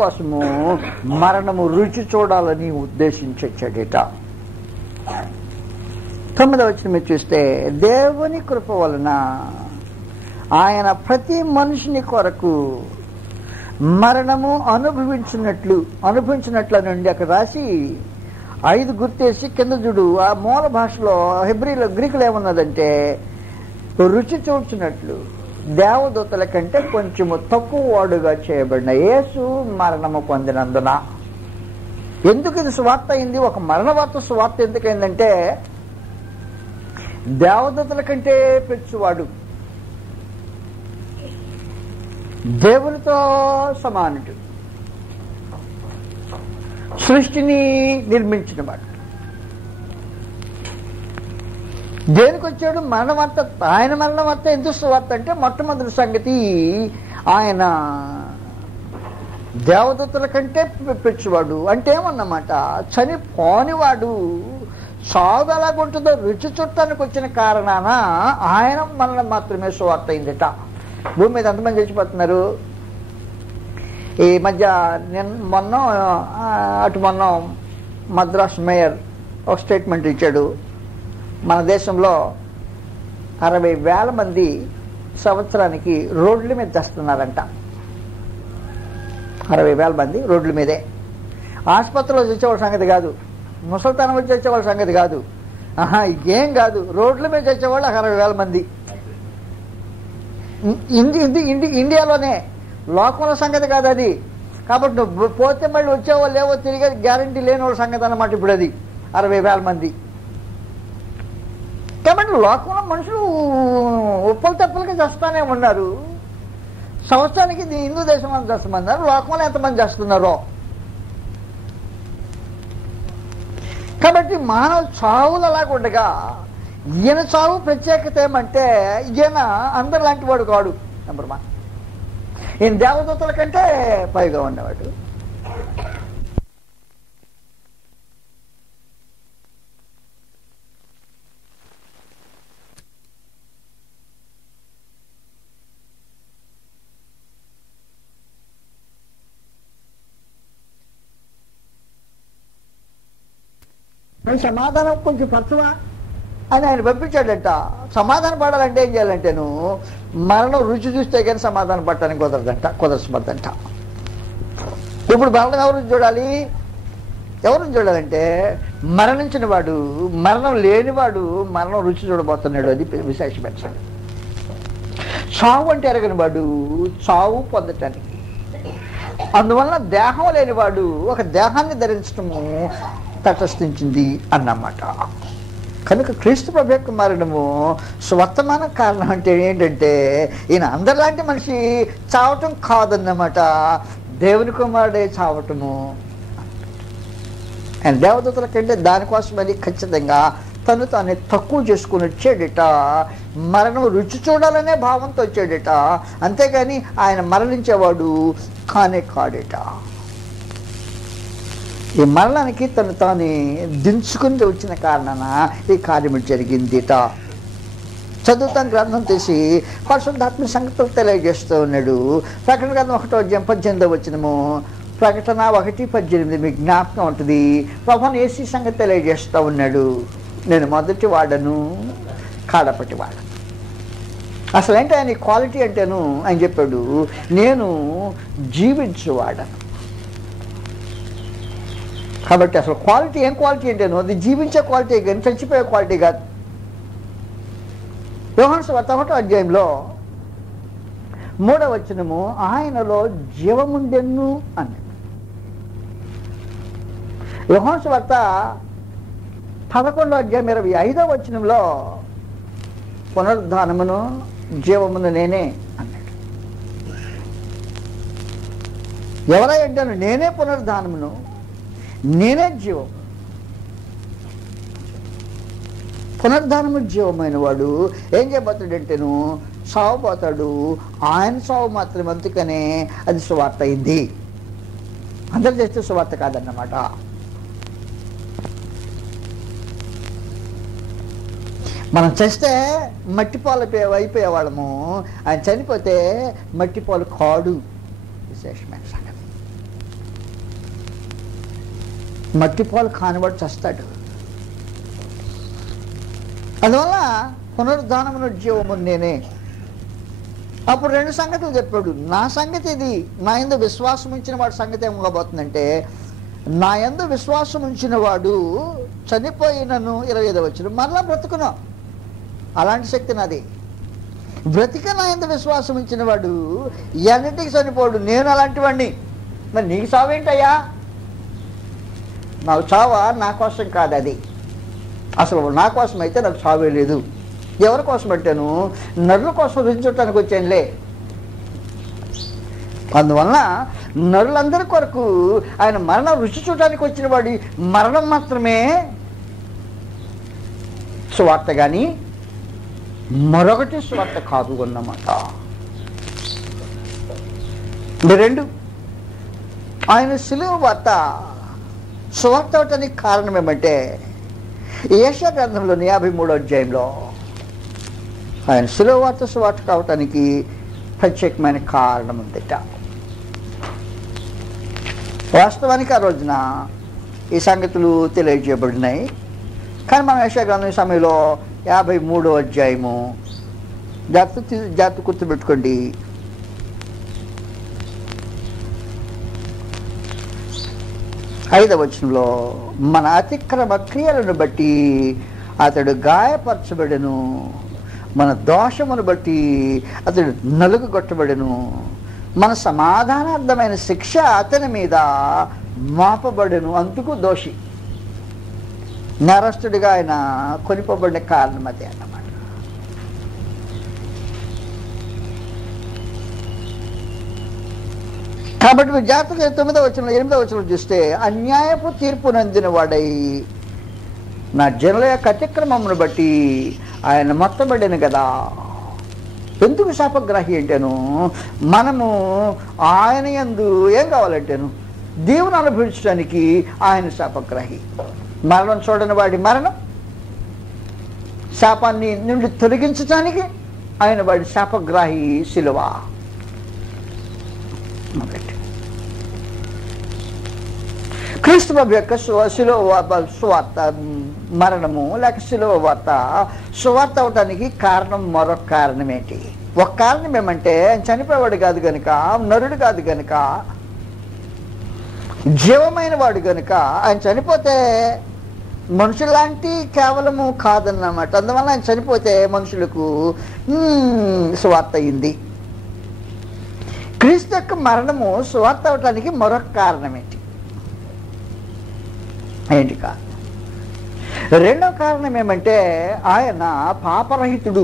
కోసము మరణము రుచి చూడాలని ఉద్దేశించచ్చడట. 9వ వచనం మీరు చూస్తే, దేవుని కృప వలన ఆయన ప్రతి మనిషిని కొరకు మరణము అనుభవించినట్లు నుండి అక్కడ రాసి 5 గుర్తేసి కింద చూడు. ఆ మూల భాషలో హెబ్రీలో గ్రీకులో ఏమన్నదంటే, రుచి చూచినట్లు దేవదూతల కంటే కొంచెము తక్కువ వాడుగా చేయబడిన యేసు మరణము పొందినందున. ఎందుకు ఇది సువార్త అయింది? ఒక మరణ వార్త సువార్త ఎందుకైందంటే, దేవదూతల కంటే పెంచువాడు, దేవునితో సమానుడు, సృష్టిని నిర్మించిన వాడు. దేనికి వచ్చాడు? మరణవార్త. ఆయన మరణవార్త ఎందుకు సువార్త అంటే, మొట్టమొదటి సంగతి ఆయన దేవదూతల కంటే పెంచువాడు అంటే ఏమన్నమాట, చనిపోనివాడు. సాగు ఎలాగుంటుందో రుచి చుట్టానికి వచ్చిన కారణాన ఆయన మరణం మాత్రమే సువార్త అయిందట. భూమి మీద ఎంతమంది చచ్చిపోతున్నారు ఈ మధ్య? మొన్న మద్రాస్ మేయర్ ఒక స్టేట్మెంట్ ఇచ్చాడు. మన దేశంలో 60,000 మంది సంవత్సరానికి రోడ్ల మీద చేస్తున్నారంట. 60,000 మంది రోడ్ల మీదే. ఆసుపత్రిలో చచ్చేవాళ్ళ సంగతి కాదు, ముసలితనం వచ్చి చచ్చేవాళ్ళ సంగతి కాదు, ఏం కాదు, రోడ్ల మీద చచ్చేవాళ్ళు 60,000 మంది ఇండియాలోనే. లోకంలో సంగతి కాదు అది. కాబట్టి నువ్వు పోతే మళ్ళీ వచ్చేవాళ్ళు ఏవో తిరిగే గ్యారంటీ లేని వాళ్ళ సంగతి అన్నమాట. ఇప్పుడు అది 60,000 మంది. కాబట్టి లోకంలో మనుషులు ఉప్పలు తప్పలుగా చేస్తానే ఉన్నారు. సంవత్సరానికి హిందూ దేశం అంత చేస్తున్నారు, లోకంలో ఎంతమంది చేస్తున్నారో. కాబట్టి మానవ చావులు అలాగుండగా ఈయన చావు ప్రత్యేకత ఏమంటే, ఈయన అందరు లాంటి వాడు కాడు. నెంబర్ 1, ఈయన దేవదూతల కంటే పైగా ఉన్నవాడు. సమాధానం కొంచెం పరచవా అని ఆయన పంపించాడంట. సమాధానం పడాలంటే ఏం చేయాలంటే, నువ్వు మరణం రుచి చూస్తే కానీ సమాధానం పడటానికి కుదరదంట. ఇప్పుడు మరణం ఎవరిని చూడాలి? ఎవరిని చూడాలంటే, మరణించిన వాడు, మరణం లేనివాడు మరణం రుచి చూడబోతున్నాడు. అది విశేషమైన. చావు అంటే ఎరగని వాడు చావు పొందటానికి, అందువలన దేహం లేనివాడు ఒక దేహాన్ని ధరించడము తటస్థించింది అన్నమాట. కనుక క్రీస్తు ప్రభు యొక్క మరణము స్వర్తమాన కారణం అంటే ఏంటంటే, ఈయన అందరిలాంటి మనిషి చావటం కాదన్నమాట, దేవుని కుమారుడే చావటము. ఆయన దేవదూతల కంటే దానికోసమని ఖచ్చితంగా తను తానే తక్కువ చేసుకుని వచ్చాడట. మరణం రుచి చూడాలనే భావంతో వచ్చాడట, అంతేగాని ఆయన మరణించేవాడు కానే కాడట. ఈ మరణానికి తను తాను దించుకుని వచ్చిన కారణాన ఈ కార్యము జరిగిందిట. చదువుతాను గ్రంథం తీసి పరిశుద్ధాత్మ సంగతులు తెలియజేస్తూ ఉన్నాడు. ప్రకటన గ్రంథం 1:18 వచనము, ప్రకటన 1:18 మీకు జ్ఞాపకం ఉంటుంది. ప్రభువుని యేసు సంగతి తెలియజేస్తూ ఉన్నాడు, నేను మొదటి వాడను కాడపటి వాడను. అసలు ఏంటి ఆయన క్వాలిటీ అంటేను, ఆయన చెప్పాడు, నేను జీవించువాడను. కాబట్టి అసలు క్వాలిటీ ఏం క్వాలిటీ అంటేను, అది జీవించే క్వాలిటీ కానీ చచ్చిపోయే క్వాలిటీ కాదు. యోహాను సువార్త 1వ అధ్యాయంలో 3వ వచనము, ఆయనలో జీవముండెను అన్నాడు. యోహాను సువార్త 11వ అధ్యాయం 25వ వచనంలో పునరుద్ధానమును జీవమును నేనే అన్నాడు. ఎవరై అంటాను? నేనే పునరుద్ధానమును, నేనే జీవం. పునరుద్ధానము జీవమైన వాడు ఏం చేయబోతాడంటే, నువ్వు సావబోతాడు. ఆయన సావు మాత్రం, అందుకనే అది సువార్త అయింది. అందరు చేస్తే సువార్త కాదన్నమాట. మనం చేస్తే మట్టిపాలు అయిపోయేవాళ్ళము, ఆయన చనిపోతే మట్టిపాలు కాడు. విశేషమైన సంగతి. మట్టిపాలు కానివాడు చస్తాడు. అందువల్ల పునరుద్ధానమును జీవము నేనే. అప్పుడు రెండు సంగతులు చెప్పాడు. నా సంగతి ఇది, నా యందు విశ్వాసం ఉంచిన వాడి సంగతి ఏం కాబోతుందంటే, నా యందు విశ్వాసం ఉంచిన వాడు చనిపోయినను 25 వచ్చిన మరలా బ్రతుకును. అలాంటి శక్తి నాది. బ్రతిక నా యందు విశ్వాసం ఉంచిన వాడు ఎన్నిటికి చనిపోడు. నేను అలాంటి వాడిని. మరి నీకు చావేంటయ్యా? నాకు చావా నా కోసం కాదు. అది అసలు నా కోసం అయితే నాకు చావే లేదు. ఎవరి కోసం అంటాను? నరుల కోసం రుచి చూడటానికి వచ్చానులే. అందువలన నరులందరి కొరకు ఆయన మరణం రుచి చూడటానికి వచ్చిన వాడి మరణం మాత్రమే సువార్త, కానీ మరొకటి సువార్త కాదు అన్నమాట. రెండు, ఆయన సిలువ వార్త సువార్త అవటానికి కారణం ఏమంటే, యెషయా గ్రంథంలోని 53వ అధ్యాయంలో ఆయన సిలువ వార్త సువార్త కావటానికి ప్రత్యేకమైన కారణం ఉందిట. వాస్తవానికి ఆ రోజున ఈ సంగతులు తెలియజేయబడినాయి. కానీ మనం యెషయా గ్రంథం సమయంలో 53వ అధ్యాయము జాగ్రత్త గుర్తుపెట్టుకోండి. 5వ వచనంలో, మన అతిక్రమ క్రియలను బట్టి అతడు గాయపరచబడెను, మన దోషమును బట్టి అతడు నలుగుగొట్టబడెను, మన సమాధానార్థమైన శిక్ష అతని మీద మోపబడెను. అందుకు దోషి, నేరస్తుడిగా ఆయన కొనిపోబడిన కారణం అదే అన్నమాట. కాబట్టి జాగ్రత్తగా 9వ వచనంలో 8వ వచనంలో చూస్తే, అన్యాయపు తీర్పు నందిన వాడై నా జనుల యొక్క అతిక్రమమును బట్టి ఆయన మొత్తబడిన కదా. ఎందుకు శాపగ్రాహి అంటేను, మనము ఆయన యందు ఏం కావాలంటేను దేవుని అనుభవించడానికి ఆయన శాపగ్రాహి. మరణం చూడని వాడి మరణం, శాపాన్ని నుండి తొలగించడానికి ఆయన వాడి శాపగ్రాహి సిలువ. క్రీస్తు ప్రభు యొక్క సిలువ సువార్త మరణము లేక సిలువ వార్త సువార్త అవటానికి కారణం, మరొక కారణం ఏంటి? ఒక కారణం ఏమంటే, చనిపోయేవాడు కాదు కనుక, నరుడు కాదు కనుక, జీవమైన వాడు కనుక ఆయన చనిపోతే మనుషులాంటి కేవలము కాదన్నమాట. అందువల్ల ఆయన చనిపోతే మనుషులకు సువార్త అయింది. క్రీస్తు యొక్క మరణము సువార్త అవటానికి మరొక కారణం ఏంటి కారణం? రెండవ కారణం ఏమంటే, ఆయన పాపరహితుడు.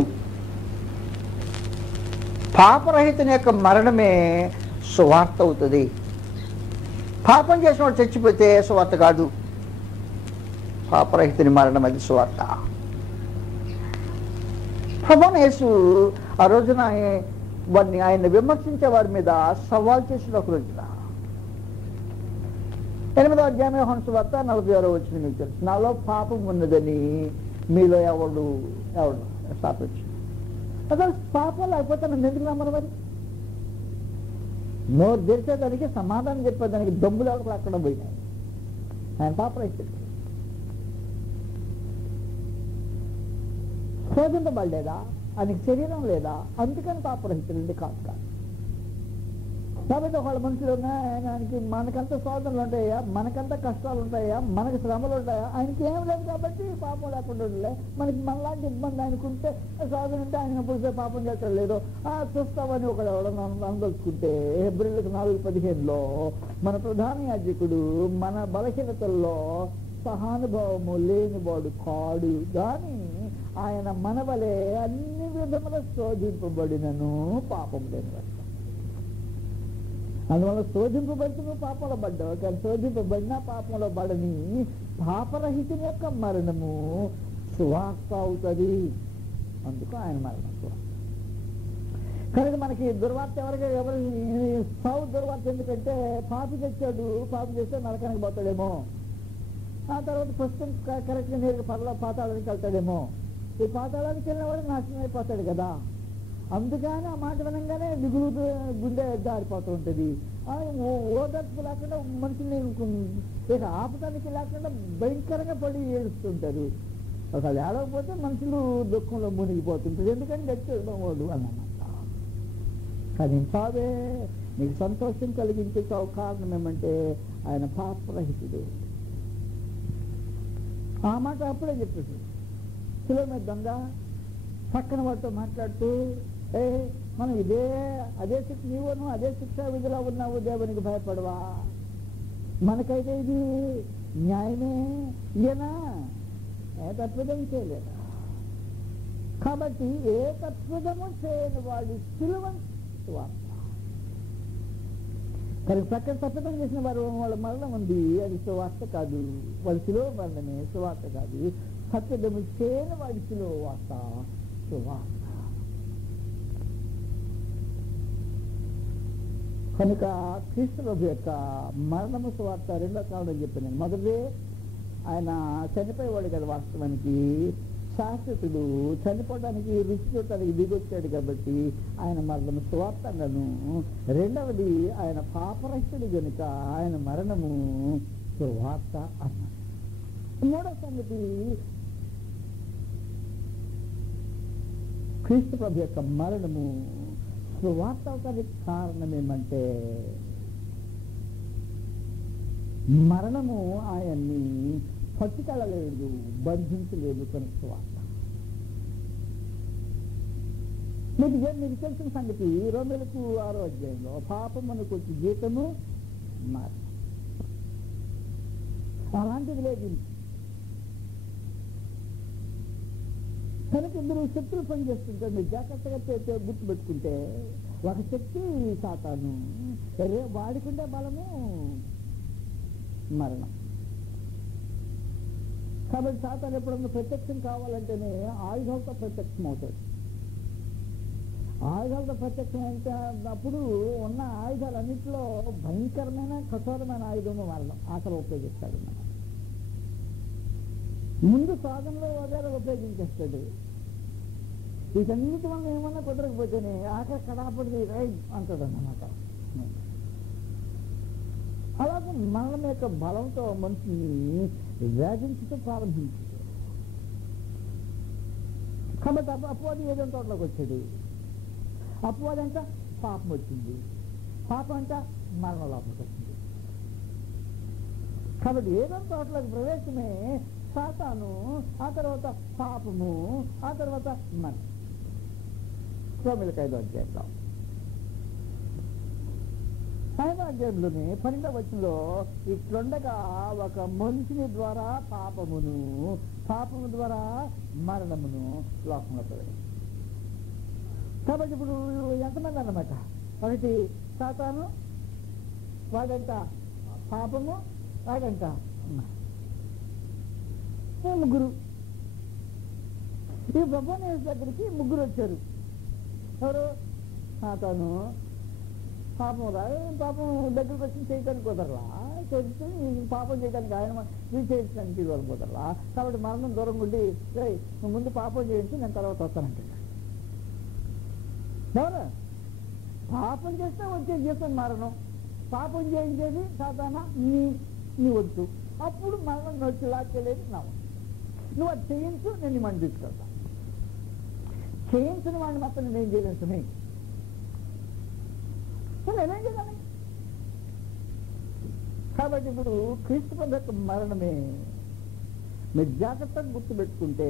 పాపరహితుని యొక్క మరణమే సువార్త అవుతుంది. పాపం చేసిన వాడు చచ్చిపోతే సువార్త కాదు. పాపరహితుని మరణం అది సువార్త. ప్రభువైన యేసు ఆ రోజున వారిని ఆయన విమర్శించే వారి మీద సవాల్ చేసిన ఒక రోజున 8వ అధ్యాయం యోహాను సువార్త 46వ వచనం మీకు తెలుసు. నాలో పాపం ఉన్నదని మీలో ఎవడు స్థాపించు. అసలు పాపం లేకపోతే నన్ను ఎందుకు నమ్మను? మరి నోరు తెరిచేదానికి, సమాధానం చెప్పేదానికి దమ్ములు ఎవరికి అక్కడ పోయినాయి. ఆయన పాపరహితుడు. శోధింపబడలేదా? ఆయనకి శరీరం లేదా? అందుకని పాపరహితుడు కాదు. కాబట్టి ఒకళ్ళ మనుషులు ఆయనకి మనకంత శోధనలు ఉంటాయా, మనకంత కష్టాలు ఉంటాయా, మనకి శ్రమలు ఉంటాయా? ఆయనకి ఏం లేదు కాబట్టి పాపం లేకుండా ఉండలే. మనకి మనలాంటి ఇబ్బంది ఆయనకుంటే, శోధన ఉంటే ఆయన పులిసే పాపం చేస్తాడు లేదు చూస్తామని ఒకడు ఎవడన్నా అందలుచుకుంటే, హెబ్రీయులకు 4:15లో మన ప్రధాన యాజకుడు మన బలహీనతల్లో సహానుభావము లేనివాడు కాడు, కానీ ఆయన మన వలె అన్ని విధముల శోధింపబడినను పాపం లేనివాడు. అందువల్ల శోధింపబడితే నువ్వు పాపంలో పడ్డావు, కానీ శోధింపబడినా పాపంలో పడని పాపరహితుని యొక్క మరణము సువార్త అవుతుంది. అందుకు ఆయన మరణం సువార్త. కనుక మనకి దుర్వార్త ఎవరు సావు దుర్వార్త ఎందుకంటే, పాపి తెచ్చాడు, పాపి చేస్తే నరకానికి పోతాడేమో, ఆ తర్వాత ప్రస్తుతం కరెక్ట్గా నేరుగా పాతాళానికి వెళ్తాడేమో. ఈ పాతాళానికి వెళ్ళినవాడు నాశనం అయిపోతాడు కదా. అందుకని ఆ మాట వినంగానే దిగులు గుండె జారిపోతూ ఉంటుంది. ఓదార్పు లేకుండా మనుషుల్ని ఇక ఆపడానికి లేకుండా భయంకరంగా పడి ఏడుస్తుంటారు. ఒకళ్ళు ఏడవకపోతే మనుషులు దుఃఖంలో మునిగిపోతుంటారు. ఎందుకంటే గట్టివాడు అన్నమాట. కానీ చావే నీకు సంతోషం కలిగించే కారణం ఏమంటే ఆయన పాపరహితుడు. ఆ మాట అప్పుడే చెప్పాడు. శిలువ మీద దొంగ పక్కన వాడితో మాట్లాడుతూ, మనం అదే శిక్ష, నీవును అదే శిక్షా విధిలో ఉన్నావు, దేవునికి భయపడవా? మనకైతే ఇది న్యాయమే, ఇదేనా? ఏ తత్వదం చేయలేదా? కాబట్టి ఏ తత్వదము చేయని వాడి శిలువ సువార్త. కానీ ప్రక్కన తత్వదం చేసిన వారు వాళ్ళ మరణం ఉంది, అది సువార్త కాదు. వాళ్ళ శిలువ మరణమే సువార్త కాదు. సత్యదము చేయని వాడి శిలువ వార్త సువార్త. కనుక క్రీస్తు ప్రభు యొక్క మరణము సువార్త రెండో కారణం చెప్పాను. మొదటి, ఆయన చనిపోయేవాడు కదా, వాస్తవానికి శాశ్వతుడు, చనిపోవడానికి రుచి చూడటానికి దిగొచ్చాడు కాబట్టి ఆయన మరణము సువార్త అన్నాను. రెండవది, ఆయన పాపరహితుడు కనుక ఆయన మరణము సువార్త అన్నాను. మూడవ సంగతి, క్రీస్తు ప్రభు యొక్క మరణము సువార్త అవటానికి కారణం ఏమంటే మరణము ఆయన్ని పట్టుకెళ్ళలేదు, బంధించలేదు. కనుక సువార్త మీకు తెలిసిన సంగతి, రోమీయులకు 6వ అధ్యాయంలో పాపమునకు వచ్చి జీతము మరణం. అలాంటిది లేదు. కనుక ఇద్దరు శక్తులు పనిచేస్తుంటారు. మీరు జాగ్రత్తగా గుర్తుపెట్టుకుంటే, ఒక శక్తి సాతాను, వాడికుండే బలము మరణం. కాబట్టి సాతాను ఎప్పుడన్నా ప్రత్యక్షం కావాలంటేనే ఆయుధాలతో ప్రత్యక్షం అవుతాడు. ఆయుధాలతో ప్రత్యక్షం అంటే అప్పుడు ఉన్న ఆయుధాలన్నింటిలో భయంకరమైన కఠోరమైన ఆయుధము మరణం. ఆకలి ఉపయోగిస్తాడు. ముందు సాధనలో వగేరా ఉపయోగించేస్తాడు. వీటన్నిటి వల్ల ఏమన్నా కుదరకపోతేనే ఆఖరి కడాపడి రైట్ అంటాడు అన్నమాట. అలాగే మరణం యొక్క బలంతో మనిషిని వేధించుతూ ప్రారంభించాడు. కాబట్టి అపవాది ఏదో తోటలోకి వచ్చాడు. అపవాది అంట పాపం వచ్చింది, పాపం అంట మరణ లోపలికి వచ్చింది. కాబట్టి ఏదో తోటలోకి ప్రవేశమే సాతాను, ఆ తర్వాత పాపము, ఆ తర్వాత మరణం. రోమీయులకు 5వ అధ్యాయంలో 5వ అధ్యాయంలోనే 12వ వచనంలో ఇట్లుండగా ఒక మనిషిని ద్వారా పాపమును, పాపము ద్వారా మరణమును లోకంలో ప్రవేశించింది. కాబట్టి ఇప్పుడు ఎంతమంది అన్నమాట? ఒకటి సాతాను, వాడంట పాపము, వాడంట ముగ్గురు. ఈ ప్రభువుని దగ్గరికి ముగ్గురు వచ్చారు. ఎవరు? సాతాను, పాపం పాపం దగ్గరికి వచ్చి చేయటానికి కుదరలా, పాపం చేయడానికి ఆయన చేయడానికి కుదరలా. కాబట్టి మరణం దూరం ఉండి, నువ్వు ముందు పాపం చేయించి నేను తర్వాత వస్తానంటున్నాడు. అవునా? పాపం చేస్తే వచ్చే జీతం మరణం, పాపం చేయించేది సాతానా నీ వద్దు. అప్పుడు మరణం నొచ్చి లాక్కెళ్ళేది నా వద్దు. నువ్వు అది చేయించు, నేను మనం తీసుకెళ్తా. చేయించిన వాడిని మాత్రం నేనేం చేయలేను. నేనేం చేయాలి? కాబట్టి ఇప్పుడు క్రీస్తు ప్రభు యొక్క మరణమే మీరు జాగ్రత్తగా గుర్తుపెట్టుకుంటే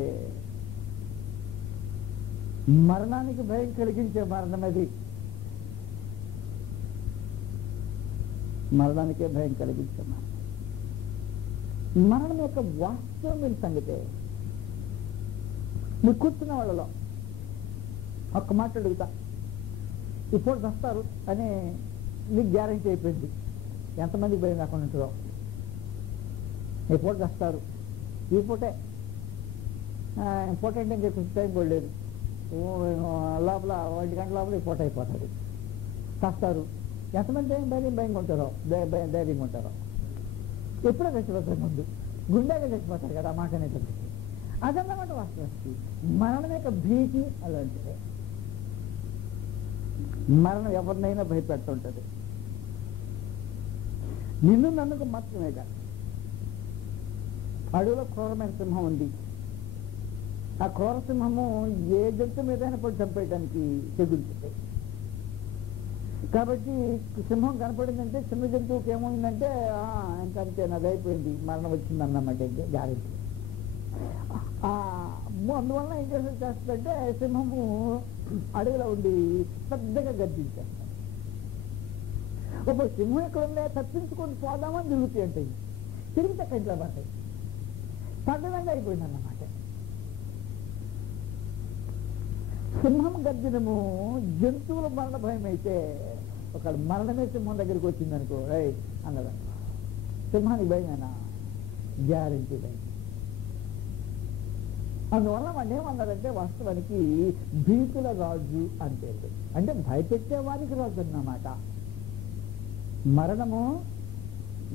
మరణానికి భయం కలిగించే మరణం అది. మరణానికే భయం కలిగించే మరణం యొక్క వాస్తవమైన సంగతే. మీరు కూర్చున్న వాళ్ళలో ఒక్క మాట అడుగుతా, ఇప్పుడు వస్తారు అని మీకు గ్యారంటీ అయిపోయింది. ఎంతమందికి భయం కాకుండా ఉంటుందో. ఎప్పుడు వస్తారు, ఈ పూటే పూట అంటే ఇంకా కొంచెం టైం కూడా లేదు, లోపల 1 గంట లోపల ఈ పూట అయిపోతుంది. వస్తారు. ఎంతమంది భయంగా ఉంటారో, ధైర్యంగా ఉంటారో. ఎప్పుడో చచ్చిపోతారు, ముందు గుండెగా చచ్చిపోతారు కదా ఆ మాట అనేటప్పటికి. అదన్నమాట వాస్తవానికి మరణం యొక్క భీతి అలాంటిదే. మరణం ఎవరినైనా భయపెడుతుంటది. నిన్ను నన్నుకు మాత్రమే కాదు. అడవిలో క్రూరమైన సింహం ఉంది. ఆ క్రూర సింహము ఏ జంతు మీదైనా పడి చంపేయడానికి తెగులుతుంది. కాబట్టి సింహం కనపడిందంటే చిన్న జంతువుకి ఏమైందంటే ఇంకంతే నాది అయిపోయింది, మరణం వచ్చిందన్నమాట, గ్యారెంటీ. అందువల్ల ఏం చేస్తుందంటే సింహము అడవిలో ఉండి పెద్దగా గర్జించేస్తాం. ఒక సింహం ఎక్కడ ఉండే తప్పించుకొని పోదామని తిరుగుతాయి అంటే తిరిగితే కంట్లో పడతాయి. పడ్డదంగా అయిపోయింది అన్నమాట. సింహం గర్జనము జంతువుల మరణ భయం అయితే ఒక మరణమే సింహం దగ్గరికి వచ్చిందనుకో అన్నదా సింహానికి భయమేనా? గ్యారెంటీ భయం. అందువల్ల వాళ్ళు ఏమన్నారంటే వాస్తవానికి భీతుల రాజు అంటే అంటే భయపెట్టే వారికి రాజు అన్నమాట. మరణము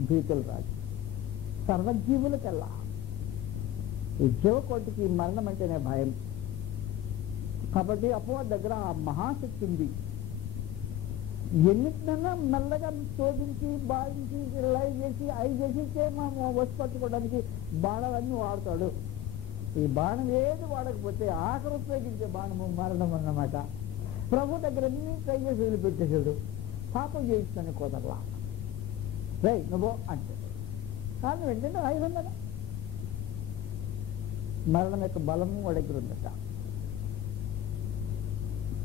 భీతుల రాజు. సర్వజీవులకెల్లా ఈ జీవకోటికి మరణం అంటేనే భయం. కాబట్టి అపవాది దగ్గర ఆ మహాశక్తి ఉంది. ఎన్నిటినైనా మెల్లగా శోధించి బాధించి లైవ్ చేసి అవి చేసి వచ్చి పట్టుకోవడానికి బాణాలన్నీ వాడతాడు. ఈ బాణం ఏది వాడకపోతే ఆఖరు ఉపయోగించే బాణము మరణం అన్నమాట. ప్రభు దగ్గర అన్ని ట్రై చేసి వదిలిపెట్టేసాడు. పాపం చేయిస్తాను కుదరలా నువ్వు అంటే కానీ వెంటనే ఆయుధం కదా. మరణం యొక్క బలము వాడి దగ్గర ఉందట.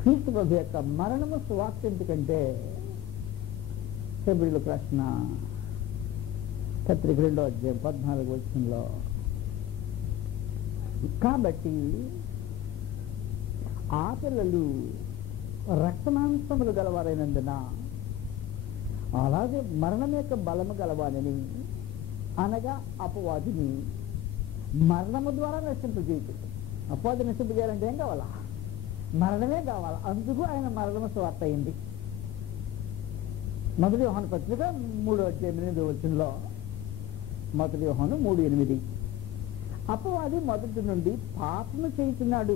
క్రీస్తు ప్రభు యొక్క మరణము స్వార్థ ఎందుకంటే ఫిబ్రవరిలో రాసిన పత్రిక 2వ అధ్యాయం 14వ వచనంలో కాబట్టి ఆ పిల్లలు రక్తమాంసములు గలవారైనందున అలాగే మరణం యొక్క బలము గలవారిని అనగా అపవాదిని మరణము ద్వారా నశింపజేయచ్చు. అపవాది నశింపజేయాలంటే ఏం కావాలా? మరణమే కావాలి. అందుకు ఆయన మరణము స్వార్థ అయింది. మొదటి యోహాను పత్రిక 3వ అధ్యాయం 8వ వచనంలో మొదటి యోహాను 3:8 అపవాది మొదటి నుండి పాపము చేస్తున్నాడు.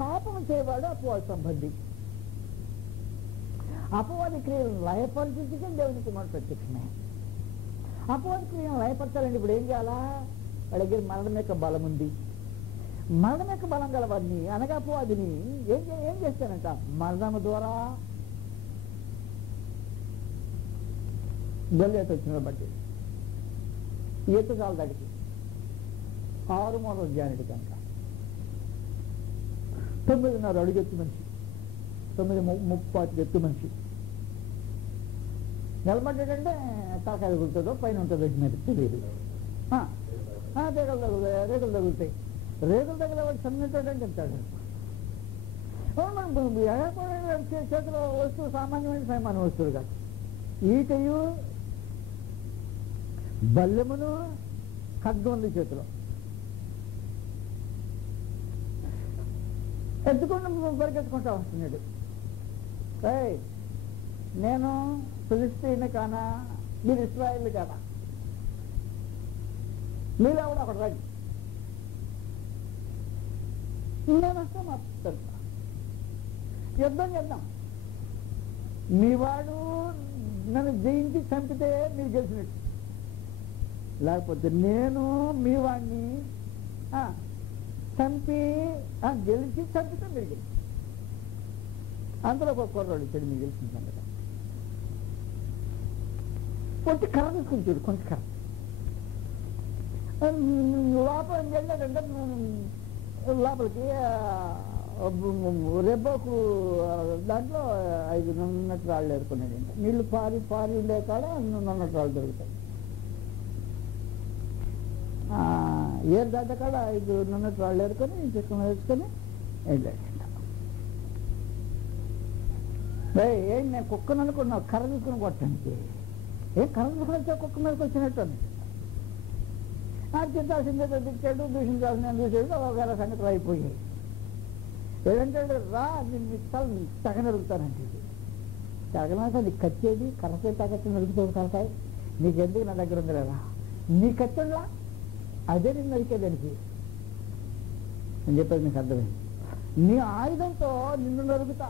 పాపము చేయవాడు అపవాది సంబంధి. అపవాది క్రియలను లయపరిచించే దేవునికి మాట ప్రత్యక్షమే. అపవాది క్రియలను లయపరచాలండి. ఇప్పుడు ఏం చేయాలా? వాడి దగ్గర మరణం యొక్క బలం ఉంది. మరణం యొక్క బలం గలవాడిని అనగా అపవాదిని ఏం చేస్తానంట? మరణము ద్వారా గొల్లేత వచ్చిన బట్టి ఈత చాలు దాడికి 6 మూల జానుడి కనుక 9.5 అడుగు ఎత్తు మనిషి, 9.35 ఎత్తు మనిషి నిలబడ్డాడంటే తలకాయ తగులుతుందో పైన ఉంటుందో మీద తెలియదు. రేగులు తగులుతాయి. రేగులు తగిలేవాడు సన్నటాడంటే చెప్తాడు. చేతిలో వస్తువు సామాన్యమైన సామాన్య వస్తువులు కాదు. ఈటయు బల్లెమును ఖడ్గములు చేతిలో ఎత్తుకుండా పరిగెత్తుకుంటా వస్తున్నాడు. నేను ఫిలిస్తీన్ కానా, మీరు ఇస్రాయేల్ కాదా, మీరు ఎవడు అక్కడ రండి, నేను వస్తే మాట్లాడతా, యుద్ధం చేద్దాం. మీ వాడు నన్ను జయించి చంపితే మీరు గెలిచినట్టు, లేకపోతే నేను మీ వాడిని చంపి గెలిచి చంపితే మీరు గెలిచి. అందులో ఒక కుర్రాడు చెడు మీరు గెలిచిన సంగతి. కొంచెం కర్ర తీసుకుని చూడు, కొంచెం కర్ర లోపల వెళ్ళాడంటే లోపలికి రెబ్బకు దాంట్లో 5 నున్నట్టు రాళ్ళు ఏరుకున్నాడంట. నీళ్లు పారి ఉండే కాడ నున్నట్టు రాళ్ళు దొరుకుతాయి. ఏరు దాంట్లో కాడ 5 నున్నట్టు రాళ్ళు ఏరుకొని తీసుకుని వేసుకొని వెళ్ళాడంట. ఏం నేను కుక్కను అనుకున్నావు, కర్ర తీసుకుని కొట్టడానికి. ఏం కర్ర తీసుకుని వచ్చా కుక్క మీదకి వచ్చినట్టు తిట్టాల్సిందే తిట్టాడు, దూషించాల్సిందే దూసాడు. ఒకవేళ సంగతులు అయిపోయాయి. ఏదంటాడు, రా నేను తగనరుగుతానంటే తగనాక నీకు కచ్చేది కర్రపై తగ్గచ్చి నరుగుతావు తలకాయ, నీకెందుకు నా దగ్గర ఉంది రా, నీ కచ్చంలా అదే నేను నరికేదానికి అని చెప్పేది నీకు అర్థమైంది. నీ ఆయుధంతో నిన్ను నరుగుతా,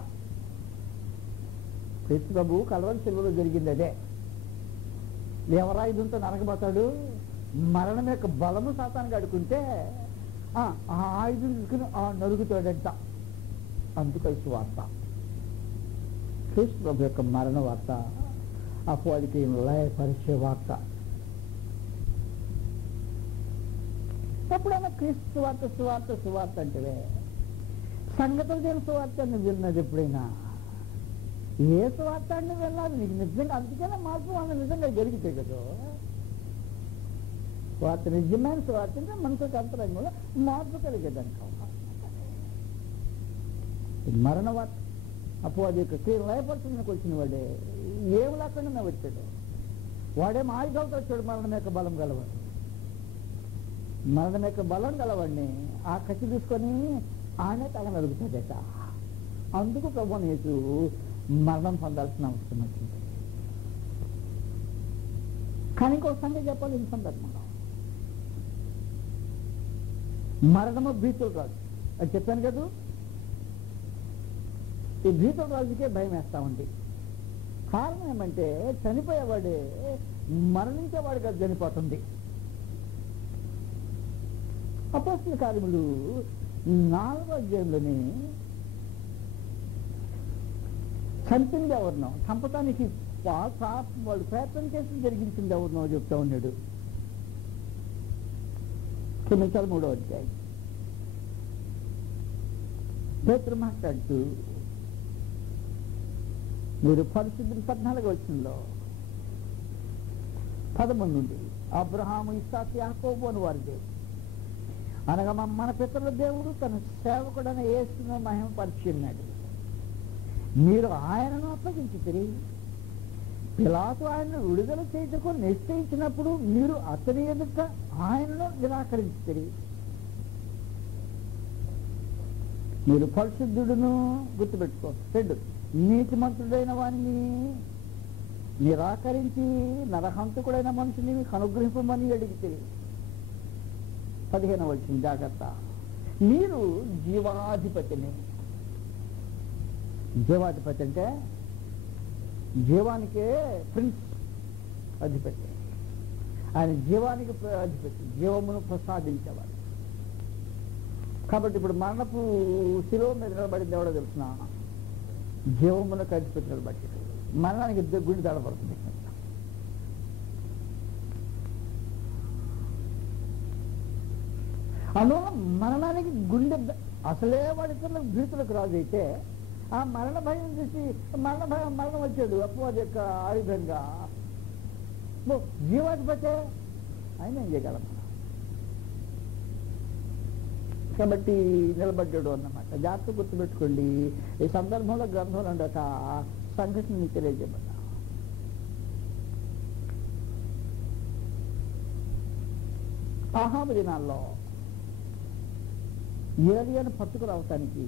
క్రీస్తు ప్రభు కల్వరి శిలువలో జరిగింది అదే. ఎవరాయుధంతో నరకబోతాడు? మరణం యొక్క బలము సాతానికి అడుకుంటే ఆ ఆయుధం తీసుకుని నరుగుతాడంట. అందుకని సువార్త, క్రీస్తు ప్రభు యొక్క మరణ వార్త, అపవాదికి లయపరిచే వార్త. ఎప్పుడైనా క్రీస్తు వార్త సువార్త సువార్త అంటే సంగతులు దేని సువార్త నువ్వు విన్నది ఎప్పుడైనా? ఏ సువార్త అంటే వెళ్ళాలి నీకు నిజంగా? అందుకనే మార్పు వాళ్ళు నిజంగా జరిగితే కదా స్వార్థ, నిజమైన స్వార్థ అంటే మనసుకు అంతరంగంలో మార్పు కలిగేదానికి మరణ వార్త. అపవాది యొక్క క్రియలు లయపరచడానికి వచ్చిన వాడే ఏమి లేకుండా వచ్చాడు. వాడేం ఆయుధాలతో వచ్చాడు. మరణం యొక్క బలం గలవాడు, మరణం యొక్క బలం గలవాడిని ఆ కత్తి తీసుకొని ఆనే తగనరుగుతాడట. అందుకు ప్రభువుని యేసు మరణం పొందాల్సిన అవసరం వచ్చింది. కానీ ఇంకొక సంగతి చెప్పాలి ఈ సందర్భంలో, మరణము భీతులు రాదు అది చెప్పాను కదా. ఈ భీతుల రాజుకే భయం వేస్తా ఉంది. కారణం ఏమంటే చనిపోయేవాడే మరణించేవాడిగా చనిపోతుంది. అపోస్తల కార్యములు 4వ అధ్యాయంలోని చంపింది ఎవరినో, చంపటానికి వాళ్ళు ప్రయత్నం చేసి జరిగించింది ఎవరినో చెప్తా ఉన్నాడు. 3వ అధ్యాయం పేతురు మాట్లాడుతూ మీరు పరిశుద్ధులు 14వ వచనంలో 11 నుండి అబ్రహాము ఇస్సాకు యాకోబు అని వారి దేవుడు అనగా మన పితరుల దేవుడు తన సేవకుడైన యేసును మహిమపరిచి ఉన్నాడు. మీరు ఆయనను అప్పగించితిరి. పిలాతు ఆయనను విడుదల చేయుటకు నిశ్చయించినప్పుడు మీరు అతని ఎదుట ఆయనను నిరాకరించితిరి. మీరు పరిశుద్ధుడును గుర్తుపెట్టుకో 2 నీతిమంతుడైన వారిని నిరాకరించి నరహంతకుడైన మనిషిని అనుగ్రహింపమని అడిగితే 15వ వచనం జాగ్రత్త. మీరు జీవాధిపతిని. జీవాధిపతి అంటే జీవానికే ప్రిన్స్, అధిపతి. ఆయన జీవానికి అధిపతి, జీవమును ప్రసాదించేవాడు. కాబట్టి ఇప్పుడు మరణపు శిలువ మీద నిలబడింది ఎవడో తెలుసిన? జీవమునకు అధిపతి నిలబడి మరణానికి గుండె దడపడుతుంది. అందువల్ల మరణానికి గుండె అసలే వాడి ఇతరులకు భీతులకు రాజు అయితే ఆ మరణ భయం చూసి మరణం వచ్చాడు అపవాది యొక్క ఆయుధంగా. జీవాధిపతే ఆయన ఏం చేయగలం? కాబట్టి నిలబడ్డాడు అన్నమాట. జాగ్రత్త గుర్తుపెట్టుకోండి. ఈ సందర్భంలో గ్రంథంలో ఉండక సంఘటన తెలియజేయబడ్డా. ఆహాబు దినాల్లో ఏలియాను పట్టుకురావటానికి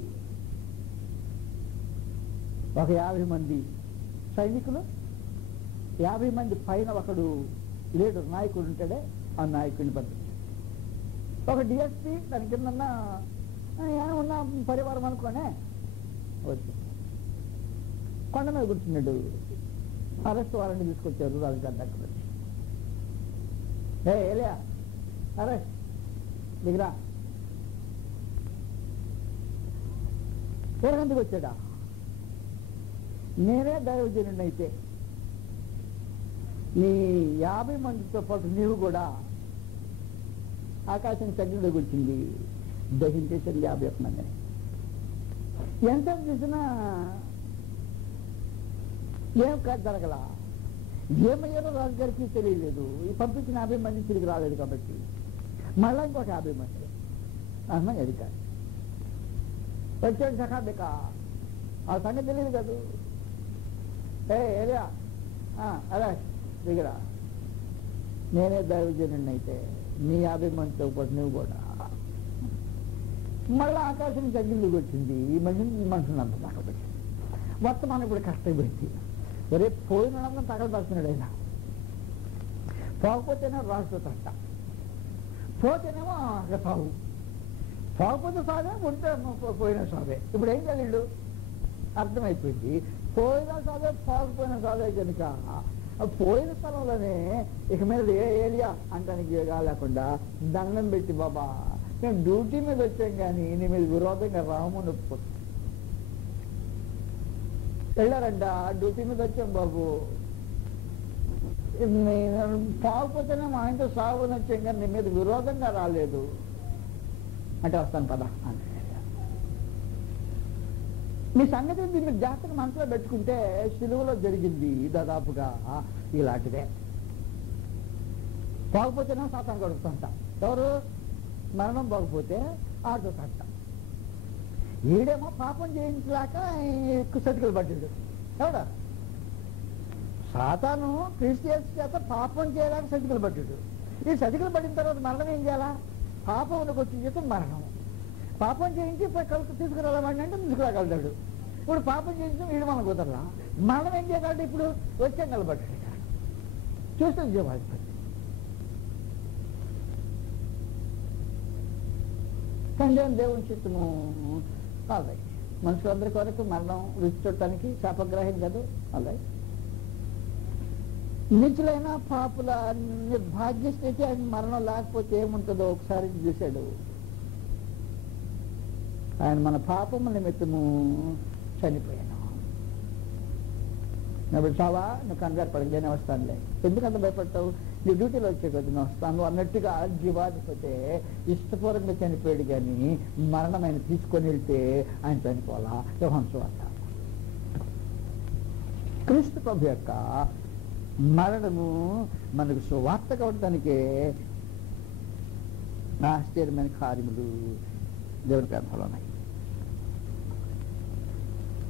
ఒక 50 మంది సైనికులు, 50 మంది పైన ఒకడు లీడర్ నాయకుడు ఉంటాడే, ఆ నాయకుడిని పంపించాడు. ఒక డిఎస్పీ దాని కింద ఉన్న పరివారం అనుకోనే వచ్చి కొండ మీద కూర్చున్నాడు. అరెస్ట్ వారెంట్ తీసుకొచ్చారు రాజుగారి దగ్గర వచ్చి. ఏలియా అరెస్ట్ దిగరా. ఎందుకు వచ్చాడా? నేనే దైవజనుడిని అయితే నీ 50 మందితో పాటు నీవు కూడా ఆకాశం చగ్గుడు కూర్చుంది, దహించేసారు 51 మందిని. ఎంతసేపు చూసినా ఏం జరగలా. ఏమయ్యారో రాజుగారికి తెలియలేదు. ఈ పంపించిన 50 మంది తిరిగి రాలేదు కాబట్టి మళ్ళా ఇంకొక 50 మంది అమ్మాయి అధికారి వచ్చాడు. సఖాబిక ఆ సంగతి తెలియదు కదా. ఏరియా అలా దిగరా. నేనే దైవజనుడిని అయితే నీ 50 మందితో పాటు నువ్వు కూడా. మళ్ళీ ఆకాశం తగ్గింది వచ్చింది. ఈ మనుషులు అంత తగలబెట్టి వర్తమానం ఇప్పుడు కష్టపెట్టి రేపు పోయిన తగలబడుతున్నాడు. అయినా పోకపోతేనే రాష్ట్ర తట్ట, పోతేనేమో సాగు, పోకపోతే సాగే, ఉంటే పోయిన సాగే. ఇప్పుడు ఏం చేయాలి? అర్థమైపోయింది. పోయినా చదివే పోకపోయినా చదివే కనుక పోయిన స్థలంలోనే ఇక మీద ఏలియా అంటానికి లేకుండా దండం పెట్టి, బాబా నేను డ్యూటీ మీద వచ్చాం కానీ నీ మీద విరోధంగా రామని ఒప్పుకోవచ్చు. వెళ్ళారంట, డ్యూటీ మీద వచ్చాం బాబు, పోకపోతేనే మా ఆయనతో సాగుని వచ్చాం కానీ నీ మీద విరోధంగా రాలేదు అంటే వస్తాను పదా అంటే. మీ సంగతి మీరు జాగ్రత్తగా మనసులో పెట్టుకుంటే సిలువలో జరిగింది దాదాపుగా ఇలాంటిదే. పోకపోతేనే సాతాను కొడుకుతుంట. ఎవరు? మరణం పోకపోతే ఆడుతూ తంట. ఈడేమో పాపం చేయించలేక ఎక్కువ సతికలు పడ్డాడు. ఎవడా? సాతాను క్రిస్టియన్స్ చేత పాపం చేయలేక సతికలు పడ్డాడు. ఈ సతికలు పడిన తర్వాత మరణం ఏం చేయాలా? పాపంలోకి వచ్చిన చేత మరణం. పాపం చేయించి కలుపు తీసుకురావాలంటే అంటే తీసుకురాగలుగుతాడు. ఇప్పుడు పాపం చేయించడం వీడు మన కుదరలా. మరణం ఏం చేయగలడు? ఇప్పుడు వచ్చాం కలబడ్డాడు. చూస్తే జీవాధిపతి. కానీ దేవుని చిత్తము అలాగే మనుషులందరి కొరకు మరణం రుచి చూడటానికి శాపగ్రహం కాదు. అలాగే నిజులైన పాపుల నిర్భాగ్య స్థితి ఆయన మరణం లేకపోతే ఏముంటుందో ఒకసారి చూశాడు. ఆయన మన పాపము నిమిత్తము చనిపోయాను. ఇప్పుడు చావా, నువ్వు కంగారు పడక నేను వస్తానులే. ఎందుకంత భయపడతావు? నీ డ్యూటీలో వచ్చే కదా నేను వస్తాను అన్నట్టుగా జీవాధిపతే ఇష్టపూర్వకంగా చనిపోయాడు. కానీ మరణం ఆయన తీసుకొని వెళ్తే ఆయన చనిపోవాలా? యోహాను సువార్త. క్రీస్తు ప్రభు యొక్క మరణము మనకు సువార్త కావడానికే ఆశ్చర్యమైన కార్యములు దేవుని గ్రంథంలో ఉన్నాయి.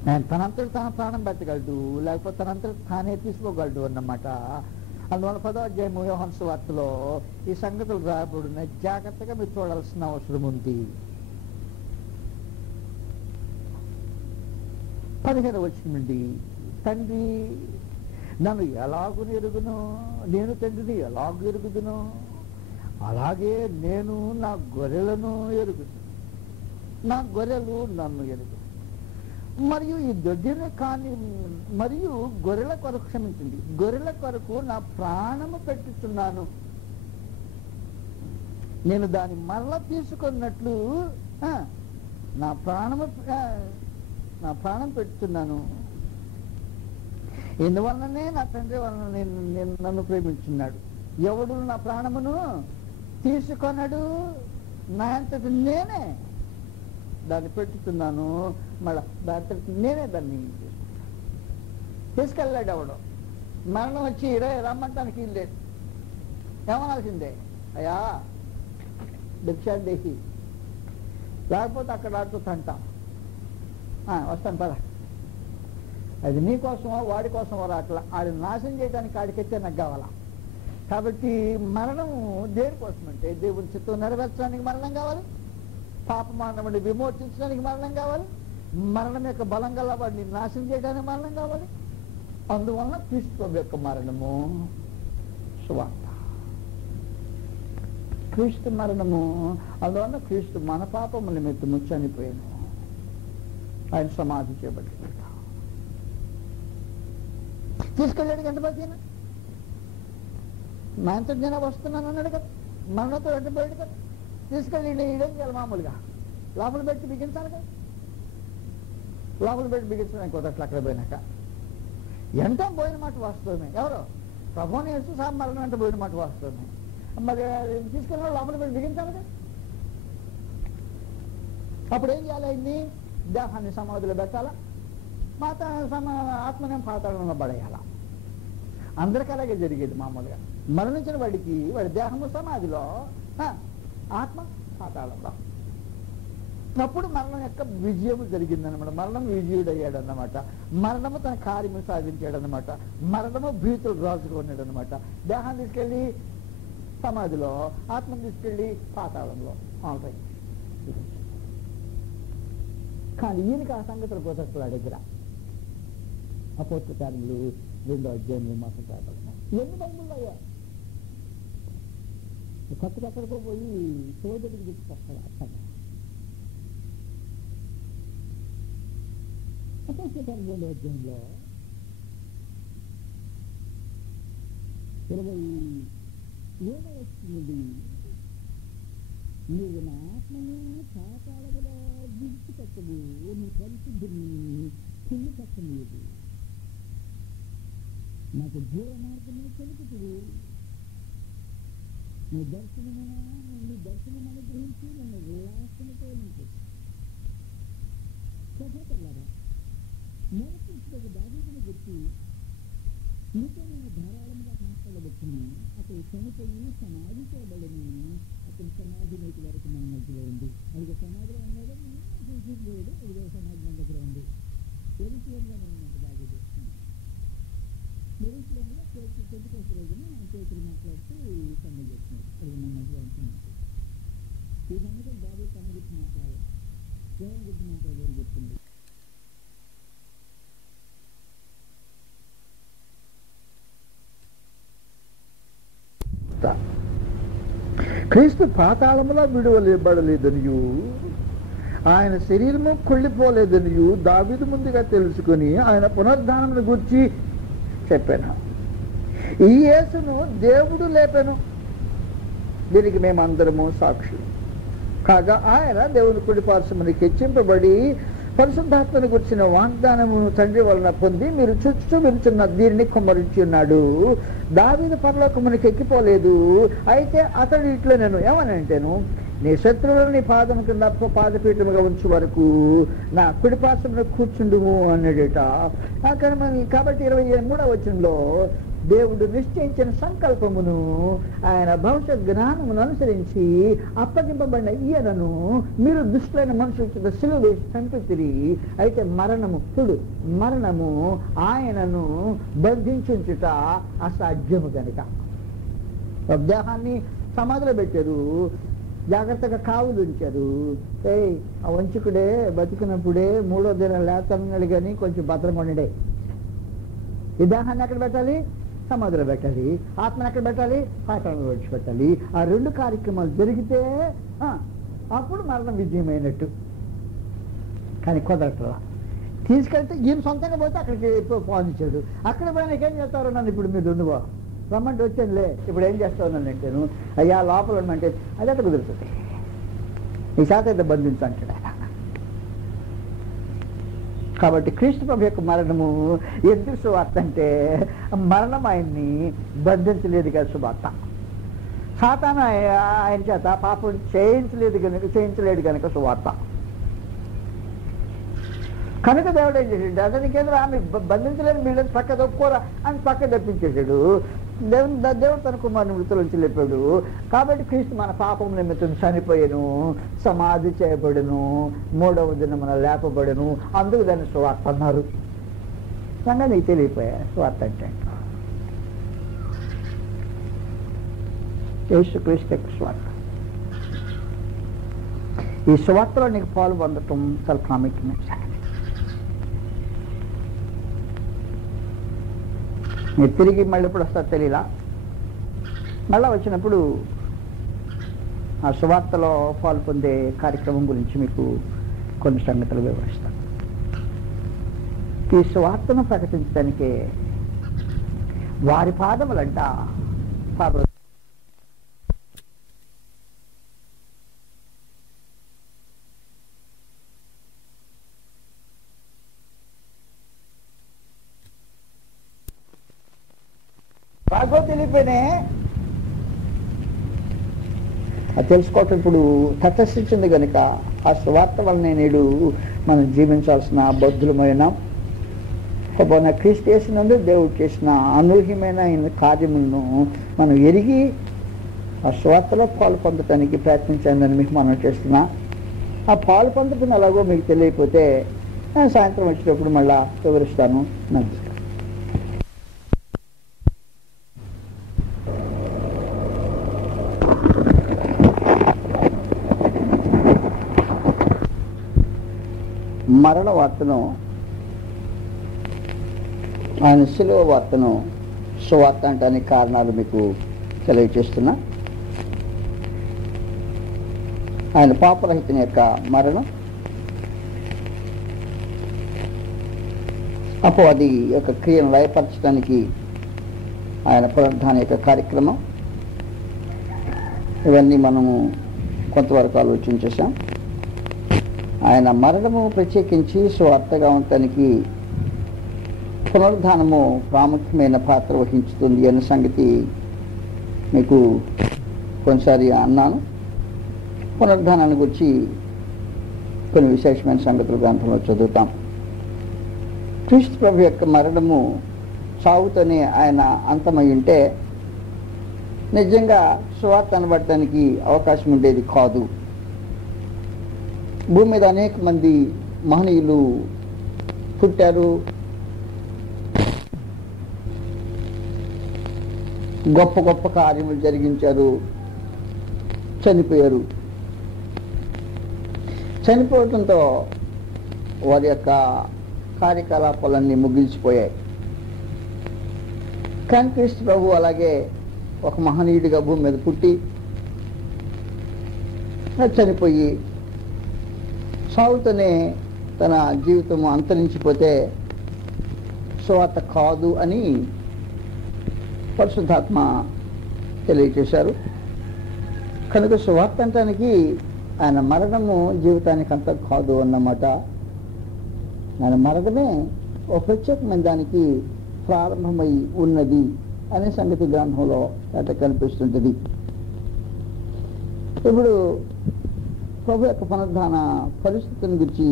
ఆయన తనంతటి తాను ప్రాణం పెట్టగలడు, లేకపోతే తనంతటి తానే తీసుకోగలడు అన్నమాట. అందువల్ల 10వ అధ్యాయము యోహాను సువార్తలో ఈ సంగతులు రాబడున్నాయి. జాగ్రత్తగా మీరు చూడాల్సిన అవసరం ఉంది. 15వ వచనం నుండి, తండ్రి నన్ను ఎలాగూ ఎరుగును, నేను తండ్రిని ఎలాగూ ఎరుగుదును, అలాగే నేను నా గొర్రెలను ఎరుగును, నా గొర్రెలు నన్ను ఎరుగు. మరియు ఈ దొడ్డిని కానీ మరియు గొర్రెల కొరకు, క్షమించండి, గొర్రెల కొరకు నా ప్రాణము పెట్టుతున్నాను. నేను దాన్ని మరలా తీసుకున్నట్లు నా ప్రాణం పెట్టుతున్నాను. ఇందువలననే నా తండ్రి వలన నేను నన్ను ప్రేమించున్నాడు. ఎవడు నా ప్రాణమును తీసుకొనడు, నా అంతటి నేనే దాన్ని పెట్టుతున్నాను. మళ్ళా దాంతో నేనే దాన్ని తీసుకెళ్ళాడు. ఎవడు మరణం వచ్చి రమ్మంటానికి లేదు. ఏమనాల్సిందే, అయ్యా భిక్షాదేహి, లేకపోతే అక్కడ ఆడుతూ తంట వస్తాను పద. అది నీ కోసమో వాడి కోసమో రాట్లా, ఆడి నాశనం చేయడానికి ఆడికెత్తే నాకు కావాలా. కాబట్టి మరణం దేనికోసం అంటే దేవుని చిత్తం నెరవేర్చడానికి మరణం కావాలి, పాప మరణం విమోచించడానికి మరణం కావాలి, మరణం యొక్క బలం గల వాడిని నాశనం చేయడానికి మరణం కావాలి. అందువలన క్రీస్తు యొక్క మరణము సువార్త. క్రీస్తు మరణము, అందువలన క్రీస్తు మన పాపము నిమిత్తము చనిపోయాను, ఆయన సమాధి చేయబడి తీసుకెళ్ళాడు. ఎంతమంది మా అంత నేను వస్తున్నాను అన్నాడు కదా, మరణంతో వెంటబోయాడు కదా, తీసుకెళ్ళి ఇదేం చేయాలి? మామూలుగా లోపల పెట్టి బిగించాలి కదా. లోపల పెట్టి బిగించడానికి కుదరట్లు అక్కడ పోయినాక. ఎంత పోయిన మాట వాస్తవమే. ఎవరో ప్రభువుని వేస్తూ మరణం అంటే పోయిన మాట వాస్తవమే. మరి తీసుకెళ్ళిన లోపల పెట్టి బిగించాలి కదా. అప్పుడు ఏం చేయాలి? అయింది దేహాన్ని సమాధిలో పెట్టాలా, ఆత్మనేం పాతాళంలో పడేయాలా. అందరికీ అలాగే జరిగేది. మామూలుగా మరణించిన వాడికి వాడి దేహము సమాధిలో, ఆత్మ పాతాళంలో. అప్పుడు మరణం యొక్క విజయము జరిగిందనమాట. మరణం విజయుడయ్యాడు అన్నమాట. మరణము తన కార్యము సాధించాడు అన్నమాట. మరణము భీతులు రాజుకున్నాడు అనమాట. దేహాన్ని తీసుకెళ్ళి సమాధిలో, ఆత్మను తీసుకెళ్ళి పాతాళంలో. కానీ ఈయనకి ఆ సంగతులు కుదరట్లా దగ్గర. అపోస్తల కార్యములు 2వ అధ్యాయంలో మాత్రం రాబడుతున్నాయి. ఎన్ని బైబుల్లో అయ్యా కొత్తగా ఎక్కడికో పోయి సోదరుడికి తీసుకొస్తాడు. అర్థంగా అపోస్తలుల 2వ అధ్యాయంలో 27వ వచనం నుండి నీవు నా ఆత్మను పాతాళములో విడిచిపెట్టదు, నీ పరిశుద్ధిని చెల్లి పట్టలేదు, నాకు జీవ మార్గమును తెలుపుతుంది, నీ దర్శనం అనుగ్రహించి నన్ను ఉల్లాసంతో నింపు. సహోదరులారా, మోసపుస్తక దావీదును గురించి మీతో నేను ధారాళంగా మాట్లాడబడుతున్నాను. అతడు చనిపోయి సమాధి చేయబడని, అతని సమాధి నేటి వరకు మన మధ్యలో ఉంది. అది సమాధిలో ఉన్నాడో లేదు, ఇదిగో సమాధి మన దగ్గర ఉంది. ఎరుసలేములో నేను బాగా చేస్తున్నాను. ఎరుసలేములో పెద్దకొక రోజున పేతురు మాట్లాడుతూ ఈ సంగతి చేస్తున్నాడు. అది మన మధ్యలో ఉంటున్నాడు. ఈ సంగతి బాబు తన గురించి మాట్లాడారు, దేవుని గురించి మాట్లాడారు చెప్తుంది. క్రీస్తు పాతాళములో విడువలేబడలేదనియు, ఆయన శరీరము కుళ్ళిపోలేదనియు దావీదు ముందుగా తెలుసుకుని ఆయన పునరుద్ధానమును గురించి చెప్పాను. ఈ యేసును దేవుడు లేపెను, దీనికి మేమందరము సాక్షులు. కాగా ఆయన దేవుని కుడిపార్శ్వమునకు హెచ్చింపబడి పరిశుద్ధాత్మను గురించిన వాగ్దానమును తండ్రి వలన పొంది మీరు చుట్టూ విరుచున్న దీనిని కుమ్మరించి ఉన్నాడు. దావీదు పరలోకమునికి ఎక్కిపోలేదు, అయితే అతడు ఇట్లా నేను ఏమనంటేను, నీ శత్రువులను నీ పాదం కింద పాదపీఠముగా ఉంచు వరకు నా కుడిపార్శ్వమున కూర్చుండుము అన్నాడట. కాబట్టి 23వ వచనంలో దేవుడు నిశ్చయించిన సంకల్పమును ఆయన భవిష్యత్ జ్ఞానమును అనుసరించి అప్పగింపబడిన ఈయనను మీరు దుష్టులైన మనుషుల చేత సిలువ వేసి చంపితిరి. అయితే మరణము ఆయనను బంధించుట అసాధ్యము కనుక దేహాన్ని సమాధిలో పెట్టారు, జాగ్రత్తగా కావులు ఉంచారు. ఆ వంచుకుడే బతికినప్పుడే 3వ దినం లేతన్నాడు కానీ కొంచెం భద్రంగా. ఈ దేహాన్ని ఎక్కడ పెట్టాలి? సమాధిలో పెట్టాలి. ఆత్మను ఎక్కడ పెట్టాలి? పాతాళంలో విడిచిపెట్టాలి. ఆ 2 కార్యక్రమాలు జరిగితే అప్పుడు మరణం విజయమైనట్టు. కానీ కుదరట్లా. తీసుకెళ్తే ఈయన సొంతంగా పోతే అక్కడికి పాలించాడు. అక్కడ పోయినా ఏం చేస్తారో నన్ను ఇప్పుడు మీరు ఉండువా రమ్మంటే వచ్చానులే, ఇప్పుడు ఏం చేస్తావు నన్ను అంటేను, అయ్యా లోపల ఉండమంటే అది అట్లా కుదురుతుంది. ఈ శాతం అయితే బంధించంటాడు ఆయన. కాబట్టి క్రీస్తు ప్రభు యొక్క మరణము ఎందుకు సువార్త అంటే మరణం ఆయన్ని బంధించలేదు కదా సువార్త. సాతాను ఆయన చేత పాపం చేయించలేడు కనుక సువార్త. కనుక దేవుడు ఏం చేసాడు, అతనికి ఏదో ఆమె బంధించలేని వీళ్ళని పక్క తొక్కోరా అని పక్క తప్పించేశాడు. దేవుడు తన కుమారుని మృతుల నుంచి లేపాడు. కాబట్టి క్రీస్తు మన పాపం నిమిత్తం చనిపోయాను, సమాధి చేయబడును, 3వ దినమున లేపబడును. అందుకు దాన్ని సువార్త అన్నారు. సంగతి నీకు తెలియపోయా సువార్త అంటే యేసుక్రీస్తు యొక్క సువార్త. ఈ సువార్తలో నీకు పాలు పొందటం చాలా ప్రాముఖ్యమైన సంగతి. మీరు తిరిగి మళ్ళీ ఎప్పుడు వస్తారు తెలియలా. మళ్ళీ వచ్చినప్పుడు ఆ సువార్తలో పాలు పొందే కార్యక్రమం గురించి మీకు కొన్ని సంగతులు వివరిస్తాను. ఈ సువార్తను ప్రకటించడానికే వారి పాదములంట బాగో తెలియపోయినే అది తెలుసుకోవటం ఇప్పుడు తటస్థించింది కనుక ఆ సువార్త వలన నేడు మనం జీవించాల్సిన బద్ధులమైన క్రీస్తు చేసినందు దేవుడు చేసిన అనూహ్యమైన కార్యములను మనం ఎరిగి ఆ సువార్తలో పాలు పొందటానికి ప్రయత్నించాలని మీకు మనం చేస్తున్నా. ఆ పాలు పొందటం ఎలాగో మీకు తెలియకపోతే సాయంత్రం వచ్చినప్పుడు మళ్ళా వివరిస్తాను. నమస్కారం. మరణ వార్తను, ఆయన శిలువ వార్తను సువార్త అంటానికి కారణాలు మీకు తెలియజేస్తున్నా. ఆయన పాపరహితుని యొక్క మరణం, అపవాది యొక్క క్రియను లయపరచడానికి ఆయన పునరుద్ధాన యొక్క కార్యక్రమం, ఇవన్నీ మనము కొంతవరకు ఆలోచన చేశాం. ఆయన మరణము ప్రత్యేకించి సువార్తగా ఉండటానికి పునరుద్ధానము ప్రాముఖ్యమైన పాత్ర వహించుతుంది అన్న సంగతి మీకు కొన్నిసారి అన్నాను. పునరుద్ధానాన్ని గురించి కొన్ని విశేషమైన సంగతులు గ్రంథంలో చదువుతాం. క్రీస్తు ప్రభు యొక్క మరణము చావుతోనే ఆయన అంతమై ఉంటే నిజంగా సువార్త అనబడటానికి అవకాశం ఉండేది కాదు. భూమి మీద అనేక మంది మహనీయులు పుట్టారు, గొప్ప గొప్ప కార్యములు జరిగించారు, చనిపోయారు. చనిపోవడంతో వారి యొక్క కార్యకలాపాలన్నీ ముగిసిపోయాయి. కానీ క్రీస్తు ప్రభు అలాగే ఒక మహనీయుడిగా భూమి మీద పుట్టి చనిపోయి సాగుతూనే తన జీవితము అంతరించిపోతే సువార్త కాదు అని పరిశుద్ధాత్మ తెలియచేశారు. కనుక సువార్త అంటానికి ఆయన మరణము జీవితానికి అంత కాదు అన్నమాట. ఆయన మరణమే ఒక ప్రత్యేకమైన దానికి ప్రారంభమై ఉన్నది అనే సంగతి గ్రంథంలో అట్లా కనిపిస్తుంటుంది. ఇప్పుడు ప్రభు యొక్క పునరుద్ధాన పరిస్థితిని గురించి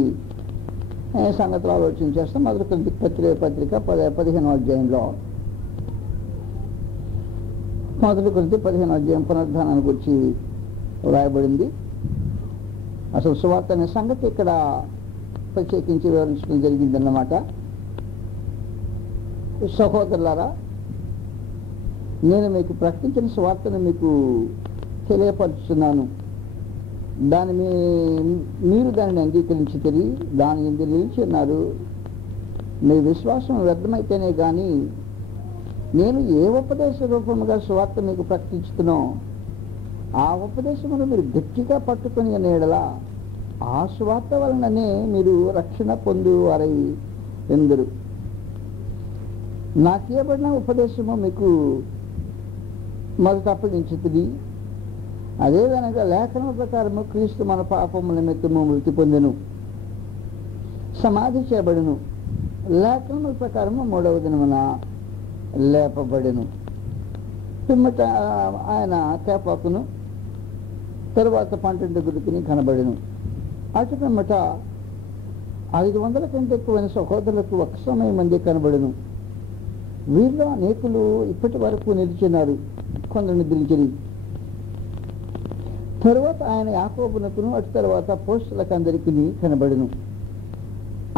సంగతులు ఆలోచన చేస్తాం. మొదటి కొరింథీ పత్రిక 15వ అధ్యాయంలో, మొదటి కొరింథీ 15వ అధ్యాయం పునరుద్ధానాన్ని గురించి వ్రాయబడింది. అసలు సువార్త అనే సంగతి ఇక్కడ ప్రత్యేకించి వివరించడం జరిగిందన్నమాట. సహోదరులారా, నేను మీకు ప్రకటించిన సువార్తను మీకు తెలియపరుచుతున్నాను. మీరు దానిని అంగీకరించి దాని ఎందుకు నిలిచి ఉన్నారు. మీ విశ్వాసం వ్యర్థమైతేనే కానీ నేను ఏ ఉపదేశ రూపముగా సువార్త మీకు ప్రకటించుతున్నో ఆ ఉపదేశమును మీరు గట్టిగా పట్టుకొని అనేడలా ఆ సువార్త వలననే మీరు రక్షణ పొందువారై ఎందరు. నాకేబడిన ఉపదేశము మీకు మొదట అప్పగించుతుంది. అదేవిధంగా లేఖన ప్రకారము క్రీస్తు మన పాపముల నిమిత్తము మృతి పొందెను, సమాధి చేయబడెను, లేఖనముల ప్రకారము 3వ దినమున లేపబడెను. పిమ్మట ఆయన కేపాకును తరువాత 12 గురుకుని కనబడెను. అటు పిమ్మట 500 కంటే ఎక్కువైన సహోదరులకు ఒక సమయం మంది కనబడెను. వీరిలో అనేకులు ఇప్పటి వరకు నిలిచినారు, కొందరు నిద్రించిరి. తరువాత ఆయన యాకోబునకును అటు తర్వాత అపోస్తలులకు అందరికీ కనబడెను.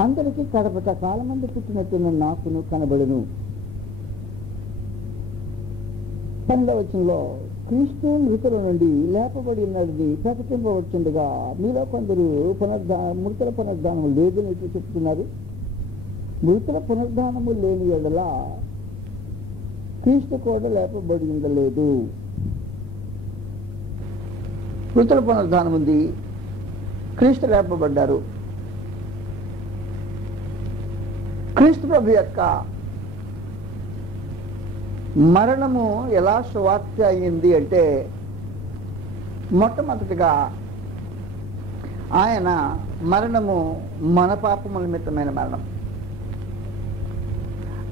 అందరికీ కడపట కాలమంది పుట్టినట్టున్న నాకును కనబడెను. 12వ వచనంలో క్రీస్తు మృతుల నుండి లేపబడి ఉన్నది ప్రకటింపవచ్చుండగా మీలో కొందరు మృతుల పునరుద్ధానము లేదని ఇట్లు చెప్తున్నారు. మృతుల పునరుద్ధానము లేని ఎడల క్రీస్తు కూడా లేపబడి ఉండలేదు. మృతుల పునరుద్ధానం ఉంది, క్రీస్తు లేపబడ్డారు. క్రీస్తు ప్రభు యొక్క మరణము ఎలా సువార్త అయ్యింది అంటే, మొట్టమొదటిగా ఆయన మరణము మన పాపముల నిమిత్తమైన మరణం.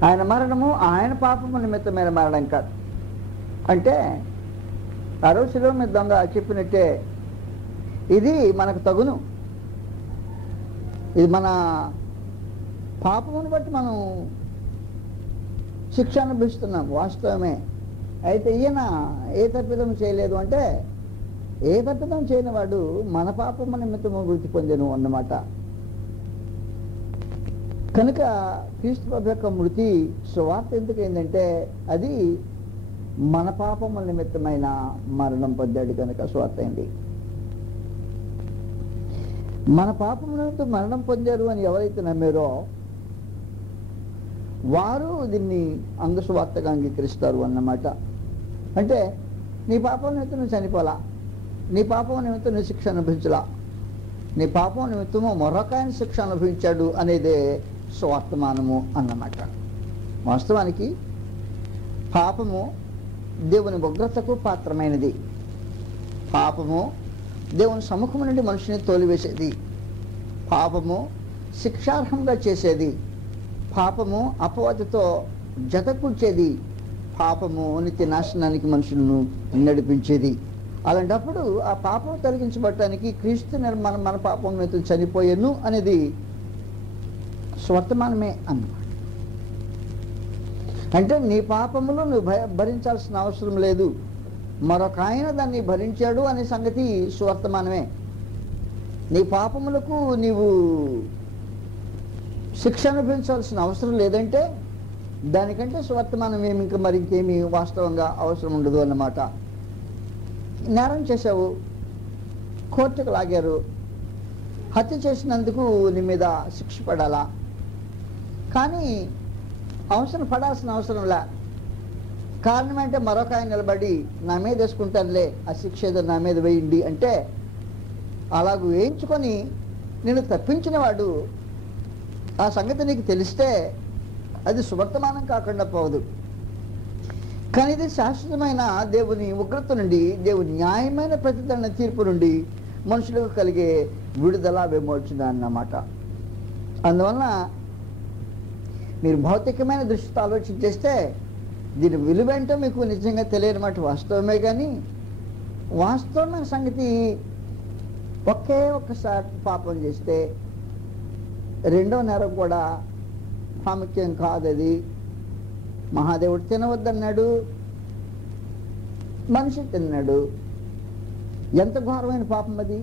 ఆయన మరణము ఆయన పాపముల నిమిత్తమైన మరణం కాదు. అంటే ఆ రోజు శిలువ మీద దొంగ చెప్పినట్టే, ఇది మనకు తగును, ఇది మన పాపమును బట్టి మనం శిక్ష అనుభవిస్తున్నాం, వాస్తవమే. అయితే ఈయన ఏ తప్పిదం చేయలేదు అంటే, ఏ తప్పిదం చేయని వాడు మన పాపము నిమిత్తము మృతి పొందెను అన్నమాట. కనుక క్రీస్తు ప్రభు యొక్క మృతి సువార్త ఎందుకైందంటే, అది మన పాపముల నిమిత్తమైన మరణం పొందాడు కనుక సువార్త అయింది. మన పాపములతో మరణం పొందారు అని ఎవరైతే నమ్మారో వారు దీన్ని అంగసువార్తగా అంగీకరిస్తారు అన్నమాట. అంటే నీ పాపం నిమిత్తం నువ్వు చనిపోలా, నీ పాపం నిమిత్తం నువ్వు శిక్ష అనుభవించలా, నీ పాపం నిమిత్తము మరొక ఆయన శిక్ష అనుభవించాడు అనేదే సువర్తమానము అన్నమాట. వాస్తవానికి పాపము దేవుని ఉగ్రతకు పాత్రమైనది. పాపము దేవుని సముఖము నుండి మనిషిని తోలివేసేది. పాపము శిక్షార్హంగా చేసేది. పాపము అపవాదితో జతకూర్చేది. పాపము నిత్య నాశనానికి మనుషులను నడిపించేది. అలాంటప్పుడు ఆ పాపం తొలగించబడటానికి క్రీస్తు మన పాపం మీద చనిపోయాను అనేది స్వర్తమానమే అన్నమాట. అంటే నీ పాపములు నువ్వు భరించాల్సిన అవసరం లేదు, మరొక ఆయన దాన్ని భరించాడు అనే సంగతి స్వర్తమానమే. నీ పాపములకు నీవు శిక్ష అనుభవించాల్సిన అవసరం లేదంటే దానికంటే స్వర్తమానం ఏమి ఇంకా మరి ఇంకేమీ వాస్తవంగా అవసరం ఉండదు అన్నమాట. నేరం చేశావు, కోర్టుకు లాగారు, హత్య చేసినందుకు నీ మీద శిక్ష పడాలా, కానీ అవసరం పడాల్సిన అవసరంలా. కారణం అంటే మరొక ఆయన నిలబడి నా మీద వేసుకుంటానులే, ఆ శిక్ష ఏదో నా మీద వేయండి అంటే అలాగూ వేయించుకొని నేను తప్పించిన వాడు ఆ సంగతి నీకు తెలిస్తే అది సువర్తమానం కాకుండా పోదు. కానీ ఇది శాశ్వతమైన దేవుని ఉగ్రత నుండి, దేవుని న్యాయమైన ప్రతిదండన తీర్పు నుండి మనుషులకు కలిగే విడుదల విమోచన అన్నమాట. అందువలన మీరు భౌతికమైన దృష్టితో ఆలోచన చేస్తే దీని విలువేంటో మీకు నిజంగా తెలియనమాట వాస్తవమే. కానీ వాస్తవమైన సంగతి ఒకే ఒక్కసారి పాపం చేస్తే రెండో నేరం కూడా ప్రాముఖ్యం కాదు. అది మహాదేవుడు తినవద్దన్నాడు, మనిషి తిన్నాడు. ఎంత ఘోరమైన పాపం అది.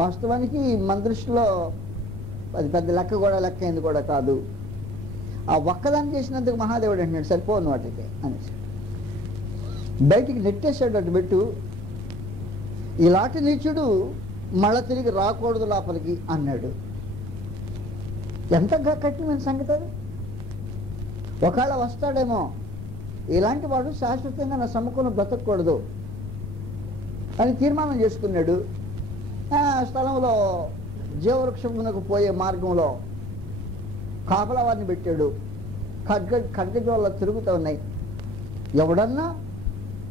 వాస్తవానికి మన దృష్టిలో అది పెద్ద లెక్క కూడా లెక్క అయింది కూడా కాదు. ఆ ఒక్కదాన్ని చేసినందుకు మహాదేవుడు అంటున్నాడు సరిపోను వాటికి అనేసి బయటికి నెట్టేసాడు. అటు పెట్టు, ఇలాంటి నీచుడు మళ్ళా తిరిగి రాకూడదు లోపలికి అన్నాడు. ఎంత కఠినమైన సంగతి అది. ఒకవేళ వస్తాడేమో, ఇలాంటి వాడు శాశ్వతంగా నా సముఖంలో బ్రతకూడదు అని తీర్మానం చేసుకున్నాడు. ఆ స్థలంలో జీవవృక్షమునకు పోయే మార్గంలో కాపలా వారిని పెట్టాడు. ఖడ్గజోళ్ళ తిరుగుతూ ఉన్నాయి. ఎవడన్నా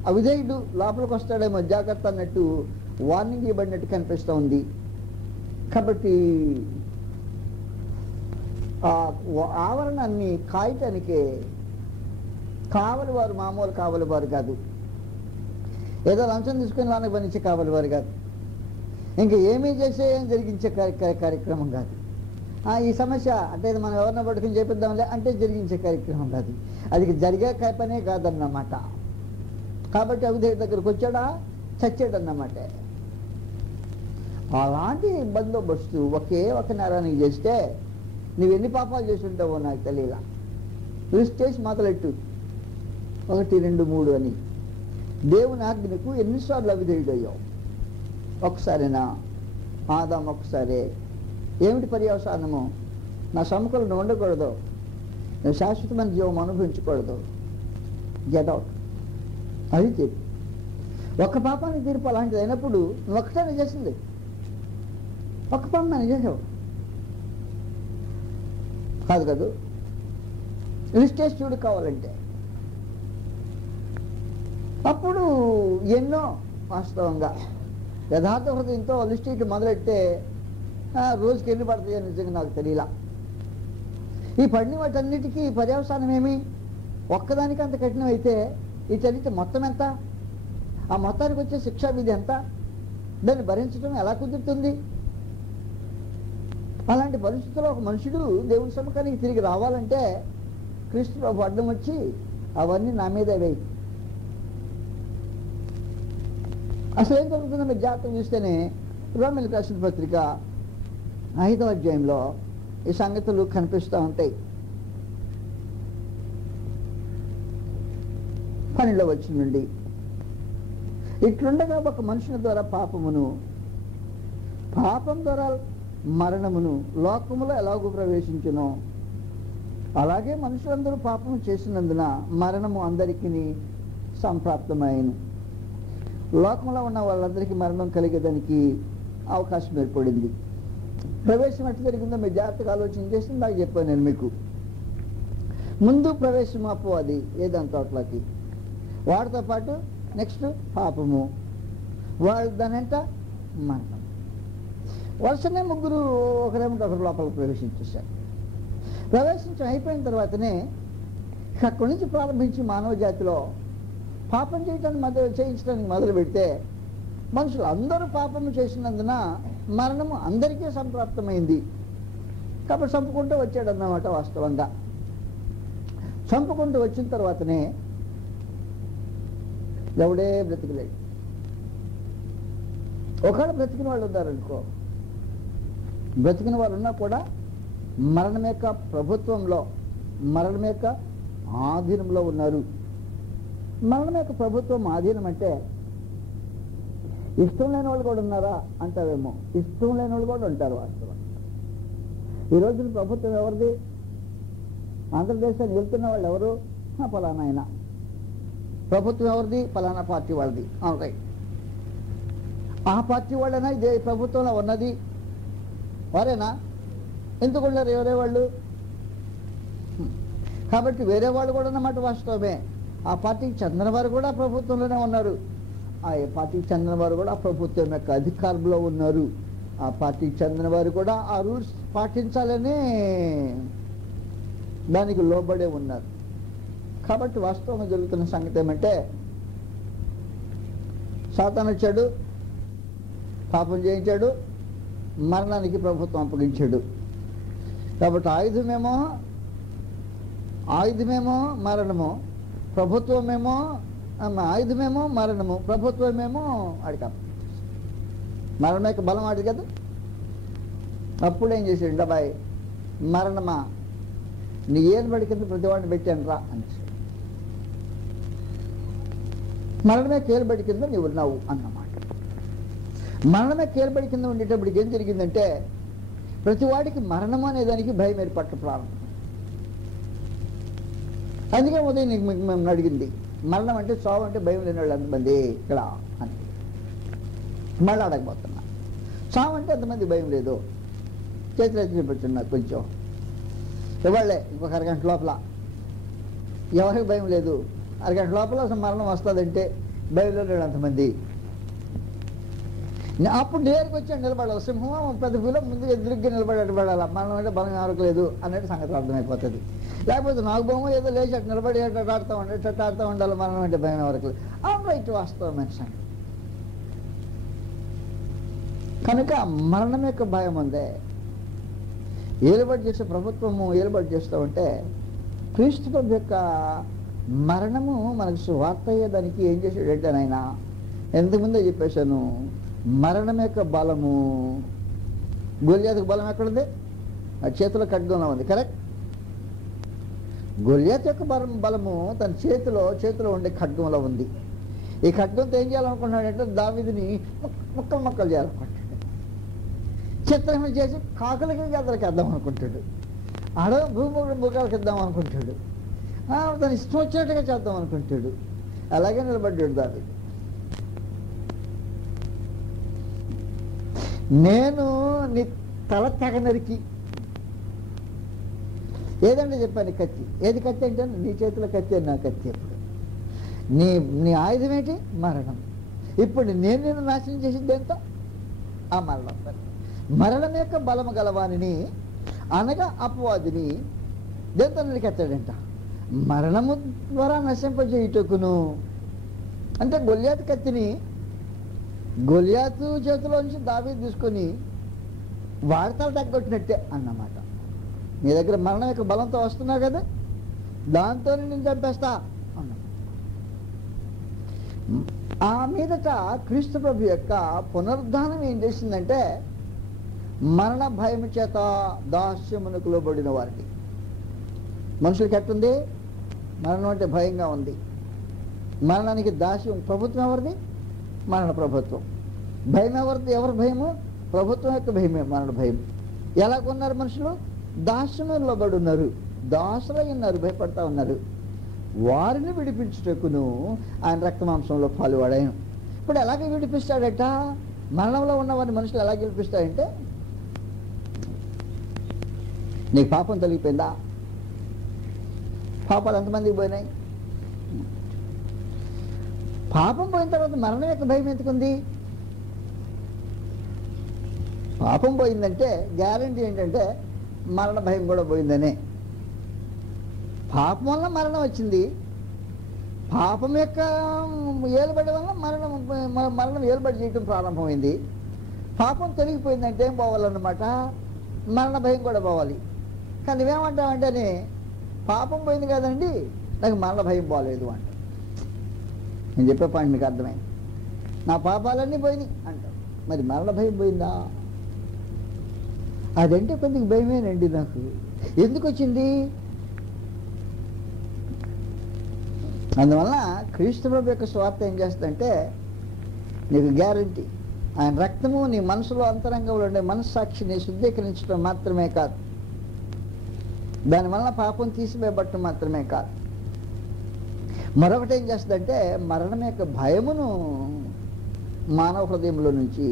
అవిధేయుడు లోపలికి వస్తాడేమో జాగ్రత్త అన్నట్టు వార్నింగ్ ఇవ్వబడినట్టు కనిపిస్తూ ఉంది. కాబట్టి ఆ ఆవరణాన్ని కాయటానికే కావలి వారు మామూలు కావలి వారు కాదు, ఏదో లంచం తీసుకుని వాళ్ళకి పనిచ్చే కావలి వారు కాదు, ఇంకా ఏమీ చేసే ఏం జరిగించే కార్యక్రమం కాదు. ఈ సమస్య అంటే మనం ఎవరినో పట్టుకుని చేపిద్దాంలే అంటే జరిగించే కార్యక్రమం కాదు. అది జరిగే పనే కాదన్నమాట. కాబట్టి అవిధేయుడి దగ్గరకు వచ్చాడా చచ్చాడన్నమాట. అలాంటి బందోబస్తు ఒకే ఒక నేరానికి చేస్తే నువ్వు ఎన్ని పాపాలు చేసి ఉంటావో నాకు తెలియలా. లిస్ట్ చేసి మొదలెట్టు 1, 2, 3 అని. దేవుని ఆజ్ఞకు ఎన్నిసార్లు అవిధేయుడు అయ్యావు? ఒకసారేనా? ఆదాం ఒకసారే. ఏమిటి పర్యవసానము? నా సముఖంలో నువ్వు ఉండకూడదు, నువ్వు శాశ్వతమైన జీవం అనుభవించకూడదు, గెట్ అవుట్. అది తీర్పు. ఒక్క పాపానికి తీర్పు అలాంటిది అయినప్పుడు నువ్వు ఒక్కసారి చేసింది, ఒక్క పాపం నేను చేసావు కాదు కాదు. లిస్టేజ్ చూడు కావాలంటే. అప్పుడు ఎన్నో వాస్తవంగా యథార్థ హృదయంతో లిస్ట్ మొదలెట్టే రోజుకి ఎన్ని పడతాయో నిజంగా నాకు తెలియలా. ఈ పడిన వాటన్నిటికీ పర్యవసానం ఏమి? ఒక్కదానికి అంత కఠినం అయితే వీటన్నిటి మొత్తం ఎంత? ఆ మొత్తానికి వచ్చే శిక్షా విధి ఎంత? దాన్ని భరించడం ఎలా కుదురుతుంది? అలాంటి పరిస్థితుల్లో ఒక మనుషుడు దేవుని సముఖానికి తిరిగి రావాలంటే క్రీస్తు ప్రభు అడ్డం వచ్చి అవన్నీ నా మీద వేయి. అసలు ఏం జరుగుతుందో మీరు జాగ్రత్తగా చూస్తేనే రోమీయులకు రాసిన పత్రిక 5వ అధ్యాయంలో ఈ సంగతులు కనిపిస్తూ ఉంటాయి. 12వ వచనం నుండి, ఇట్లుండగా ఒక మనుషుని ద్వారా పాపం ద్వారా మరణమును లోకములో ఎలాగూ ప్రవేశించునో అలాగే మనుషులందరూ పాపము చేసినందున మరణము అందరికీ సంప్రాప్తమైను. లోకంలో ఉన్న వాళ్ళందరికీ మరణం కలిగేదానికి అవకాశం ఏర్పడింది. ప్రవేశం ఎట్లా జరిగిందో మీరు జాగ్రత్తగా ఆలోచన చేసి నాకు చెప్పాను నేను మీకు. ముందు ప్రవేశం అపవాది ఏదంతట్లోకి, వాడితో పాటు నెక్స్ట్ పాపము, వాళ్ళు దానంట మరణం. వరుసనే ముగ్గురు ఒకరేమిటి ఒకరు లోపలికి ప్రవేశించేశారు. ప్రవేశించడం అయిపోయిన తర్వాతనే అక్కడి నుంచి ప్రారంభించి మానవ జాతిలో పాపం చేయించడానికి మొదలు పెడితే మనుషులు అందరూ పాపము చేసినందున మరణము అందరికీ సంప్రాప్తమైంది. కాబట్టి చంపుకుంటూ వచ్చాడు అన్నమాట. వాస్తవంగా చంపుకుంటూ వచ్చిన తర్వాతనే ఎవడే బ్రతికలేడు. ఒకవేళ బ్రతికిన వాళ్ళు ఉన్నారనుకో, బ్రతికిన వాళ్ళు ఉన్నా కూడా మరణం యొక్క ప్రభుత్వంలో, మరణం యొక్క ఆధీనంలో ఉన్నారు. మరణం యొక్క ప్రభుత్వం ఆధీనం అంటే ఇష్టం లేని వాళ్ళు కూడా ఉన్నారా అంటావేమో. ఇష్టం లేని వాళ్ళు కూడా ఉంటారు. వాస్తవం ఈ రోజున ప్రభుత్వం ఎవరిది? ఆంధ్రదేశానికి వెళ్తున్న వాళ్ళు ఎవరు? ఫలానా ఆయన. ప్రభుత్వం ఎవరిది? ఫలానా పార్టీ వాళ్ళది. రైట్. ఆ పార్టీ వాళ్ళైనా ఇదే ప్రభుత్వంలో ఉన్నది వారేనా? ఎందుకు ఉన్నారు ఎవరే వాళ్ళు? కాబట్టి వేరే వాళ్ళు కూడా అన్నమాట. వాస్తవమే. ఆ పార్టీకి చెందిన వారు కూడా ప్రభుత్వంలోనే ఉన్నారు. ఆ పార్టీకి చెందిన వారు కూడా ప్రభుత్వం యొక్క అధికారంలో ఉన్నారు. ఆ పార్టీకి చెందిన వారు కూడా ఆ రూల్స్ పాటించాలని దానికి లోబడే ఉన్నారు. కాబట్టి వాస్తవంగా జరుగుతున్న సంగతి ఏమంటే, సాతాను వచ్చాడు, పాపం చేయించాడు, మరణానికి ప్రభుత్వం అప్పగించాడు. కాబట్టి ఆయుధమేమో మరణము, ప్రభుత్వమేమో ఆయుధమేమో మరణము, ప్రభుత్వమేమో ఆడికి అప్పగించేసి, మరణం యొక్క బలం ఆడి కదా. అప్పుడు ఏం చేసాడు? డబ్బాయి మరణమా, నీ ఏలుబడి కింద ప్రతివాడిని పెట్టాను రా అని. మరణమే కేలుబడి కింద నీవు ఉన్నావు అన్నమాట. మరణమే కేలుబడి కింద ఉండేటప్పటికి ఏం జరిగిందంటే, ప్రతివాడికి మరణం అనే దానికి భయం ఏర్పట్ల ప్రారంభం. అందుకే ఉదయం నీకు మేము అడిగింది, మరణం అంటే చావు అంటే భయం లేని వాళ్ళు ఎంతమంది ఇక్కడ అని. మళ్ళీ అడగబోతున్నా, చావు అంటే ఎంతమంది భయం లేదు? చేతులు ఎత్తి చూపించున్నా కొంచెం. ఇవాళ్ళే ఇంకొక అరగంట లోపల ఎవరికి భయం లేదు. అరగంట లోపల అసలు మరణం వస్తుందంటే భయం లేని అంతమంది. అప్పుడు నేరుకు వచ్చాడు నిలబడాలి. సింహం పెద్ద పిల్ల ముందు ఎదురుగ్గా నిలబడి పడాలి. మరణం అంటే బలం ఎవరికి లేదు అన్నట్టు సంగతి అర్థమైపోతుంది. లేకపోతే నాకు బొమ్మ ఏదో లేచి అటు నిలబడి ఆడుతూ ఉండాలి. మరణం అంటే భయం ఎవరికి లేదు. రైట్, వాస్తవమైన సంగతి. కనుక మరణం యొక్క భయం ఉంది. ఏలుబడి చేసే ప్రభుత్వము ఏలుబడి చేస్తూ ఉంటే, క్రీస్తు ప్రభు యొక్క మరణము మనకు సువార్త అయ్యేదానికి ఏం చేసాడంటే, ఆయన ఎంతకుముందే చెప్పేశాను, మరణం యొక్క బలము, గొల్యాతుకు బలం ఎక్కడుంది? ఆ చేతిలో ఖడ్గంలో ఉంది. కరెక్ట్. గొల్యాతు యొక్క బలము తన చేతిలో ఉండే ఖడ్గంలో ఉంది. ఈ ఖడ్గంతో ఏం చేయాలనుకున్నాడంటే, దావీదుని ముక్కలు చేయాలనుకుంటాడు. చిత్రహింస చేసి కాకులకి గద్దలకి వేద్దాం అనుకుంటాడు. భూముడు మృగాలకి ఇద్దాం అనుకుంటాడు. తను ఇష్టం వచ్చినట్టుగా చేద్దాం అనుకుంటాడు. అలాగే నిలబడ్డాడు దావీదు. నేను నీ తల తెగ నరికి, ఏదంటే చెప్పాను కత్తి. ఏది కత్తి అంటే నీ చేతిలో కత్తి అని. నా కత్తి ఎప్పుడు నీ ఆయుధం ఏంటి? మరణం. ఇప్పుడు నేను నాశనం చేసింది ఎంత? ఆ మరణం. మరణం యొక్క బలము గలవానిని అనగా అపవాదిని దేంతో నరికెత్తాడంట? మరణము ద్వారా నశింపజేయుటకును. అంటే గొల్యాతు కత్తిని గొల్యాతు చేతిలోంచి దావీదు తీసుకొని వాడతాలు తగ్గొట్టినట్టే అన్నమాట. నీ దగ్గర మరణం యొక్క బలంతో వస్తున్నావు కదా, దాంతో నేను చంపేస్తా అన్న. ఆ మీదట క్రీస్తు ప్రభు యొక్క పునరుద్ధానం ఏం చేసిందంటే, మరణ భయం చేత దాస్యమునకు లోబడిన వారికి, మనుషులకి ఎట్టుంది? మరణం అంటే భయంగా ఉంది. మరణానికి దాస్యం. ప్రభుత్వం ఎవరిది? మరణ ప్రభుత్వం. భయం ఎవరిది? ఎవరి భయము? ప్రభుత్వం యొక్క భయమే మరణ భయం. ఎలాగున్నారు మనుషులు? దాస్యమును లోబడి ఉన్నారు, దాసులై ఉన్నారు, భయపడతా ఉన్నారు. వారిని విడిపించుటకును ఆయన రక్తమాంసంలో పాలువాడాను. ఇప్పుడు ఎలాగే విడిపిస్తాడట? మరణంలో ఉన్న వారిని మనుషులు ఎలా గెలిపిస్తాడంటే, నీకు పాపం తొలగిపోయిందా? పాపాలు ఎంతమందికి పోయినాయి? పాపం పోయిన తర్వాత మరణం యొక్క భయం ఎందుకుంది? పాపం పోయిందంటే గ్యారంటీ ఏంటంటే మరణ భయం కూడా పోయిందనే. పాపం వల్ల మరణం వచ్చింది, పాపం యొక్క ఏలుబడి వల్ల మరణం ఏలుబడి చేయటం ప్రారంభమైంది. పాపం తొలగిపోయిందంటే ఏం పోవాలన్నమాట? మరణ భయం కూడా పోవాలి. కానీ నువ్వేమంటావంటేనే పాపం పోయింది కదండి, నాకు మరణ భయం పోలేదు అంట. నేను చెప్పే పాయింట్ మీకు అర్థమైంది. నా పాపాలన్నీ పోయినాయి అంటావు, మరి మరణ భయం పోయిందా? అదంటే కొద్దిగా భయమేనండి నాకు. ఎందుకు వచ్చింది? అందువల్ల క్రీస్తు ప్రభు యొక్క స్వార్థ ఏం చేస్తుందంటే నీకు గ్యారంటీ, ఆయన రక్తము నీ మనసులో అంతరంగంలో ఉండే మనస్సాక్షిని శుద్ధీకరించడం మాత్రమే కాదు, దానివల్ల పాపం తీసివేయబట్టడం మాత్రమే కాదు, మరొకటి ఏం చేస్తుందంటే మరణం యొక్క భయమును మానవ హృదయంలో నుంచి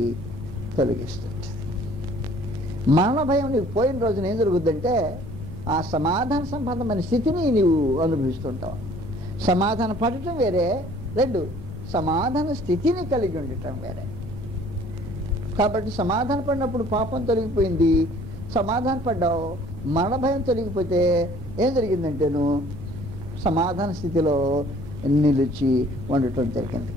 తొలగిస్తుంది. మరణ భయం నీకు పోయిన రోజున ఏం జరుగుద్దంటే ఆ సమాధాన సంబంధమైన స్థితిని నీవు అనుభవిస్తుంటావు. సమాధాన పడటం వేరే, రెండు సమాధాన స్థితిని కలిగి ఉండటం వేరే. కాబట్టి సమాధాన పడినప్పుడు పాపం తొలగిపోయింది, సమాధాన పడ్డావు, మరణ భయం తొలగిపోతే ఏం జరిగిందంటేను సమాధాన స్థితిలో నిలిచి ఉండటం జరిగింది.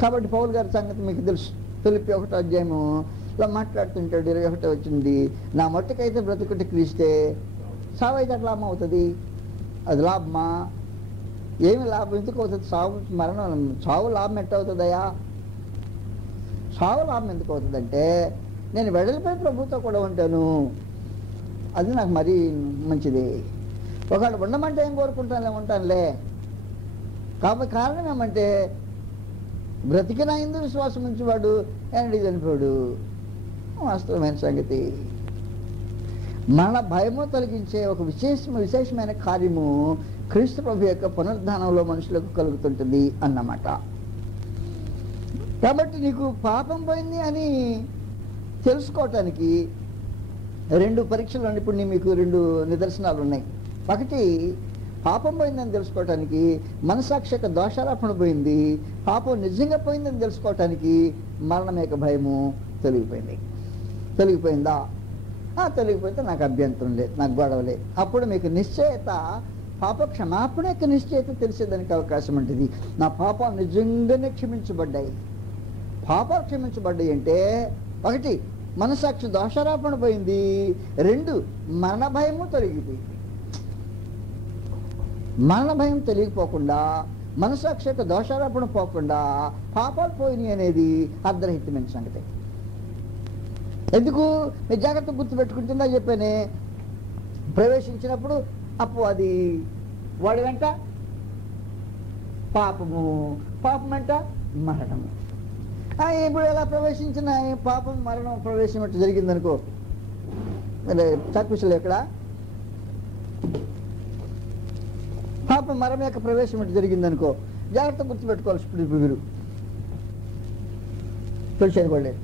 కాబట్టి పౌలు గారి సంగతి మీకు తెలుసు. ఫిలిప్పీ 1వ అధ్యాయములో మాట్లాడుతుంటాడు, 21 వచ్చింది, నా మట్టుకైతే బ్రతుకుటి క్రీస్తే, సావైతే అట్లా లాభం అవుతుంది. అది లాభమా? ఏమి లాభం? ఎందుకు అవుతుంది? చావు లాభం ఎట్ట అవుతుందయా? చావు లాభం ఎందుకు అవుతుందంటే నేను వెడలిపోయి ప్రభుతో కూడా ఉంటాను, అది నాకు మరీ మంచిది. ఒకవేళ ఉండమంటే ఏం ఉంటానులే. కాబట్టి కారణం ఏమంటే బ్రతికిన హిందూ విశ్వాసం నుంచి వాడు ఎన్నడీ చనిపోయాడు. వాస్తవమైన సంగతి. మన భయము తొలగించే ఒక విశేషమైన కార్యము క్రీస్తు ప్రభు యొక్క పునరుద్ధానంలో మనుషులకు కలుగుతుంటుంది అన్నమాట. కాబట్టి నీకు పాపం పోయింది అని తెలుసుకోవటానికి 2 పరీక్షలు ఇప్పుడు మీకు 2 నిదర్శనాలు ఉన్నాయి. ఒకటి, పాపం పోయిందని తెలుసుకోవటానికి మనసాక్షి యొక్క దోషారోపణ పోయింది, పాపం నిజంగా పోయిందని తెలుసుకోవటానికి మరణం యొక్క భయము తొలగిపోయిందా? తొలగిపోతే నాకు అభ్యంతరం లేదు, నాకు గొడవ లేదు. అప్పుడు మీకు నిశ్చయత, పాప క్షమాపణ యొక్క నిశ్చయత తెలిసేదానికి అవకాశం ఉంటుంది. నా పాపాలు నిజంగానే క్షమించబడ్డాయి. పాపాలు క్షమించబడ్డాయి అంటే ఒకటి, మనసాక్షి దోషారోపణ పోయింది, 2 మరణ భయము తొలగిపోయింది. మరణ భయం తెలియకపోకుండా, మనసాక్షి యొక్క దోషారోపణ పోకుండా పాపాలు పోయినాయి అనేది అర్ధరహితమైన సంగతి. ఎందుకు? మీరు జాగ్రత్త గుర్తుపెట్టుకుంటుందా చెప్పానే, ప్రవేశించినప్పుడు అది వాడి వెంట పాపము, పాపం వెంట మరణము. ఇప్పుడు ఎలా ప్రవేశించిన పాపం మరణం ప్రవేశం ఎట్టు జరిగిందనుకో, చాకుశలు ఎక్కడ పాపం మరణం యొక్క ప్రవేశం ఎట్టు జరిగిందనుకో, జాగ్రత్త గుర్తుపెట్టుకోవాలి. ఇప్పుడు మీరు తెలిసేది కూడా లేదు.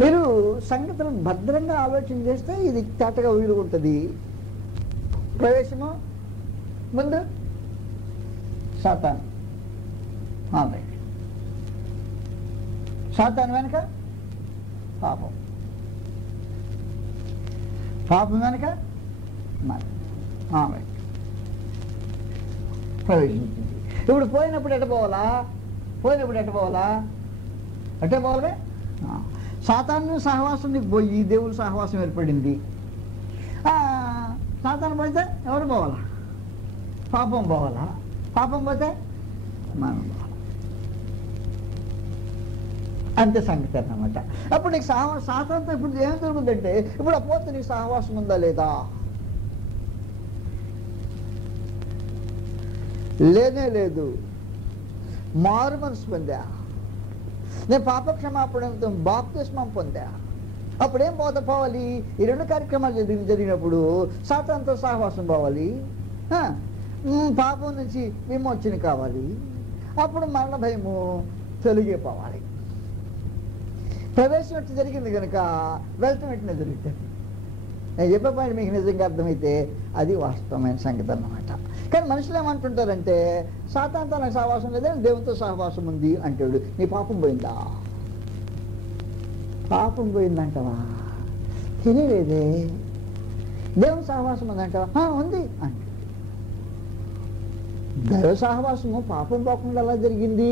మీరు సంగతులను భద్రంగా ఆలోచన చేస్తే ఇది తేటగా వీలు ఉంటుంది. ప్రవేశము ముందు సాతాను, సాతాను వెనక పాపం, పాపం వెనక ప్రవేశించింది. ఇప్పుడు పోయినప్పుడు ఎట్ట పోవాలా? అట్టే పోవాలే. సాతాను సహవాసం నీకు పోయి దేవుని సహవాసం ఏర్పడింది. సాతాను పోతే ఎవరు పోవాలా? పాపం పోవాలా? పాపం పోతే మనం పోవాలా? అంతే సంగతి అన్నమాట. అప్పుడు నీకు సాతానుతో ఇప్పుడు ఏం జరుగుతుందంటే, ఇప్పుడు పోతే నీకు సహవాసం ఉందా లేదా? లేనే లేదు. మారు మనసు పొందా, నేను పాప క్షమాపణతో బాప్తిస్మం పొందా. అప్పుడేం పోవాలి? ఈ 2 కార్యక్రమాలు జరిగినప్పుడు సాతానుతో సహవాసం పోవాలి, పాపం నుంచి విమోచన కావాలి, అప్పుడు మరణ భయము తొలగిపోవాలి. ప్రవేశం ఎట్లా జరిగింది కనుక వెళ్తాం ఎట్లా జరుగుతుంది. నేను చెప్పే పాయింట్ మీకు నిజంగా అర్థమైతే అది వాస్తవమైన సంగతి అన్నమాట. కానీ మనుషులు ఏమంటుంటారంటే సాతానుతో నాకు సహవాసం లేదా, దేవునితో సహవాసం ఉంది అంటాడు. నీ పాపం పోయిందా? పాపం పోయిందంటవా? తెలియలేదే. దేవుని సహవాసం ఉందంటవా? ఉంది అంటే దైవ సహవాసము పాపం పోకుండా ఎలా జరిగింది?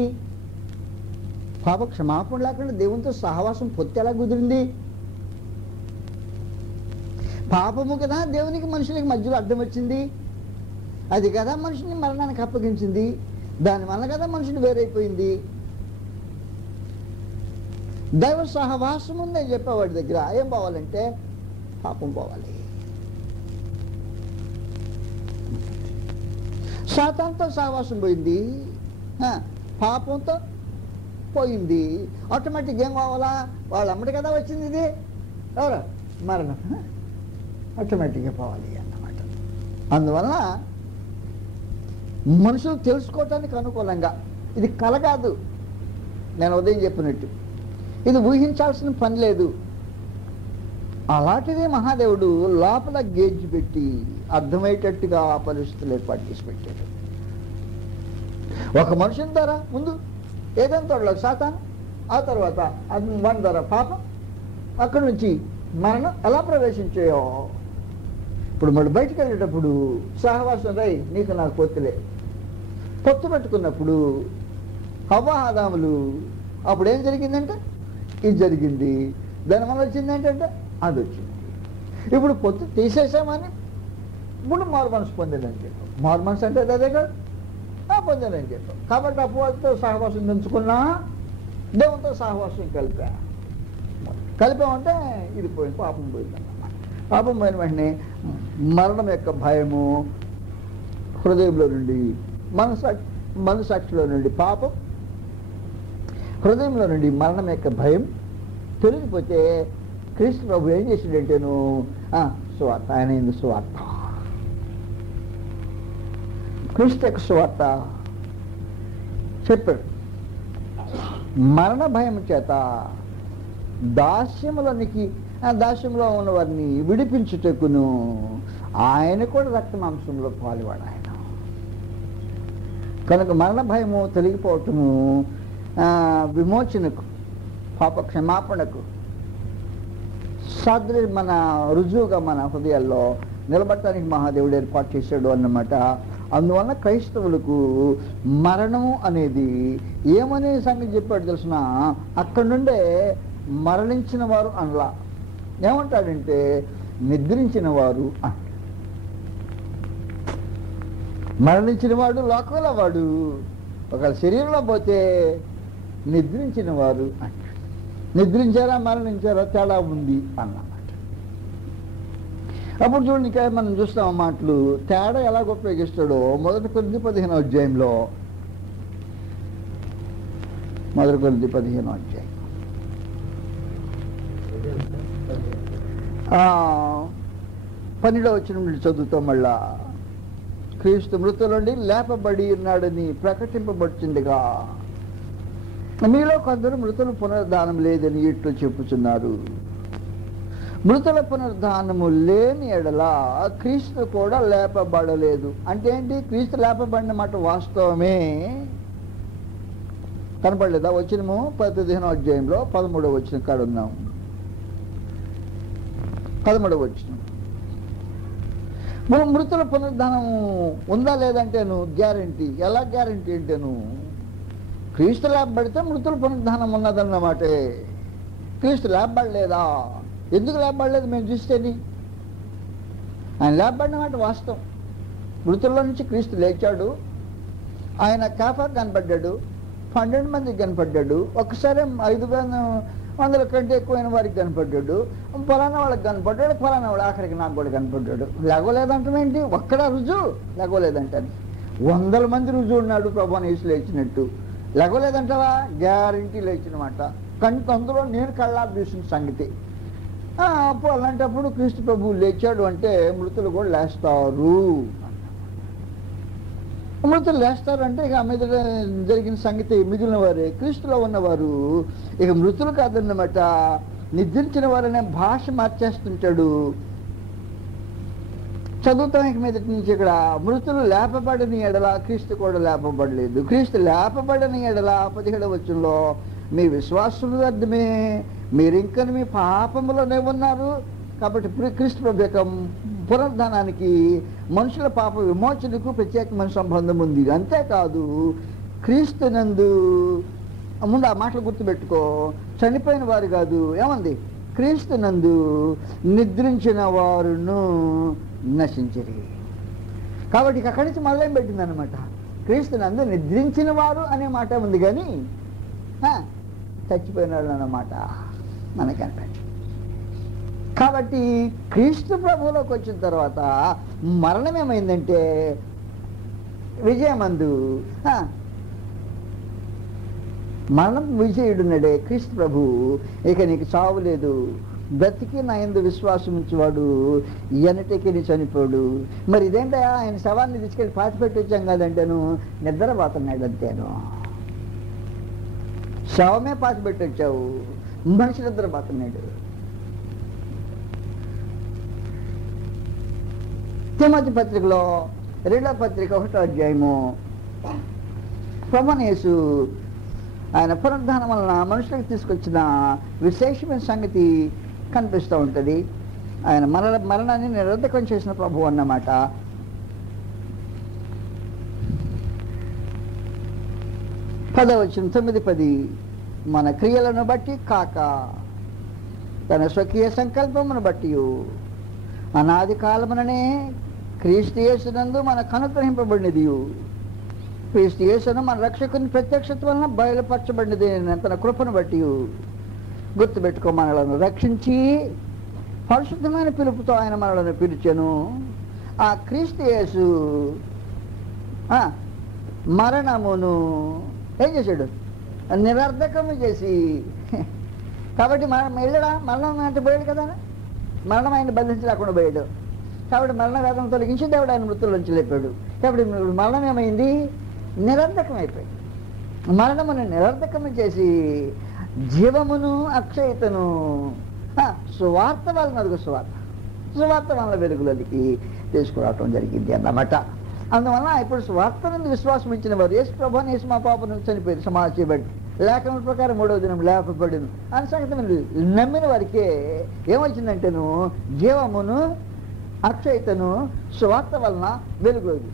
పాప క్షమాపణ లేకుండా దేవునితో సహవాసం పొత్తి ఎలా కుదిరింది? పాపము కదా దేవునికి మనుషులకి మధ్యలో అడ్డం వచ్చింది. అది కదా మనిషిని మరణానికి అప్పగించింది. దానివల్ల కదా మనుషుడు వేరైపోయింది. దైవ సహవాసం ఉందని చెప్పేవాడి దగ్గర ఏం పోవాలంటే పాపం పోవాలి. సాతానుతో సహవాసం పోయింది, పాపంతో పోయింది. ఆటోమేటిక్ ఏం కావాలా? వాళ్ళ అమ్మడి కదా వచ్చింది ఇది ఎవరు మరణం. ఆటోమేటిక్గా పోవాలి అన్నమాట. అందువల్ల మనుషులు తెలుసుకోవటానికి అనుకూలంగా ఇది కల కాదు. నేను ఉదయం చెప్పినట్టు ఇది ఊహించాల్సిన పని లేదు. అలాంటిదే మహాదేవుడు లోపల గేజ్ పెట్టి అర్థమయ్యేటట్టుగా ఆ పరిస్థితులు ఏర్పాటు చేసి పెట్టాడు. ఒక మనుషుని ద్వారా ముందు ఏదైనా తోడలో సాతాను, ఆ తర్వాత వాని ద్వారా పాపం, అక్కడి నుంచి మరణం ఎలా ప్రవేశించాయో ఇప్పుడు మళ్ళీ బయటికి వెళ్ళేటప్పుడు సహవాసం రై నీకు నాకు పొత్తులే. పొత్తు పెట్టుకున్నప్పుడు హవ్వ ఆదాములు అప్పుడు ఏం జరిగిందంటే ఇది జరిగింది. దానివల్ల వచ్చింది ఏంటంటే అది వచ్చింది. ఇప్పుడు పొత్తు తీసేసామని ఇప్పుడు మారు మనసు పొందాలని చెప్పాం. మారు మనసు అంటే అదే కదా పొందాలని చెప్పాం. కాబట్టి అపోతో సహవాసం పెంచుకున్నా దేవునితో సహవాసం కలిపామంటే ఇది పోయింది, పాపం పోయిందన్నమాట. పాపం పోయిన వెంటనే మరణం యొక్క భయము హృదయంలో నుండి మనసాక్షిలో నుండి పాపం, హృదయంలో నుండి మరణం యొక్క భయం తొలగిపోతే క్రీస్తు ప్రభు ఏం చేసిండంటేను సువార్త, ఆయన ఎందుకు సువార్త, క్రీస్తు యొక్క సువార్త చెప్పాడు. మరణ భయం చేత దాస్యంలో ఉన్న వారిని విడిపించుటకును ఆయన కూడా రక్త మాంసంలో పాలువాడు ఆయన. కనుక మరణ భయము తొలగిపోవటము విమోచనకు, పాప క్షమాపణకు మన రుజువుగా మన హృదయాల్లో నిలబడటానికి మహాదేవుడు ఏర్పాటు చేశాడు అన్నమాట. అందువల్ల క్రైస్తవులకు మరణము అనేది ఏమనే సంగతి చెప్పాడు తెలిసిన, అక్కడి నుండే మరణించిన వారు అనలా. ఏమంటాడంటే నిద్రించిన వారు అంట. మరణించిన వాడు లోకంలో వాడు, ఒక శరీరంలో పోతే నిద్రించిన వారు అంట. నిద్రించారా మరణించారా తేడా ఉంది అన్నమాట. అప్పుడు చూడండి, ఇంకా మనం చూస్తాం ఆ మాటలు తేడా ఎలాగ ఉపయోగిస్తాడో. 1 కొరింథీ 15వ అధ్యాయంలో, 1 కొరింథీ 15వ అధ్యాయం 12వ వచనం నుండి చదువుతాం. మళ్ళా క్రీస్తు మృతుల నుండి లేపబడి ఉన్నాడని ప్రకటింపబడుతుండగా మీలో కొందరు మృతుల పునరుద్ధానం లేదని ఇట్లు చెప్పుచున్నారు. మృతుల పునరుద్ధానము లేని ఎడల క్రీస్తు కూడా లేపబడలేదు. అంటే ఏంటి? క్రీస్తు లేపబడిన మాట వాస్తవమే. కనపడలేదా? వచనము 15వ అధ్యాయంలో 13వ వచనం కాడ ఉన్నాం. 13వ వచనం, మృతుల పునరుద్ధానం ఉందా లేదంటేను గ్యారంటీ. ఎలా గ్యారంటీ అంటేను క్రీస్తు లేపబడితే మృతుల పునరుద్ధానం ఉన్నదన్నమాటే. క్రీస్తు లేపబడలేదా? ఎందుకు లేపబడలేదు మేము చూస్తేని? ఆయన లేపబడిన మాట వాస్తవం. మృతుల్లో నుంచి క్రీస్తు లేచాడు. ఆయన కాఫర్ కనపడ్డాడు, 12 మందికి కనపడ్డాడు, ఒక్కసారి 500 కంటే ఎక్కువైన వారికి కనపడ్డాడు, ఫలానా వాళ్ళకి కనపడ్డాడు, ఫలానా వాడు ఆఖరికి నాకు కూడా కనపడ్డాడు. లేగలేదంటామేంటి? ఒక్కడా రుజువు లేగలేదంటే 100 మంది రుజువు ఉన్నాడు ప్రభుని యేసు లేచినట్టు. లేగలేదంటావా? గ్యారంటీ లేచినమాట. కానీ అందులో నేను కళ్ళా చూసిన సంగతి. అప్పుడు అలాంటప్పుడు క్రీస్తు ప్రభువు లేచాడు అంటే మృతులు కూడా లేస్తారు. మృతులు లేస్తారంటే ఇక మీద జరిగిన సంగతి మిగిలిన వారే, క్రీస్తులో ఉన్నవారు ఇక మృతులు కాదన్నమాట, నిద్రించిన వారనే భాష మార్చేస్తుంటాడు. చదువుతాం ఇక మీదటి నుంచి ఇక్కడ, మృతులు లేపబడని ఎడల క్రీస్తు కూడా లేపబడలేదు, క్రీస్తు లేపబడని ఎడల 17వ వచనంలో మీ విశ్వాసులు వ్యర్థమే, మీరు ఇంకా మీ పాపములోనే ఉన్నారు. కాబట్టి క్రీస్తు ప్రభు యొక్క పునరుద్ధానానికి మనుషుల పాప విమోచనకు ప్రత్యేకమైన సంబంధం ఉంది. అంతేకాదు క్రీస్తునందు, ముందు ఆ మాటలు గుర్తుపెట్టుకో, చనిపోయిన వారు కాదు, ఏమంది, క్రీస్తునందు నిద్రించిన వారును నశించరి. కాబట్టి అక్కడి నుంచి మళ్ళీ ఏం పెట్టింది అనమాట, క్రీస్తునందు నిద్రించిన వారు అనే మాట ఉంది, కానీ చచ్చిపోయిన వాళ్ళు అన్నమాట మనకనిపెట్టి. కాబట్టి క్రీస్తు ప్రభువులోకి వచ్చిన తర్వాత మరణం ఏమైందంటే విజయమందు, మరణం విజయుడున్నాడే క్రీస్తు ప్రభు, ఇక నీకు చావు లేదు, బ్రతికి నా యందు విశ్వాసం ఉంచేవాడు ఎన్నటికి చనిపోడు. మరి ఇదేంటా ఆయన శవాన్ని తీసుకెళ్ళి పాతిపెట్టి వచ్చాం కాదంటేను, నిద్రపోతున్నాడు అంతేను. శవమే పాతిపెట్టి వచ్చావు, మనిషి నిద్రపోతున్నాడు. తిమోతి పత్రికలో 2వ పత్రిక 1వ అధ్యాయము, ప్రభువైన యేసు ఆయన పునరుద్ధానం వలన మనుషులకు తీసుకొచ్చిన విశేషమైన సంగతి కనిపిస్తూ ఉంటుంది. ఆయన మరణాన్ని నిరర్ధకం చేసిన ప్రభువు అన్నమాట. పదవచనం 9-10, మన క్రియలను బట్టి కాక తన స్వకీయ సంకల్పమును బట్టి అనాది కాలముననే క్రీస్తు యేసునందు మనకు అనుగ్రహింపబడినది, క్రీస్తు యేసును మన రక్షకుని ప్రత్యక్షత వలన బయలుపరచబడినది తన కృపను బట్టి. గుర్తుపెట్టుకో, మనలను రక్షించి పరిశుద్ధమైన పిలుపుతో ఆయన మనలను పిలిచెను. ఆ క్రీస్తు యేసు మరణమును ఏం చేశాడు, నిరర్ధకము చేసి. కాబట్టి మనం వెళ్ళడా, మరణం అంటే పోయాడు కదా, మరణం ఆయన బంధించలేకుండా పోయాడు. కాబట్టి మరణ వేదన తొలగించి దేవుడు ఆయన మృతుల నుంచి లేపాడు. కాబట్టి మరణం ఏమైంది, నిరర్ధకం అయిపోయింది. మరణమును నిరర్ధకము చేసి జీవమును అక్షయతను సువార్త వలన, సువార్త వలన వెలుగులోకి తీసుకురావటం జరిగింది అన్నమాట. అందువలన ఇప్పుడు సువార్త నుండి విశ్వాసం ఇచ్చిన వారు, యేసు ప్రభువుని యేసు మా పాప నుంచి చనిపోయారు, సమాధి చేయబడి లేఖనం ప్రకారం 3వ దినం లేపబడిను అని సంగతి నమ్మిన వారికే ఏమొచ్చిందంటేను, జీవమును అక్షయతను సువార్త వలన వెలుగులోకి.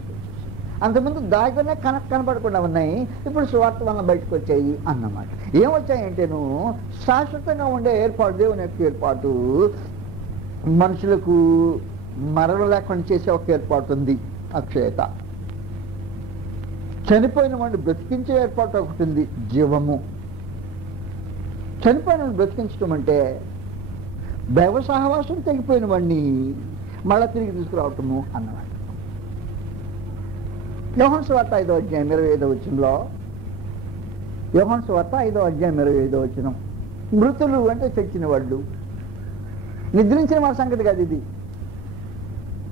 అంతకుముందు దాగినే కనపడకుండా ఉన్నాయి, ఇప్పుడు సువార్త వలన బయటకు వచ్చాయి అన్నమాట. ఏమొచ్చాయంటేను, శాశ్వతంగా ఉండే ఏర్పాటు, దేవుని యొక్క ఏర్పాటు, మనుషులకు మరణం లేకుండా చేసే ఒక ఏర్పాటు ఉంది, అక్షయత. చనిపోయిన వాడిని బ్రతికించే ఏర్పాటు ఒకటి ఉంది, జీవము. చనిపోయిన వాడిని బ్రతికించడం అంటే దైవ సహవాసం తెగిపోయిన వాడిని మళ్ళా తిరిగి తీసుకురావటము అన్నమాట. యోహాను సువార్త 5వ అధ్యాయం 25వ వచనంలో, యోహాను సువార్త 5వ అధ్యాయం 25వ వచనం, మృతులు అంటే చచ్చిన వాళ్ళు, నిద్రించిన వారి సంగతి కాదు ఇది.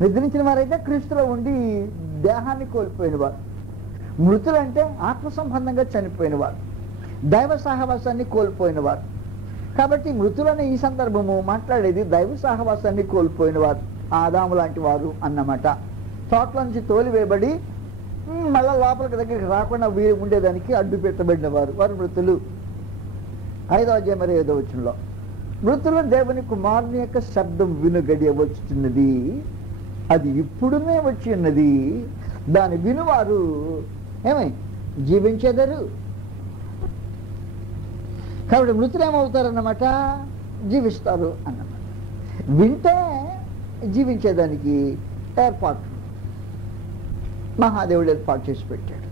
నిద్రించిన వారైతే క్రీస్తులో ఉండి దేహాన్ని కోల్పోయిన వారు. మృతులు అంటే ఆత్మ సంబంధంగా చనిపోయిన వారు, దైవ సహవాసాన్ని కోల్పోయిన వారు. కాబట్టి మృతులనే ఈ సందర్భము మాట్లాడేది దైవ సహవాసాన్ని కోల్పోయిన వారు, ఆదాము లాంటి వారు అన్నమాట. తోటల నుంచి తోలివేయబడి మళ్ళా లోపలికి దగ్గరికి రాకుండా ఉండేదానికి అడ్డు పెట్టబడిన వారు, వారు మృతులు. 5వ అధ్యాయం 25వ వచనంలో, మృతులు దేవుని కుమారుని యొక్క శబ్దం వినుగడియ వచ్చుతున్నది, అది ఇప్పుడునే వచ్చి ఉన్నది, దాని వినువారు ఏమై జీవించేదరు. కాబట్టి మృతులు ఏమవుతారన్నమాట, జీవిస్తారు అన్నమాట. వింటే జీవించేదానికి ఏర్పాటు మహాదేవుడు ఏర్పాటు చేసి పెట్టాడు.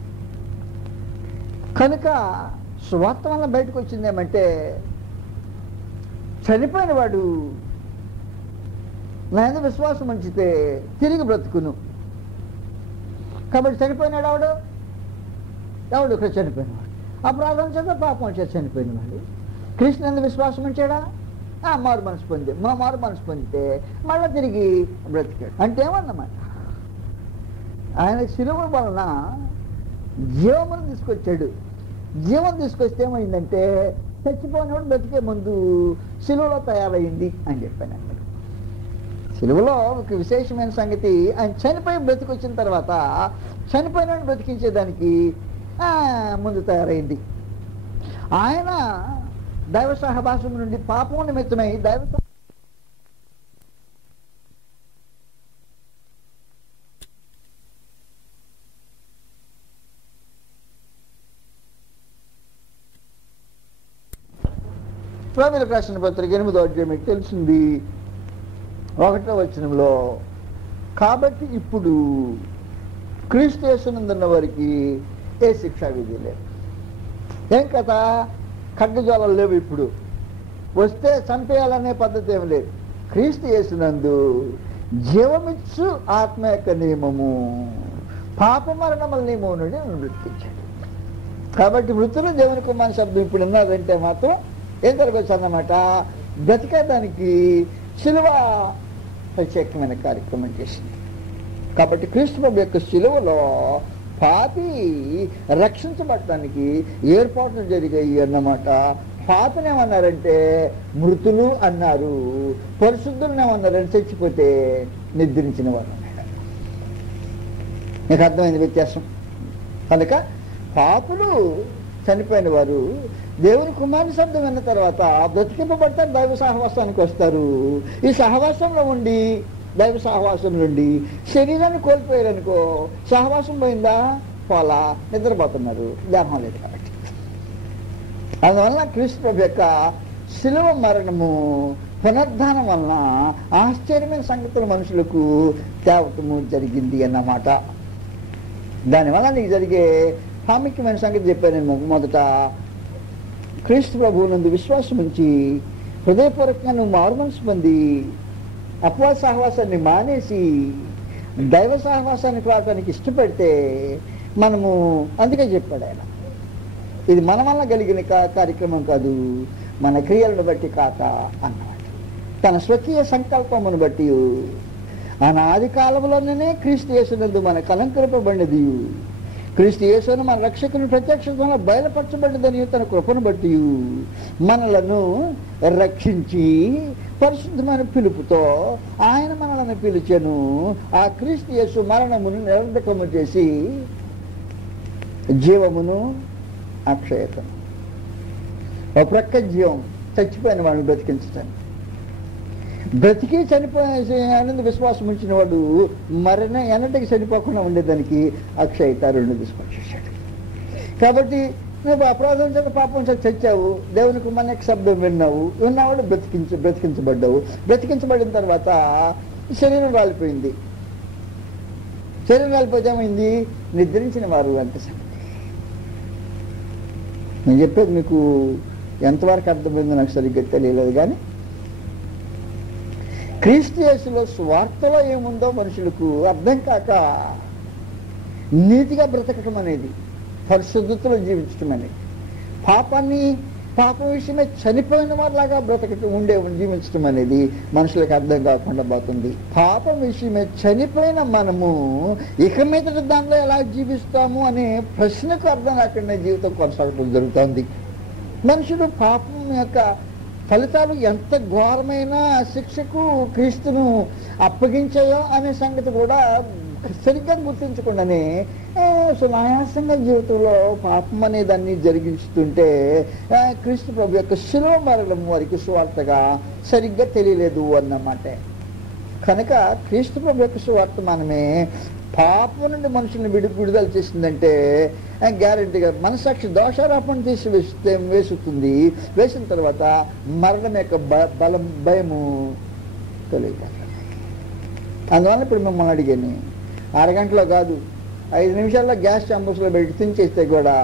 కనుక సువార్త వల్ల బయటకు వచ్చింది ఏమంటే, చనిపోయిన వాడు నా మీద విశ్వాసం ఉంచితే తిరిగి బ్రతుకును. కాబట్టి చనిపోయినాడు ఎవడు ఇక్కడ చనిపోయినవాడు, అపరాధం చేత పాపం చేత చనిపోయిన వాడు. కృష్ణ ఎందు విశ్వాసం ఉంచాడా, మారు మనసు పొందితే మళ్ళీ తిరిగి బ్రతికాడు అంటే ఏమన్నమాట. ఆయన శిలువ వలన జీవమును తీసుకొచ్చాడు. జీవం తీసుకొస్తే ఏమైందంటే చచ్చిపోయినప్పుడు బ్రతికే ముందు శిలువలో తయారైంది అని చెప్పాను. అక్కడ శిలువలో ఒక విశేషమైన సంగతి, ఆయన చనిపోయి బ్రతికొచ్చిన తర్వాత చనిపోయిన బ్రతికించేదానికి ముందు తయారైంది. ఆయన దైవ సహవాసం నుండి పాపం నిమిత్తమై రోమీయులకు రాసిన పత్రిక 8వ అధ్యాయం మీకు తెలిసింది 1వ వచనంలో, కాబట్టి ఇప్పుడు క్రీస్తు యేసునందున్న వారికి ఏ శిక్షా విధి లేదు. ఏం కదా, ఖడ్గజ్వాలలు లేవు, ఇప్పుడు వస్తే చంపేయాలనే పద్ధతి ఏమి లేదు. క్రీస్తు యేసునందు జీవమిచ్చు ఆత్మ యొక్క నియమము పాప మరణముల నియమం నుండి మృతికించాడు. కాబట్టి మృతులు దేవుని కుమారుని శబ్దం ఇప్పుడు ఉన్నారంటే మాత్రం ఏం జరగవచ్చు అన్నమాట, బ్రతికేదానికి శిలువ ప్రత్యేకమైన కార్యక్రమం చేసింది. కాబట్టి క్రీస్తు ప్రభు యొక్క శిలువలో పాపి రక్షించబడటానికి ఏర్పాట్లు జరిగాయి అన్నమాట. పాపిని ఏమన్నారంటే మృతులు అన్నారు, పరిశుద్ధులను ఏమన్నారంటే చచ్చిపోతే నిద్రించిన వారు అన్నాడు. మీకు అర్థమైంది వ్యత్యాసం. కనుక పాపులు చనిపోయిన వారు దేవుని కుమారుని శబ్దం విన్న తర్వాత బ్రతికింపబడతారు, దైవ సహవాసానికి వస్తారు. ఈ సహవాసంలో ఉండి దైవ సహవాసం నుండి శరీరాన్ని కోల్పోయారనుకో, సహవాసం పోయిందా, పోలా, నిద్రపోతున్నారు, దేహం లేదు కాబట్టి. అందువలన క్రీస్తు ప్రభు యొక్క శిలువ మరణము పునరుద్ధానం వలన ఆశ్చర్యమైన సంగతులు మనుషులకు తేవటము జరిగింది అన్నమాట. దానివల్ల నీకు జరిగే ప్రాముఖ్యమైన సంగతి చెప్పాను నేను మొదట. క్రీస్తు ప్రభువు నందు విశ్వాసం ఉంచి హృదయపూర్వకంగా నువ్వు మారు మనసు పొంది అపవాద సహవాసాన్ని మానేసి దైవ సహవాసానికి రావడానికి ఇష్టపడితే మనము, అందుకే చెప్పాడు ఆయన, ఇది మన వల్ల కలిగిన కార్యక్రమం కాదు, మన క్రియలను బట్టి కాక అన్నమాట. తన స్వకీయ సంకల్పమును బట్టి అనాది కాలంలోనే క్రీస్తు యేసునందు మన కలంకరింపబడినది, క్రీస్తు యేసును మన రక్షకుని ప్రత్యక్షంగా బయలుపరచబడినదని తన కృపను బట్టి మనలను రక్షించి పరిశుద్ధమైన పిలుపుతో ఆయన మనలను పిలిచెను. ఆ క్రీస్తు యేసు మరణమును నిరర్ధకము చేసి జీవమును అక్షయతను, ఒక ప్రక్క జీవం చచ్చిపోయిన వాళ్ళని బ్రతికించటాన్ని, బ్రతికి చనిపోయిన విశ్వాసం ఉంచిన వాడు మరణ ఎన్నటికి చనిపోకుండా ఉండేదానికి అక్షయత రెండు తీసుకొచ్చేసాడు. కాబట్టి నువ్వు అపరాధం చేత పాపం చేత చచ్చావు, దేవునికి మన శబ్దం విన్నావాడు బ్రతికించబడ్డావు. బ్రతికించబడిన తర్వాత శరీరం రాలిపోయింది. శరీరం రాలిపోతే ఏమైంది, నిద్రించిన వారు అంటే సంగతి. నేను చెప్పేది మీకు ఎంతవరకు అర్థమైందో నాకు సరిగ్గా తెలియలేదు, కానీ క్రీస్తు యేసులో స్వార్థలో ఏముందో మనుషులకు అర్థం కాక నీతిగా బ్రతకటం అనేది, పరిశుద్ధతలో జీవించటం అనేది, పాపం విషయమే చనిపోయిన వారిలాగా జీవించటం అనేది మనుషులకు అర్థం కాకుండా పోతుంది. పాపం విషయమే చనిపోయిన మనము ఇక మీద దానిలో ఎలా జీవిస్తాము అనే ప్రశ్నకు అర్థం కాకుండా జీవితం కొనసాగడం జరుగుతుంది. మనుషుడు పాపం యొక్క ఫలితాలు ఎంత ఘోరమైన శిక్షకు క్రీస్తును అప్పగించాయో అనే సంగతి కూడా సరిగ్గా గుర్తించకుండానే సునాయాసంగా జీవితంలో పాపం అనే దాన్ని జరిగిస్తుంటే క్రీస్తు ప్రభు యొక్క శిలువ మరణం వారికి సువార్తగా సరిగ్గా తెలియలేదు అన్నమాట. కనుక క్రీస్తు ప్రభు యొక్క సువార్తమానమే పాపం నుండి మనుషుల్ని విడుదల చేసిందంటే గ్యారెంటీగా మనసాక్షి దోషారోపణ తీసి వేస్తుంది. వేసిన తర్వాత మరణం యొక్క భయము తెలియదు. అందువల్ల ఇప్పుడు మిమ్మల్ని అడిగాను, అరగంటలో కాదు 5 నిమిషాల్లో గ్యాస్ చాంబర్స్లో పెట్టి తినిచేస్తే కూడా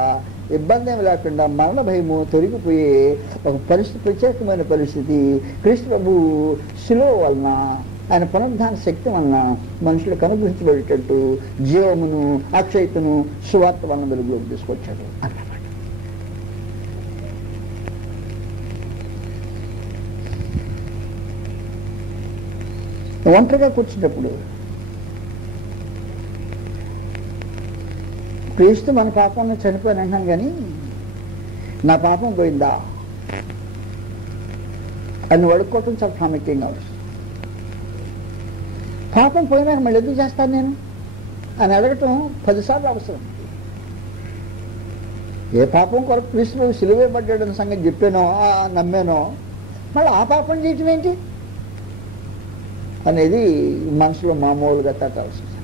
ఇబ్బంది ఏమి లేకుండా మరణ భయము తొలగిపోయే ఒక ప్రత్యేకమైన పరిస్థితి క్రీస్తు ప్రభు శిలువ వలన, ఆయన పునరుద్ధాన శక్తి వలన మనుషులకు అనుగ్రహించబడేటట్టు జీవమును అక్షయతను సువార్త వలన వెలుగులోకి తీసుకొచ్చాడు అన్నమాట. ఒంటరిగా కూర్చున్నప్పుడు క్రీస్తు మన పాపంలో చనిపోయిన అంటున్నాను కానీ నా పాపం పోయిందా అని అడుక్కోవటం చాలా ప్రాముఖ్యంగా ఉంది. పాపం పోయినాక మళ్ళీ ఎందుకు చేస్తాను నేను అని అడగటం 10 సార్లు అవసరం. ఏ పాపం కొరకు క్రీస్తు సిలువేయబడ్డాడన్న సంగతి చెప్పానో నమ్మానో మళ్ళీ ఆ పాపం చేయటం ఏంటి అనేది మనసులో మామూలుగా తట్టాల్సి వస్తుంది.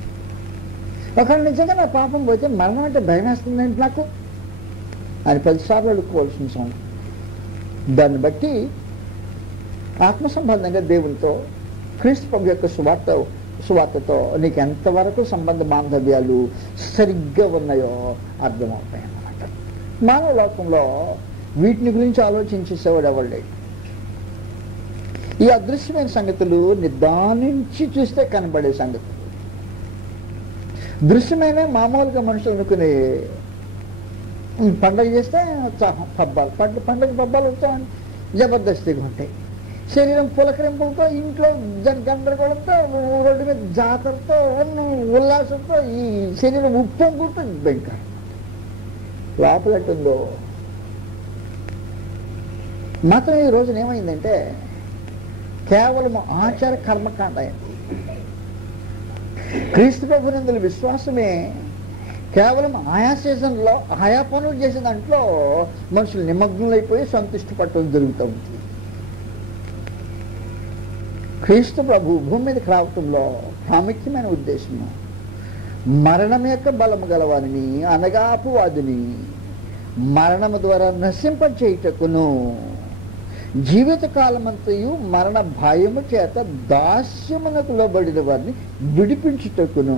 ఒకవేళ నిజంగా నా పాపం పోతే మరణం అంటే భయం వేస్తుందంటే నాకు అని 10 సార్లు అడుక్కోవాల్సిన సమయం. దాన్ని బట్టి ఆత్మ సంబంధంగా దేవునితో క్రీస్తు ప్రభు యొక్క సువార్తతో నీకు ఎంతవరకు సంబంధ బాంధవ్యాలు సరిగ్గా ఉన్నాయో అర్థమవుతాయి అన్నమాట. మానవ లోకంలో వీటిని గురించి ఆలోచించేసేవాడు ఎవరు. ఈ అదృశ్యమైన సంగతులు నిదానించి చూస్తే కనబడే సంగతులు. దృశ్యమైన మామూలుగా మనుషులు అనుకునే పండగ చేస్తే పబ్బాలు పండగ పబ్బాలు వచ్చాయని జబర్దస్తిగా ఉంటాయి. శరీరం పులకరింపులతో ఇంట్లో గందరగోళంతో రోడ్డు మీద జాతరతో ఉల్లాసంతో ఈ శరీరం ఉప్పొంగుంటుంది. భయంకరం లోపలెట్టుందో మాత్రం ఈ రోజున ఏమైందంటే కేవలం ఆచార కర్మకాండ అయింది. క్రీస్తు ప్రభునందుల విశ్వాసమే కేవలం ఆయా సీజన్లో ఆయా పనులు చేసే దాంట్లో మనుషులు నిమగ్నులైపోయి సంతృష్టి పట్టడం జరుగుతూ ఉంది. క్రీస్తు ప్రభు భూమి మీదకి రావటంలో ప్రాముఖ్యమైన ఉద్దేశము మరణం యొక్క బలము గలవారిని అనగా అపవాదిని మరణము ద్వారా నశింపచేయుటకును జీవితకాలమంతయు మరణ భయము చేత దాస్యమునకు లోబడిన వారిని విడిపించుటకును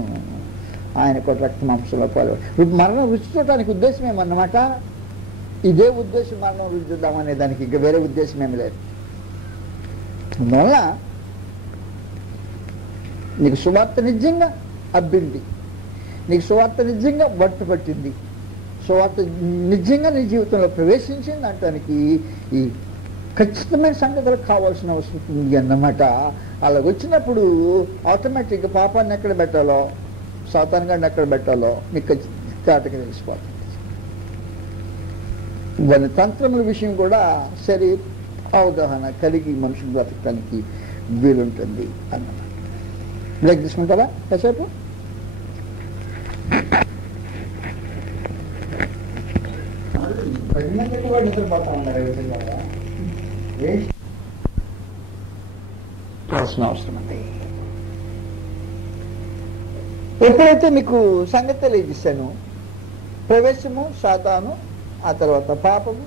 ఆయన కొత్త రక్త మాంసంలో పాల్గొని మరణం రుచి చూడటానికి ఉద్దేశం ఏమన్నమాట. ఇదే ఉద్దేశం మరణం రుచి చూద్దామనే దానికి ఇంకా వేరే ఉద్దేశం ఏమి లేదు. అందువల్ల నీకు సువార్త నిజంగా అబ్బింది, నీకు సువార్త నిజంగా పట్టింది, సువార్త నిజంగా నీ జీవితంలో ప్రవేశించింది అంటానికి ఈ ఖచ్చితమైన సంగతులకు కావాల్సిన అవసరం ఉంది అన్నమాట. అలా వచ్చినప్పుడు ఆటోమేటిక్గా పాపాన్ని ఎక్కడ పెట్టాలో సాతాను గారిని ఎక్కడ పెట్టాలో నీకు ఖచ్చితంగా తెలిసిపోతుంది. వారి తంత్రముల విషయం కూడా సరే అవగాహన కలిగి మనుషులు బ్రతకడానికి వీలుంటుంది అన్నమాట. బ్రేక్ తీసుకుంటారా కాసేపు? నిద్రపోతా ఉన్నారు అవసరం అండి. ఎప్పుడైతే మీకు సంగతి తెలియజేశాను, ప్రవేశము సాతాను, ఆ తర్వాత పాపము,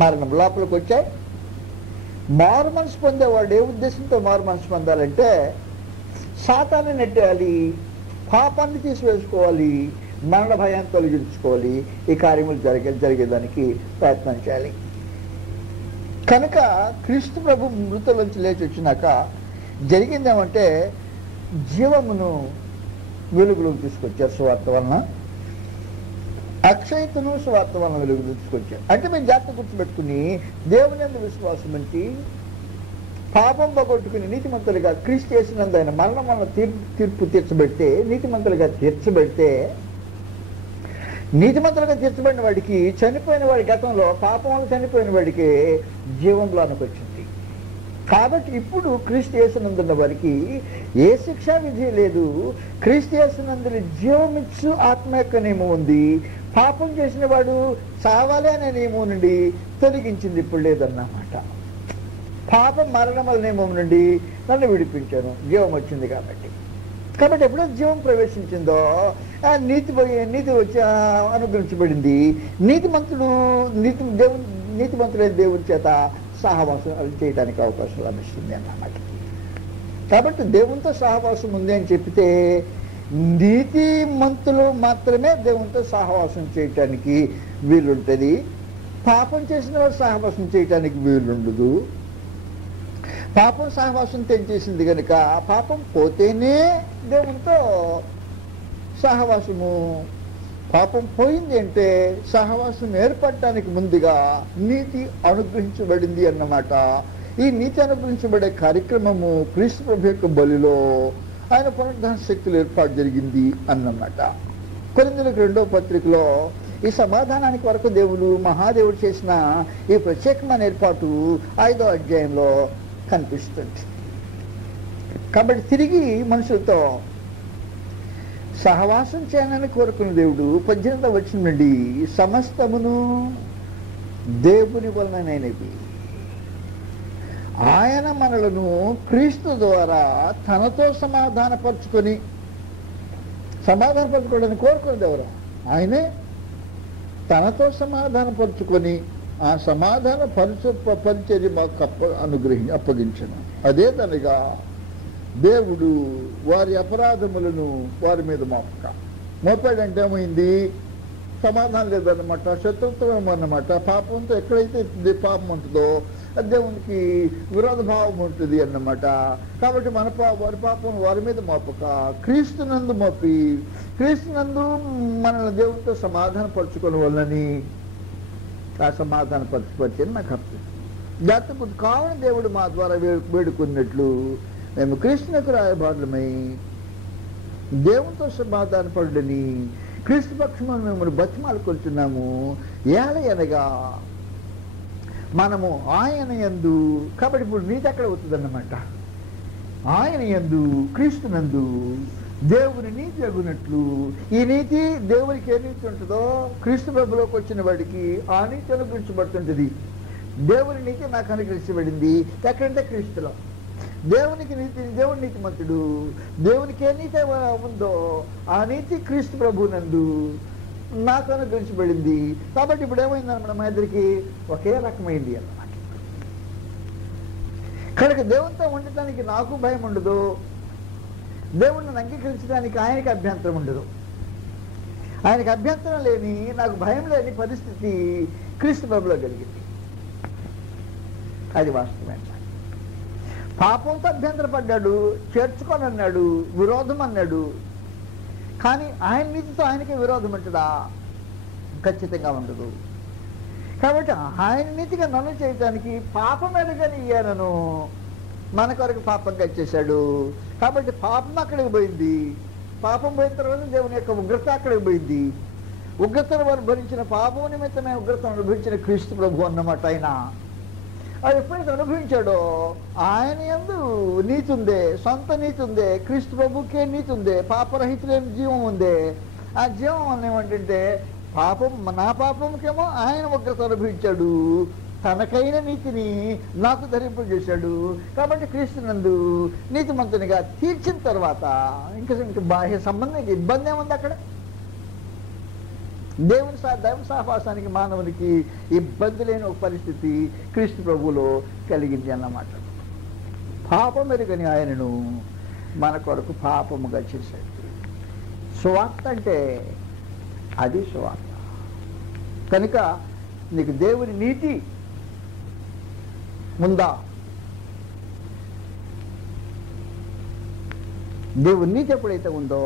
మరణం లోపలికి వచ్చాయి. మారు మనసు పొందేవాడు ఏ ఉద్దేశంతో మారు మనసు పొందాలంటే సాతాన్ని నెట్టేయాలి, పాపాన్ని తీసివేసుకోవాలి, మరణ భయాన్ని తొలగించుకోవాలి, ఈ కార్యములు జరిగేదానికి ప్రయత్నం చేయాలి. కనుక క్రీస్తు ప్రభు మృతులోంచి లేచి వచ్చినాక జరిగిందేమంటే జీవమును వెలుగులోకి తీసుకొచ్చారు సువార్త వలన, అక్షయతను సువార్త వలన వెలుగు తీసుకొచ్చారు. అంటే మేము జాగ్రత్త గుర్తుపెట్టుకుని దేవుని యందు విశ్వాసం ఉంచి పాపం పోగొట్టుకుని నీతిమంతులుగా క్రీస్తు చేసినందు ఆయన మరణం వలన తీర్పు తీర్చబెడితే నీతిమంతులుగా తీర్చబడిన వాడికి చనిపోయిన వాడి గతంలో పాపం వల్ల చనిపోయిన వాడికి జీవంలోనికి వచ్చింది. కాబట్టి ఇప్పుడు క్రీస్తు యేసునందున్న వారికి ఏ శిక్షా విధి లేదు. క్రీస్తు యేసునందుని జీవమిచ్చు ఆత్మ యొక్క నియమం ఉంది. పాపం చేసిన వాడు చావాలి అనే నియమం నుండి తొలగించింది, ఇప్పుడు లేదన్నమాట. పాపం మరణం వల్ల నియమం నుండి నన్ను విడిపించాను, జీవం వచ్చింది. కాబట్టి ఎప్పుడో జీవం ప్రవేశించిందో నీతి వచ్చి అనుగ్రహించబడింది. నీతిమంతుడైన దేవుని చేత సహవాసం చేయడానికి అవకాశం లభిస్తుంది అన్నమాట. కాబట్టి దేవునితో సహవాసం ఉంది అని చెప్పితే నీతిమంతులు మాత్రమే దేవునితో సహవాసం చేయటానికి వీలుంటుంది. పాపం చేసిన వారు సహవాసం చేయటానికి వీలుండదు. పాపం సహవాసం తెంచేసింది కనుక పాపం పోతేనే దేవునితో సహవాసము. పాపం పోయింది అంటే సహవాసం ఏర్పడటానికి ముందుగా నీతి అనుగ్రహించబడింది అన్నమాట. ఈ నీతి అనుగ్రహించబడే కార్యక్రమము క్రీస్తు ప్రభు యొక్క బలిలో ఆయన పునరుద్ధరణ శక్తులు ఏర్పాటు జరిగింది అన్నమాట. కొరింథీయులకు 2వ పత్రికలో ఈ సమాధానానికి వరకు మహాదేవుడు చేసిన ఈ ప్రత్యేకమైన ఏర్పాటు 5వ అధ్యాయంలో కనిపిస్తుంది. కాబట్టి తిరిగి మనుషులతో సహవాసం చేయాలని కోరుకున్న దేవుడు 18వ వచనం నుండి సమస్తమును దేవుని వలనైనవి, ఆయన మనలను క్రీస్తు ద్వారా తనతో సమాధానపరచుకోవడానికి కోరుకున్నది ఎవరు? ఆయనే తనతో సమాధానపరుచుకొని ఆ సమాధాన పరిచర్య మాకు అప్పగించను. అదేదనగా దేవుడు వారి అపరాధములను వారి మీద మోపాడంటే ఏమైంది? సమాధానం లేదన్నమాట, శత్రుత్వం అన్నమాట. పాపంతో ఎక్కడైతే పాపం ఉంటుందో దేవునికి విరోధ భావం ఉంటుంది అన్నమాట. కాబట్టి వారి పాపం వారి మీద మోపక క్రీస్తునందు మోపి క్రీస్తునందు మనల్ని దేవునితో సమాధాన పరుచుకోవడం వల్లని ఆ సమాధాన పరిచయం నాకు అప్పగింది. కావున దేవుడు మా ద్వారా వేడుకున్నట్లు మేము క్రీస్తునకు రాయబారులమై దేవునితో సమాధాన పడుడని క్రీస్తు పక్షమును మేము బతిమాలుకొంటున్నాము. ఏలయనగా మనము ఆయన యందు, కాబట్టి ఇప్పుడు నీతి ఎక్కడ అవుతుంది అన్నమాట. ఆయన యందు క్రీస్తునందు దేవుని నీతి అగునట్లు, ఈ నీతి దేవునికి ఏ నీతి ఉంటుందో క్రీస్తు ప్రభులోకి వచ్చిన వాడికి ఆ నీతి అనుగ్రహించబడుతుంటుంది. దేవుని నీతి నాకు అనుగ్రహించబడింది ఎక్కడంటే క్రీస్తులో. దేవుని నీతిమంతుడు, దేవునికి ఏ నీతి ఉందో ఆ నీతి క్రీస్తు ప్రభునందు నాకు అనుగ్రహించబడింది. కాబట్టి ఇప్పుడు ఏమైందన్నమాట, మా ఇద్దరికి ఒకే రకమైంది అన్నమాట. కనుక దేవునితో ఉండటానికి నాకు భయం ఉండదు, దేవుణ్ణి అంగీకరించడానికి ఆయనకి అభ్యంతరం ఉండదు. ఆయనకి అభ్యంతరం లేని, నాకు భయం లేని పరిస్థితి క్రీస్తు ప్రభులో కలిగింది. అది వాస్తవమే. పాపంతో అభ్యంతరపడ్డాడు, చేర్చుకోనన్నాడు, విరోధం అన్నాడు. కానీ ఆయన నీతితో ఆయనకి విరోధం ఉంటుందా? ఖచ్చితంగా ఉండదు. కాబట్టి ఆయన నీతిగా నన్ను చేయటానికి పాపం ఎదుగని ఈయనను మన కొరకు పాపంగా చేశాడు. కాబట్టి పాపం అక్కడికి పోయింది. పాపం పోయిన తర్వాత దేవుని యొక్క ఉగ్రత అక్కడికి పోయింది. ఉగ్రతను వారు భరించిన పాపం నిమిత్తమే ఉగ్రతను అనుభవించిన క్రీస్తు ప్రభు అన్నమాట. ఆయన అది ఎప్పుడైతే అనుభవించాడో ఆయన యందు నీతి ఉందే, సొంత నీతి ఉందే, క్రీస్తు ప్రభుకే నీతి ఉందే, పాపరహితులైన జీవం ఉందే. ఆ జీవం వల్ల ఏమంటే నా పాపంకేమో ఆయన ఉగ్రత అనుభవించాడు, తనకైన నీతిని నాకు ధరింపజేశాడు. కాబట్టి క్రీస్తునందు నీతిమంతునిగా తీర్చిన తర్వాత ఇంకా బాహ్య సంబంధం ఇబ్బంది ఏముంది అక్కడ? దైవ సహవాసానికి మానవునికి ఇబ్బంది లేని ఒక పరిస్థితి క్రీస్తు ప్రభువులో కలిగింది అన్నమాట. పాపం ఎరుగని ఆయనను మన కొరకు పాపముగా చేశాడు. సువార్త అంటే అది సువార్త. కనుక నీకు దేవుని నీతి ఉందా? దేవుని నీతి ఎప్పుడైతే ఉందో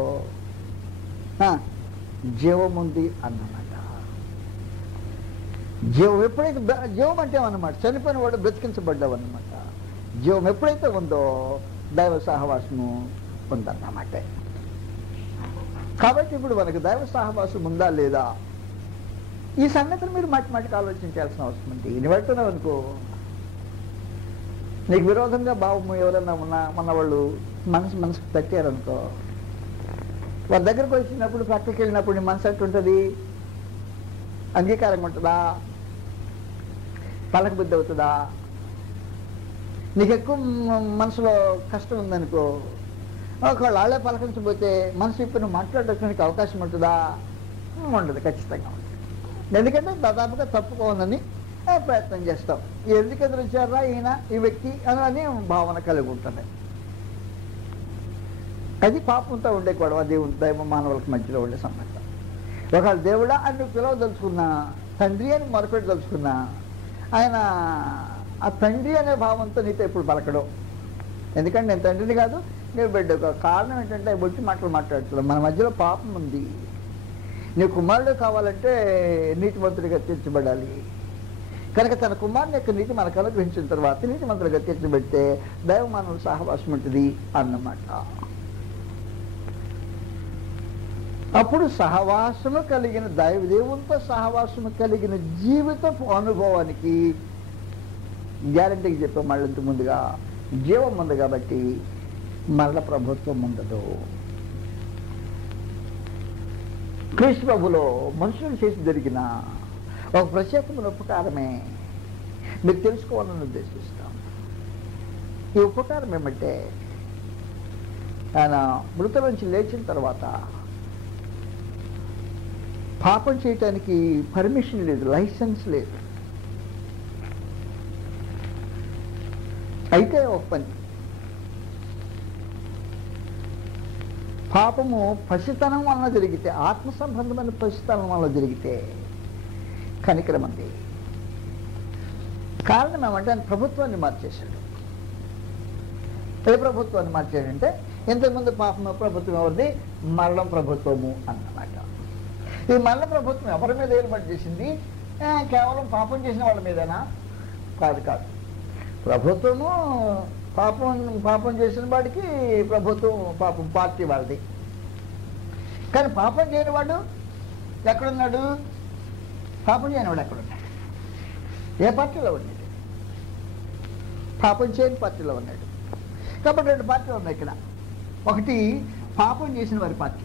జీవం ఉంది అన్నమాట. జీవం ఎప్పుడైతే, జీవం అంటే అన్నమాట చనిపోయిన వాడు బ్రతికించబడ్డావు అన్నమాట. జీవం ఎప్పుడైతే ఉందో దైవ సహవాసము ఉందన్నమాట. కాబట్టి ఇప్పుడు మనకు దైవ సహవాసం ఉందా లేదా, ఈ సంగతిని మీరు మాటికి ఆలోచించాల్సిన అవసరం ఉంది. ఇన్ని పెడుతున్నావు అనుకో, నీకు విరోధంగా భావము ఎవరైనా మన వాళ్ళు మనసుకు తట్టారనుకో, వారి దగ్గరకు వచ్చినప్పుడు ప్రక్కకి వెళ్ళినప్పుడు నీ మనసు ఎట్టుంటుంది? అంగీకారం ఉంటుందా? పలక బుద్ధి అవుతుందా? నీకు ఎక్కువ మనసులో కష్టం ఉందనుకో, ఒకవేళ వాళ్ళే పలకరించబోతే మనసు ఇప్పుడు నువ్వు మాట్లాడడానికి అవకాశం ఉంటుందా? ఉండదు, ఖచ్చితంగా ఉంటుంది. ఎందుకంటే దాదాపుగా తప్పుకోవాలని ప్రయత్నం చేస్తాం. ఎందుకు ఎదురొచ్చారా ఈయన, ఈ వ్యక్తి అని భావన కలిగి ఉంటుంది. అది పాపంతో ఉండే గొడవ దైవ మానవులకు మధ్యలో ఉండే సంబంధం. ఒకవేళ దేవుడా అని నువ్వు పిలవదలుచుకున్నా, తండ్రి అని మొరపెట్టదలుచుకున్నా, ఆయన ఆ తండ్రి అనే భావంతో నీతో ఎప్పుడు పలకడం. ఎందుకంటే నేను తండ్రిని కాదు, నేను బిడ్డ. కారణం ఏంటంటే బొచ్చి మాటలు మాట్లాడుతున్నాం, మన మధ్యలో పాపం ఉంది. నీ కుమారుడు కావాలంటే నీతిమంతుడిగా తీర్చబడాలి. కనుక తన కుమారుని యొక్క నీతి మనకు అనుగ్రహించిన తర్వాత నీతిమంతుడిగా తీర్చబెడితే దైవ మానవుల సహవాసం ఉంటుంది అన్నమాట. అప్పుడు సహవాసము కలిగిన దైవదేవునితో సహవాసము కలిగిన జీవితపు అనుభవానికి గ్యారంటీకి చెప్పే మళ్ళీ ఇంత ముందుగా జీవం ఉంది కాబట్టి మరల ప్రభుత్వం ఉండదు. క్రీస్తు ప్రభులో మనుషులు చేసి జరిగిన ఒక ప్రత్యేకమైన ఉపకారమే మీరు తెలుసుకోవాలని ఉద్దేశిస్తాం. ఈ ఉపకారం ఏమంటే ఆయన మృతుల నుంచి లేచిన తర్వాత పాపం చేయటానికి పర్మిషన్ లేదు, లైసెన్స్ లేదు. అయితే ఒక పని, పాపము పసితనం వలన జరిగితే, ఆత్మ సంబంధమైన పసితనం వలన జరిగితే కనికరం అంది. కారణం ఏమంటే ఆయన ప్రభుత్వాన్ని మార్చేశాడు. ఏ ప్రభుత్వాన్ని మార్చాడంటే ఇంతకుముందు పాపం ప్రభుత్వం ఎవరిది? మరణం ప్రభుత్వము అన్నమాట. ఈ మరణ ప్రభుత్వం ఎవరి మీద ఏర్పాటు చేసింది? కేవలం పాపం చేసిన వాళ్ళ మీదనా? కాదు కాదు. ప్రభుత్వము పాపం చేసిన వాడికి ప్రభుత్వం పాపం పార్టీ వాళ్ళది. కానీ పాపం చేయని వాడు ఎక్కడున్నాడు? పాపం చేయని వాడు ఎక్కడున్నాడు? ఏ పార్టీలో ఉన్నాడు? పాపం చేయని పార్టీలో ఉన్నాడు. కాబట్టి రెండు పార్టీలు ఉన్నాయి ఇక్కడ. ఒకటి పాపం చేసిన వారి పార్టీ,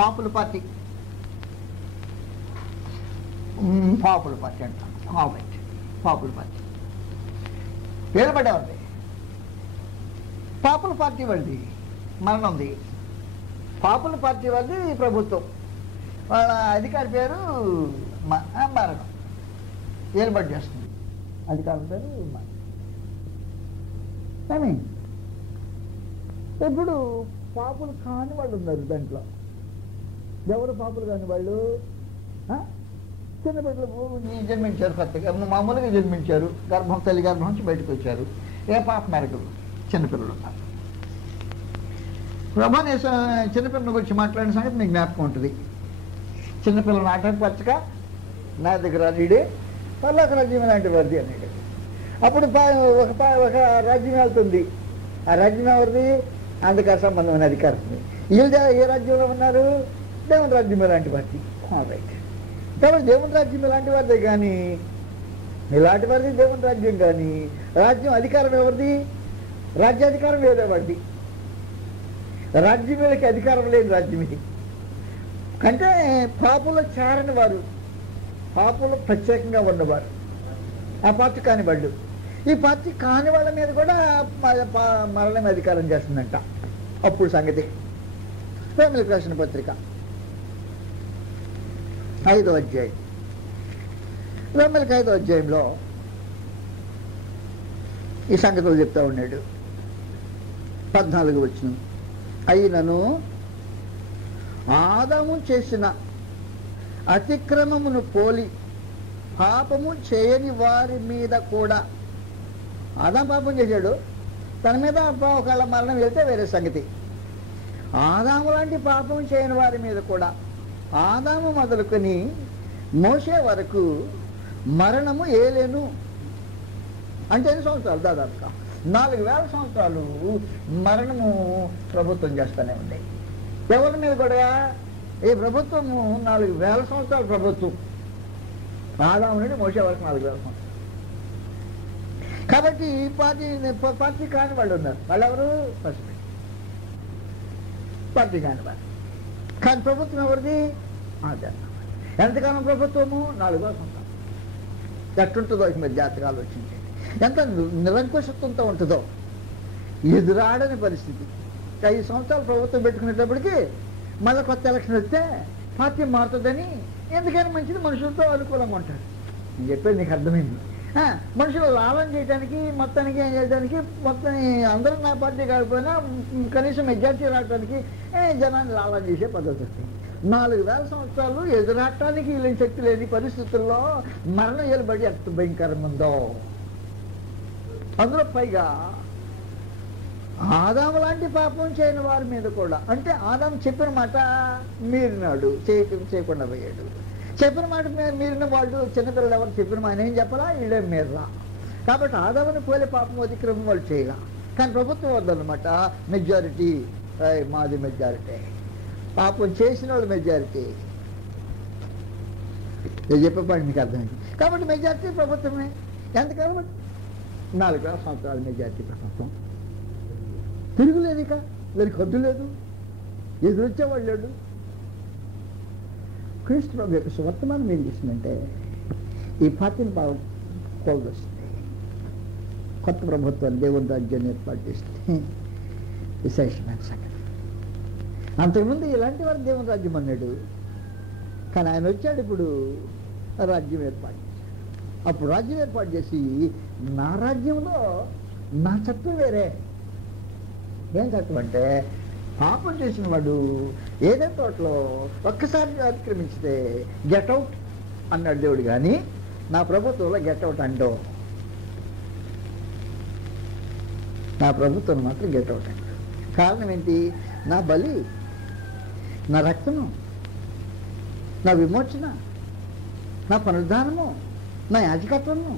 పాపుల పార్టీ. పాపుల పార్టీ అంటాం. పాపుల పార్టీ ఏర్పడేవాడి పాపుల పార్టీ వాళ్ళది మరణం ఉంది. పాపుల పార్టీ వాళ్ళది ప్రభుత్వం, వాళ్ళ అధికారి పేరు మరణం. ఏర్పాటు చేస్తుంది అధికారం పేరు మరణం. కానీ ఇప్పుడు పాపులు కాని వాళ్ళు ఉన్నారు దాంట్లో. ఎవరు పాపులు కాని వాళ్ళు? చిన్నపిల్లలు జన్మించారు, కొత్తగా మామూలుగా జన్మించారు, తల్లి గర్భం నుంచి బయటకు వచ్చారు. ఏ పాప మేరకు చిన్నపిల్లలు ఉన్నారు. ప్రభాని చిన్నపిల్లల గురించి మాట్లాడిన సంగతి మీకు జ్ఞాపకం ఉంటుంది. చిన్నపిల్లలు ఆటపరచక నా దగ్గర నీడే పర్లోక రాజ్యం లాంటి వారిది అన్నాడు. అప్పుడు ఒక రాజ్యం వెళ్తుంది. ఆ రాజ్యం ఎవరిది? అంధకార సంబంధమైన అధికారం. వీళ్ళు ఏ రాజ్యంలో ఉన్నారు? దేవుని రాజ్యం లాంటి వారిది. రైట్. కాబట్టి దేవుని రాజ్యం ఇలాంటి వారిదే, కానీ ఇలాంటి వారిది దేవుని రాజ్యం. కానీ రాజ్యం అధికారం ఎవరిది? రాజ్యాధికారం వేరే వాడిది. రాజ్యం వీళ్ళకి అధికారం లేని రాజ్యం ఇది. అంటే పాపుల చారని వారు, పాపులు ప్రత్యేకంగా ఉన్నవారు ఆ పార్టీ కాని వాళ్ళు. ఈ పార్టీ కాని వాళ్ళ మీద కూడా మరణం అధికారం చేస్తుందంట. అప్పుడు సంగతి రోమీయులకు రాసిన పత్రిక 5వ అధ్యాయం. రోమీయులకు 5వ అధ్యాయంలో ఈ సంగతులు చెప్తా ఉన్నాడు. 14వ వచనం. అయినను ఆదాము చేసిన అతిక్రమమును పోలి పాపము చేయని వారి మీద కూడా, ఆదాము పాపం చేశాడు, తన మీద ఒకవేళ మరణం వెళ్తే వేరే సంగతి. ఆదాము లాంటి పాపం చేయని వారి మీద కూడా, ఆదాము మొదలుకొని మోసే వరకు మరణము ఏలేను. అంటే ఎన్ని సంవత్సరాలు? దాదాపుగా 4000 సంవత్సరాలు మరణము ప్రభుత్వం చేస్తూనే ఉంది. ఎవరి మీద కూడా? ఈ ప్రభుత్వము 4000 సంవత్సరాల ప్రభుత్వం. ఆదాము నుండి మోసే వరకు 4000 సంవత్సరాలు. కాబట్టి పార్టీ కాని వాళ్ళు ఉన్నారు. వాళ్ళెవరు? ఫస్ట్ పార్టీ కాని వాళ్ళు. కానీ ప్రభుత్వం ఎవరిది? ఎంతకాలం ప్రభుత్వము? 4000 సంవత్సరాలు. ఎట్టుంటుందో ఇక మీరు జాతకాలు ఆలోచించండి. ఎంత నిరంకుశత్వంతో ఉంటుందో. ఎదురాడని పరిస్థితి. 5 సంవత్సరాలు ప్రభుత్వం పెట్టుకునేటప్పటికి మళ్ళీ కొత్త ఎలక్షన్ వస్తే పార్టీ మారుతుందని ఎందుకైనా మంచిది మనుషులతో అనుకూలంగా ఉంటారు. నేను చెప్పేది నీకు అర్థమైంది. మనుషులు లాభం చేయడానికి, మొత్తానికి ఏం చేయడానికి, మొత్తం అందరూ నా పార్టీ కాకపోయినా కనీసం మెజార్టీ రావడానికి జనాన్ని లాభం చేసే పద్ధతి వస్తుంది. 4000 సంవత్సరాలు ఎదురాటానికి వీళ్ళని శక్తి లేని పరిస్థితుల్లో మరణం ఏలుబడి ఎంత భయంకరంగా ఉందో. అందులో పైగా ఆదాము లాంటి పాపం చేయని వారి మీద కూడా, అంటే ఆదాము చెప్పిన మాట మీరినాడు, చేయకుండా పోయాడు. చెప్పిన మాట మీరిన వాళ్ళు చిన్నపిల్లలు ఎవరు చెప్పిన మాట ఏం చెప్పాలా? వీళ్ళే మీరా. కాబట్టి ఆదాముని పోలే పాపం అతిక్రమం వాళ్ళు చేయాల. కానీ ప్రభుత్వం వద్దనమాట మెజారిటీ, మాది మెజారిటీ. పాపం చేసిన వాళ్ళు మెజారిటీ. నేను చెప్పే పాయింట్ మీకు అర్థమైంది. కాబట్టి మెజారిటీ ప్రభుత్వమే. ఎంతకాలం? 4 సంవత్సరాల మెజారిటీ ప్రభుత్వం. తిరుగులేదు, ఇక దానికి హద్దు లేదు, ఎదురొచ్చేవాళ్ళు లేడు. క్రీస్తు ప్రభు యొక్క సువర్తమానం ఏం చేసిందంటే ఈ పార్టీని బాగా కోల్దొస్తుంది. కొత్త ప్రభుత్వాన్ని, దేవుని రాజ్యాన్ని ఏర్పాటు చేస్తుంది. విశేషమైన సంగతి. అంతకుముందు ఇలాంటి వారు దేవుని రాజ్యం అన్నాడు, కానీ ఆయన వచ్చాడు ఇప్పుడు రాజ్యం ఏర్పాటు చేశాడు. అప్పుడు రాజ్యం ఏర్పాటు చేసి నా రాజ్యంలో నా చట్టం వేరే. ఏం చట్టం అంటే పాపం చేసిన వాడు ఏదైనా తోటలో ఒక్కసారి అతిక్రమించితే గెట్అవుట్ అన్నాడు దేవుడు, కానీ నా ప్రభుత్వంలో గెట్అవుట్ అండో. నా ప్రభుత్వం మాత్రం గెట్అవుట్ అంటాడు. కారణం ఏంటి? నా బలి, నా రక్తము, నా విమోచన, నా పునరుద్ధానము, నా యాజకత్వము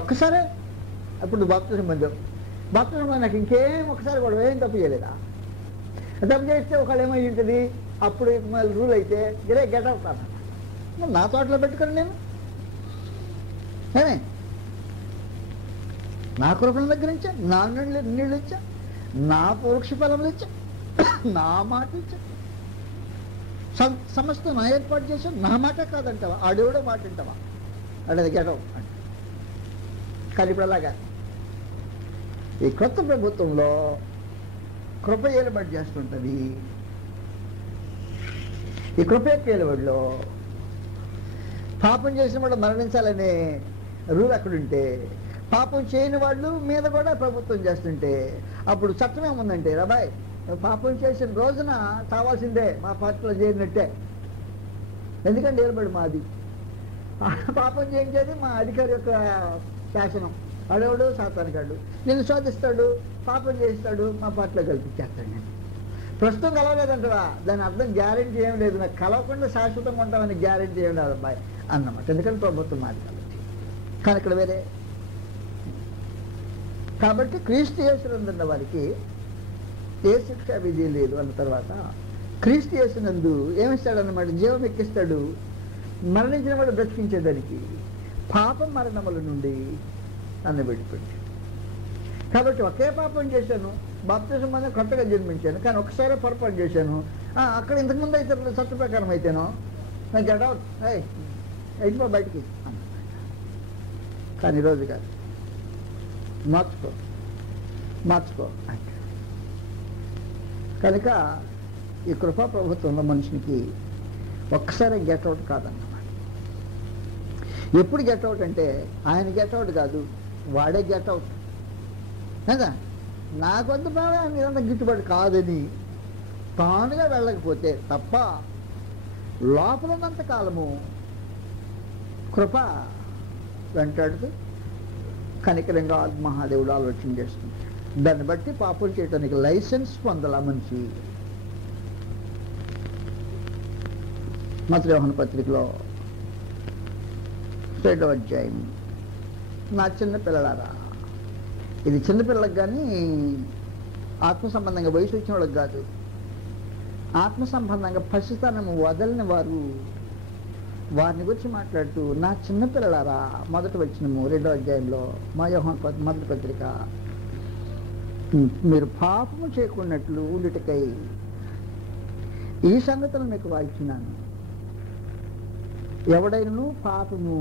ఒక్కసారే. అప్పుడు బాప్తిజం పొందావు. బాప్తిజం నాకు ఇంకేం ఒకసారి కూడా ఏం తప్పు చేయలేదా? తప్పు చేస్తే ఒకళ్ళు ఏమై ఉంటుంది, అప్పుడు మళ్ళీ రూల్ అయితే ఇదే గెట్ అవుట్ అన్న నా తోటలో పెట్టుకొని నేను ఏమే నా కృపణ దగ్గర ఇచ్చా, నా నీళ్ళు ఇచ్చా, నా వృక్ష ఫలములు ఇచ్చా, నా మాట ఇచ్చా, సమస్త నా ఏర్పాటు చేసావు. నా మాట కాదంటావా? ఆడెవడో మాట వింటావా? అడది గెటవు అంటే. కానీ ఇప్పుడు అలాగా ఈ కొత్త ప్రభుత్వంలో కృప ఏలుబడి చేస్తుంటుంది. ఈ కృప యొక్క ఏలుబడిలో పాపం చేసిన వాడు మరణించాలనే రూల్ అక్కడుంటే, పాపం చేయని వాళ్ళు మీద కూడా ప్రభుత్వం చేస్తుంటే, అప్పుడు చట్టం ఏముందంటే, రాబాయ్ పాపం చేసిన రోజున కావాల్సిందే, మా పార్టీలో చేరినట్టే. ఎందుకంటే ఏలుబడి మాది. పాపం చేయించేది మా అధికారి యొక్క శాసనం. అడవుడు సాతానికాడు నిన్ను శోధిస్తాడు, పాపం చేస్తాడు, మా పార్టీలో కల్పించేస్తాడు. నేను ప్రస్తుతం కలవలేదంటారా? దాని అర్థం గ్యారెంటీ ఏం లేదు. నాకు కలవకుండా శాశ్వతంగా ఉంటామని గ్యారెంటీ ఏం లేదు అబ్బాయి అన్నమాట. ఎందుకంటే ప్రభుత్వం మాది కాబట్టి. కానీ ఇక్కడ వేరే. కాబట్టి క్రీస్తు యేసునందున్న వారికి ఏ శిక్ష విధి లేదు అన్న తర్వాత క్రీస్తు యేసునందు ఏమిస్తాడన్నమాట? జీవం ఎక్కిస్తాడు. మరణించిన వాడు బ్రతికించేదానికి పాపం మరణముల నుండి నన్ను విడిపెట్టి. కాబట్టి ఒకే పాపం చేశాను, బాప్తిజం అనేది కొత్తగా జన్మించాను, కానీ ఒకసారి పొరపాటు చేశాను. అక్కడ ఇంతకుముందు అయితే చట్ట ప్రకారం అయితేనో నాకు గెట్ అవుట్, అయిపో బయటికి అన్నమాట. కానీ ఈరోజు కాదు, మార్చుకో అంటే. కనుక ఈ కృపా ప్రభుత్వంలో మనిషికి ఒక్కసారి గెట్అవుట్ కాదన్నమాట. ఎప్పుడు గెట్అవుట్ అంటే ఆయన గెట్అవుట్ కాదు, వాడే గెట్అవుట్ కదా. నాకొద్దు బాగా మీరంతా గిట్టుబాటు కాదని తానుగా వెళ్ళకపోతే తప్ప లోపల ఉన్నంత కాలము కృప వెంటాడుతూ కనికరంగా మహాదేవుడు ఆలోచన చేస్తుంది. దాన్ని బట్టి పాపం చేయడానికి లైసెన్స్ పొందాల మనిషి. మొదటి యోహాను పత్రికలో 2వ అధ్యాయం, నా చిన్నపిల్లలారా, ఇది చిన్నపిల్లలకు కానీ ఆత్మ సంబంధంగా వయసు వచ్చిన వాళ్ళకి కాదు, ఆత్మ సంబంధంగా పసితనం వదలని వారు, వారిని గురించి మాట్లాడుతూ నా చిన్నపిల్లలారా, మొదటి వచనము 2వ అధ్యాయంలో మా యోహాను మొదటి పత్రిక, మీరు పాపము చేయకున్నట్లు ఉండుటకై ఈ సంగతులను మీకు వాయిస్తున్నాను. ఎవడైనా పాపము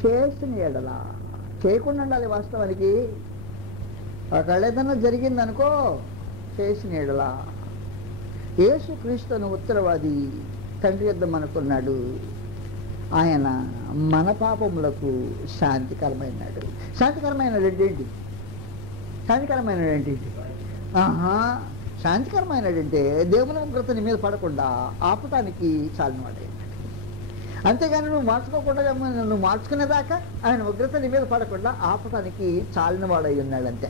చేసిన ఎడల చేయకుండా ఉండాలి. వాస్తవానికి ఒకవేళ ఏదైనా జరిగిందనుకో, చేసిన ఎడల యేసు క్రీస్తును ఉత్తరవాది తండ్రి యొద్ద మనకున్నాడు. ఆయన మన పాపములకు శాంతికరమైనాడు. శాంతికరమైనడు ఏంటి? శాంతికరమైనడు ఏంటి? శాంతికరమైనడంటే దేవుని ఉగ్రత నీ మీద పడకుండా ఆపటానికి చాలినవాడే. అంతేగాని నువ్వు మార్చుకోకుండా, నువ్వు మార్చుకునేదాకా ఆయన ఉగ్రత నీ మీద పడకుండా ఆపటానికి చాలిన వాడై ఉన్నాడు అంతే.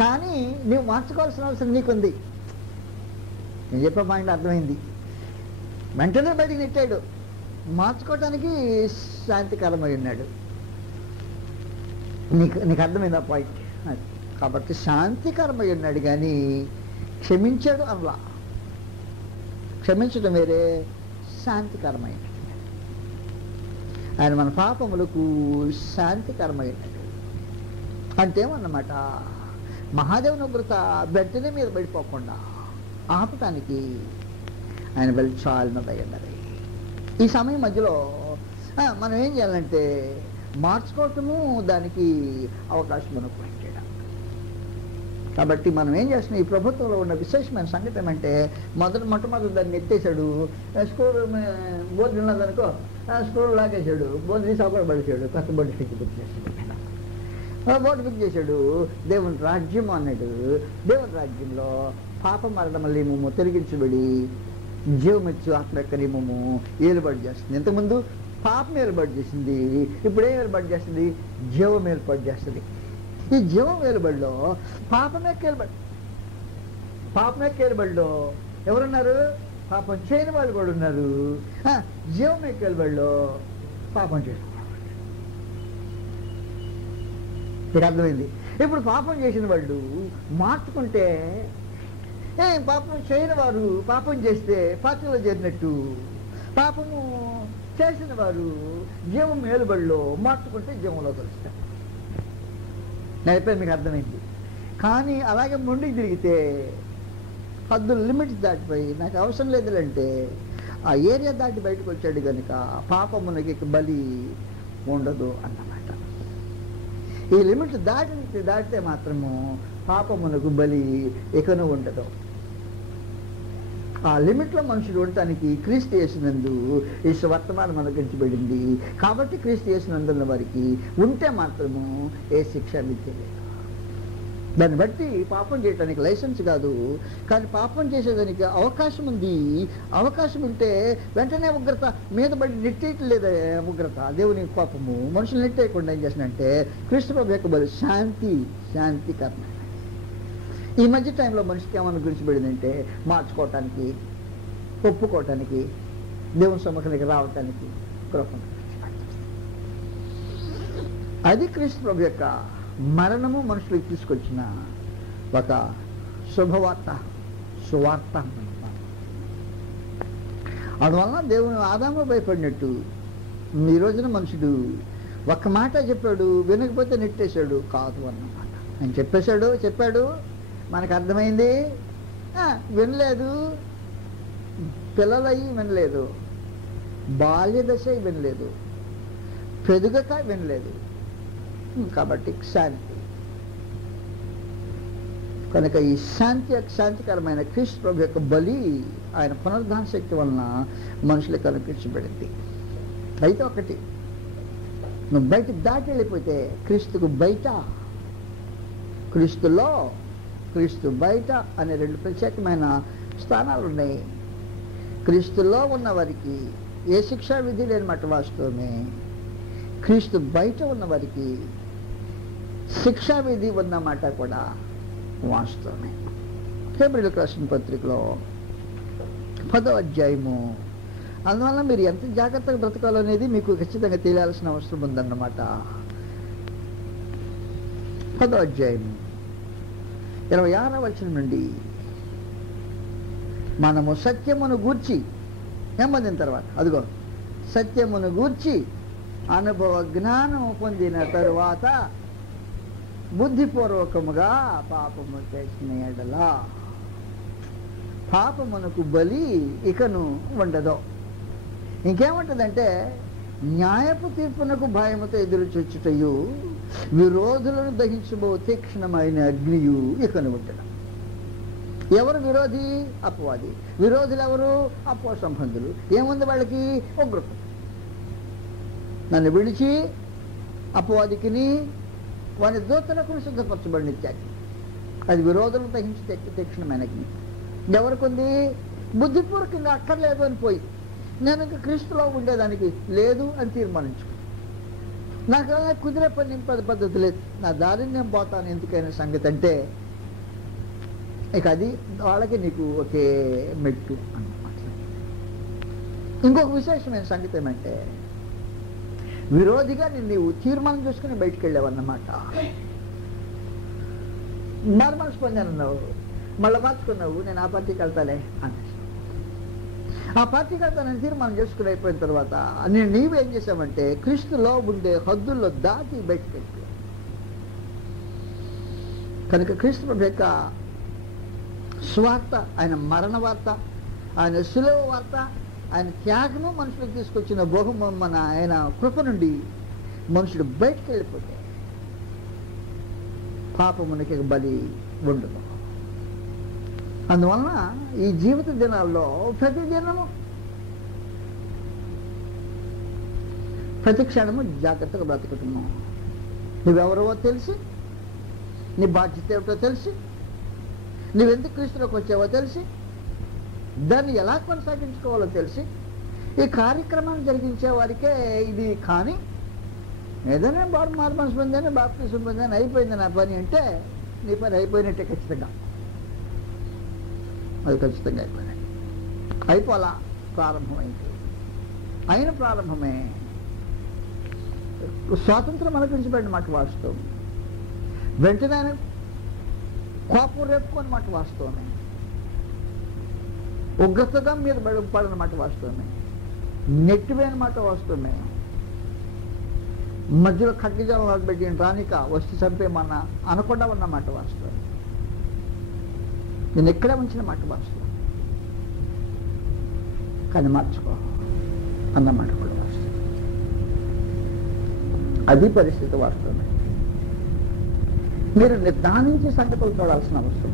కానీ నువ్వు మార్చుకోవాల్సిన అవసరం నీకుంది. నేను చెప్పే మైండ్ అర్థమైంది. వెంటనే బయటికి నెట్టాడు, మార్చుకోవటానికి శాంతికరమై ఉన్నాడు. నీకు అర్థమైంది ఆ పాయింట్. కాబట్టి శాంతికరమై ఉన్నాడు, కానీ క్షమించాడు అనలా. క్షమించడం వేరే, శాంతికరమైనది. ఆయన మన పాపములకు శాంతికరమైనది అంటే అన్నమాట. మహాదేవుని ఉగ్రత వెంటనే మీద పడిపోకుండా ఆపటానికి ఆయన వెళ్ళి చాలినదయ్యన్నది. ఈ సమయం మధ్యలో మనం ఏం చేయాలంటే మార్చుకోవటము, దానికి అవకాశం అనుకోవడం. కాబట్టి మనం ఏం చేస్తున్నాం, ఈ ప్రభుత్వంలో ఉన్న విశేషమైన సంగతి ఏమంటే మొట్టమొదటి దాన్ని ఎత్తేసాడు. స్కూల్ బోర్డు ఉన్నదనుకో, స్కూల్ లాగేశాడు, బోర్డు తీసి అవకాశం పడిచాడు, కొత్త బోర్డు ఫిక్స్ చేశాడు. బోర్డు ఫిక్స్ చేశాడు. దేవుని రాజ్యం అన్నాడు. దేవుని రాజ్యంలో పాప మరణం లేమము తొలగించబడి జీవమిచ్చు ఆత్మ యొక్క నియమము ఏర్పాటు చేస్తుంది. ఇంతకుముందు పాపం ఏర్పాటు చేసింది, ఇప్పుడు ఏం ఏర్పాటు చేస్తుంది, జీవం ఏర్పాటు చేస్తుంది. ఈ జీవం ఏర్బడిలో పాపమే కేర్బడిలో ఎవరున్నారు, పాపం చేయని వాళ్ళు కూడా ఉన్నారు. జీవం కేర్బడిలో పాపం చేసిన మీకు అర్థమైంది. ఇప్పుడు పాపం చేసిన వాళ్ళు మార్చుకుంటే, పాపం చేయని వారు పాపం చేస్తే పాత్రలో చేరినట్టు, పాపము చేసిన వారు జీవం మేలుబడిలో మార్చుకుంటే జీవంలో కలుస్తారు. నేను చెప్పేది మీకు అర్థమైంది. కానీ అలాగే మొండికి తిరిగితే హద్దులు లిమిట్స్ దాటిపోయి నాకు అవసరం లేదులంటే ఆ ఏరియా దాటి బయటకు వచ్చాడు కనుక పాపమునకి బలి ఉండదు అన్నమాట. ఈ లిమిట్ దాటితే మాత్రము పాపమునకు బలి ఇకను ఉండదు. ఆ లిమిట్లో మనుషులు ఉండటానికి క్రీస్తు యేసునందు ఈ వర్తమానం అనుగ్రహించబడింది. కాబట్టి క్రీస్తు యేసునందున్న వారికి ఉంటే మాత్రము ఏ శిక్ష విద్య లేదు. దాన్ని బట్టి పాపం చేయడానికి లైసెన్స్ కాదు, కానీ పాపం చేసేదానికి అవకాశం ఉంది. అవకాశం ఉంటే వెంటనే ఉగ్రత మీద పడి నెట్టేయటం లేదా, ఉగ్రత దేవుని కోపము మనుషులు నెట్టేయకుండా ఏం చేసినంటే క్రీస్తు ప్రభు యొక్క బలి శాంతికరణ. ఈ మధ్య టైంలో మనిషికి ఏమన్నా గురించబడిందంటే మార్చుకోవటానికి, ఒప్పుకోవటానికి, దేవుని సముఖానికి రావటానికి కృప. అది క్రీస్తు ప్రభు యొక్క మరణము మనుషులకు తీసుకొచ్చిన ఒక సువార్త. అందువలన దేవుని ఆదాము భయపడినట్టు ఈ రోజున మనుషుడు ఒక్క మాట చెప్పాడు, వినకపోతే నెట్టేశాడు కాదు అన్నమాట. ఆయన చెప్పాడు మనకు అర్థమైంది, వినలేదు. పిల్లలయ్యి వినలేదు, బాల్యదశ వినలేదు, పెదుగక వినలేదు. కాబట్టి శాంతి. కనుక ఈ శాంతికరమైన క్రీస్తు ప్రభు యొక్క బలి ఆయన పునరుద్ధాన శక్తి వలన మనుషులకు కనిపించబడింది. అయితే ఒకటి, నువ్వు బయటకు దాటి వెళ్ళిపోతే క్రీస్తుకు బయట, క్రీస్తులో, క్రీస్తు బయట అనే రెండు ప్రత్యేకమైన స్థానాలు ఉన్నాయి. క్రీస్తులో ఉన్న వారికి ఏ శిక్షా విధి లేనమాట వాస్తవమే. క్రీస్తు బయట ఉన్న వారికి శిక్షా విధి ఉన్నమాట కూడా వాస్తవమే. హెబ్రీయులకు రాసిన పత్రికలో 10వ అధ్యాయము. అందువల్ల మీరు ఎంత జాగ్రత్తగా బ్రతకాలనేది మీకు ఖచ్చితంగా తెలియాల్సిన అవసరం ఉందన్నమాట. 10వ అధ్యాయము 26వ వచనం నుండి మనము సత్యమును గూర్చి నెమ్మదిన తర్వాత, అదిగో సత్యమును గూర్చి అనుభవ జ్ఞానం పొందిన తరువాత బుద్ధిపూర్వకముగా పాపము చేసిన ఎడల పాపమునకు బలి ఇకను ఉండదు. ఇంకేముంటుందంటే న్యాయపు తీర్పునకు భయముతో ఎదురు చొచ్చుటయు విరోధులను దహించబో తీక్షణమైన అగ్నియు ఇకను ఉండడం. ఎవరు విరోధి? అపవాది. విరోధులు ఎవరు? అపో సంబంధులు. ఏముంది వాళ్ళకి? ఉగ్రత. నన్ను విడిచి అపవాదికిని వారి దూతలకు సిద్ధపరచబడిన ఇత్యాది. అది విరోధులను తగ్గించి తీక్షణమైన అగ్ని. ఎవరికి ఉంది? బుద్ధిపూర్వకంగా అక్కర్లేదు అని పోయి నేను ఇంకా క్రీస్తులో ఉండేదానికి లేదు అని తీర్మానించుకో. నాకు అలా కుదిరే పద్ధతి లేదు, నా దారిని నేను పోతాను ఎందుకైనా సంగతి అంటే ఇక అది వాళ్ళకి నీకు ఒకే మెట్టు అన్నమాట. ఇంకొక విశేషమైన సంగతి ఏమంటే విరోధిగా నీవు తీర్మానం చేసుకుని బయటకు వెళ్ళావన్నమాట. మనసు పొందానన్నావు, మళ్ళీ మార్చుకున్నావు, నేను ఆ పార్టీకి వెళ్తాలే అని. ఆ పార్టీకి వెళ్తానని తీర్మానం చేసుకుని అయిపోయిన తర్వాత నీవేం చేసావంటే క్రీస్తులో ఉండే హద్దుల్లో దాటి బయటకు వెళ్ళిపోయావు. కనుక క్రీస్తు ప్రభు యొక్క స్వార్త, ఆయన మరణ వార్త, ఆయన సులువ వార్త, ఆయన త్యాగము మనుషులకు తీసుకొచ్చిన బహుమన ఆయన కృప నుండి మనుషుడు బయటకు వెళ్ళిపోతే పాపమునికి బలి ఉండదు. అందువలన ఈ జీవిత దినాల్లో ప్రతి దినము ప్రతి క్షణము జాగ్రత్తగా బ్రతుకుతున్నావు. నువ్వెవరో తెలిసి, నీ బాధ్యత ఏమిటో తెలిసి, నువ్వెందుకు క్రీస్తులోకి వచ్చావో తెలిసి, దాన్ని ఎలా కొనసాగించుకోవాలో తెలిసి, ఈ కార్యక్రమాన్ని జరిగించే వారికే ఇది. కానీ ఏదైనా మారు మనసు పొందని, బాప్తిసం పొందని, అయిపోయింది నా పని అంటే నీ పని అయిపోయినట్టే ఖచ్చితంగా. అది ఖచ్చితంగా అయిపోయినాయి. అయిపోలా, ప్రారంభమైంది. అయిన ప్రారంభమే స్వాతంత్రం అనుకరించబడిన మాట వాస్తవం. వెంటనే కోపం రేపుకొని మాట వాస్తవమే. ఉగ్రతగా మీద పడిన మాట వాస్తవమే. నెట్టివేన మాట వాస్తవమే. మధ్యలో ఖడ్గజాలను పెట్టి రానిక వస్తు చంపేమన్నా అనకుండా ఉన్న మాట వాస్తవం. నేను ఎక్కడే ఉంచిన మాట వాస్తవం. కానీ మార్చుకో అన్నమాట కూడా వాస్తవం. అది పరిస్థితి వాస్తవమే. మీరు నిర్ధారించి సంగతులు చూడాల్సిన అవసరం.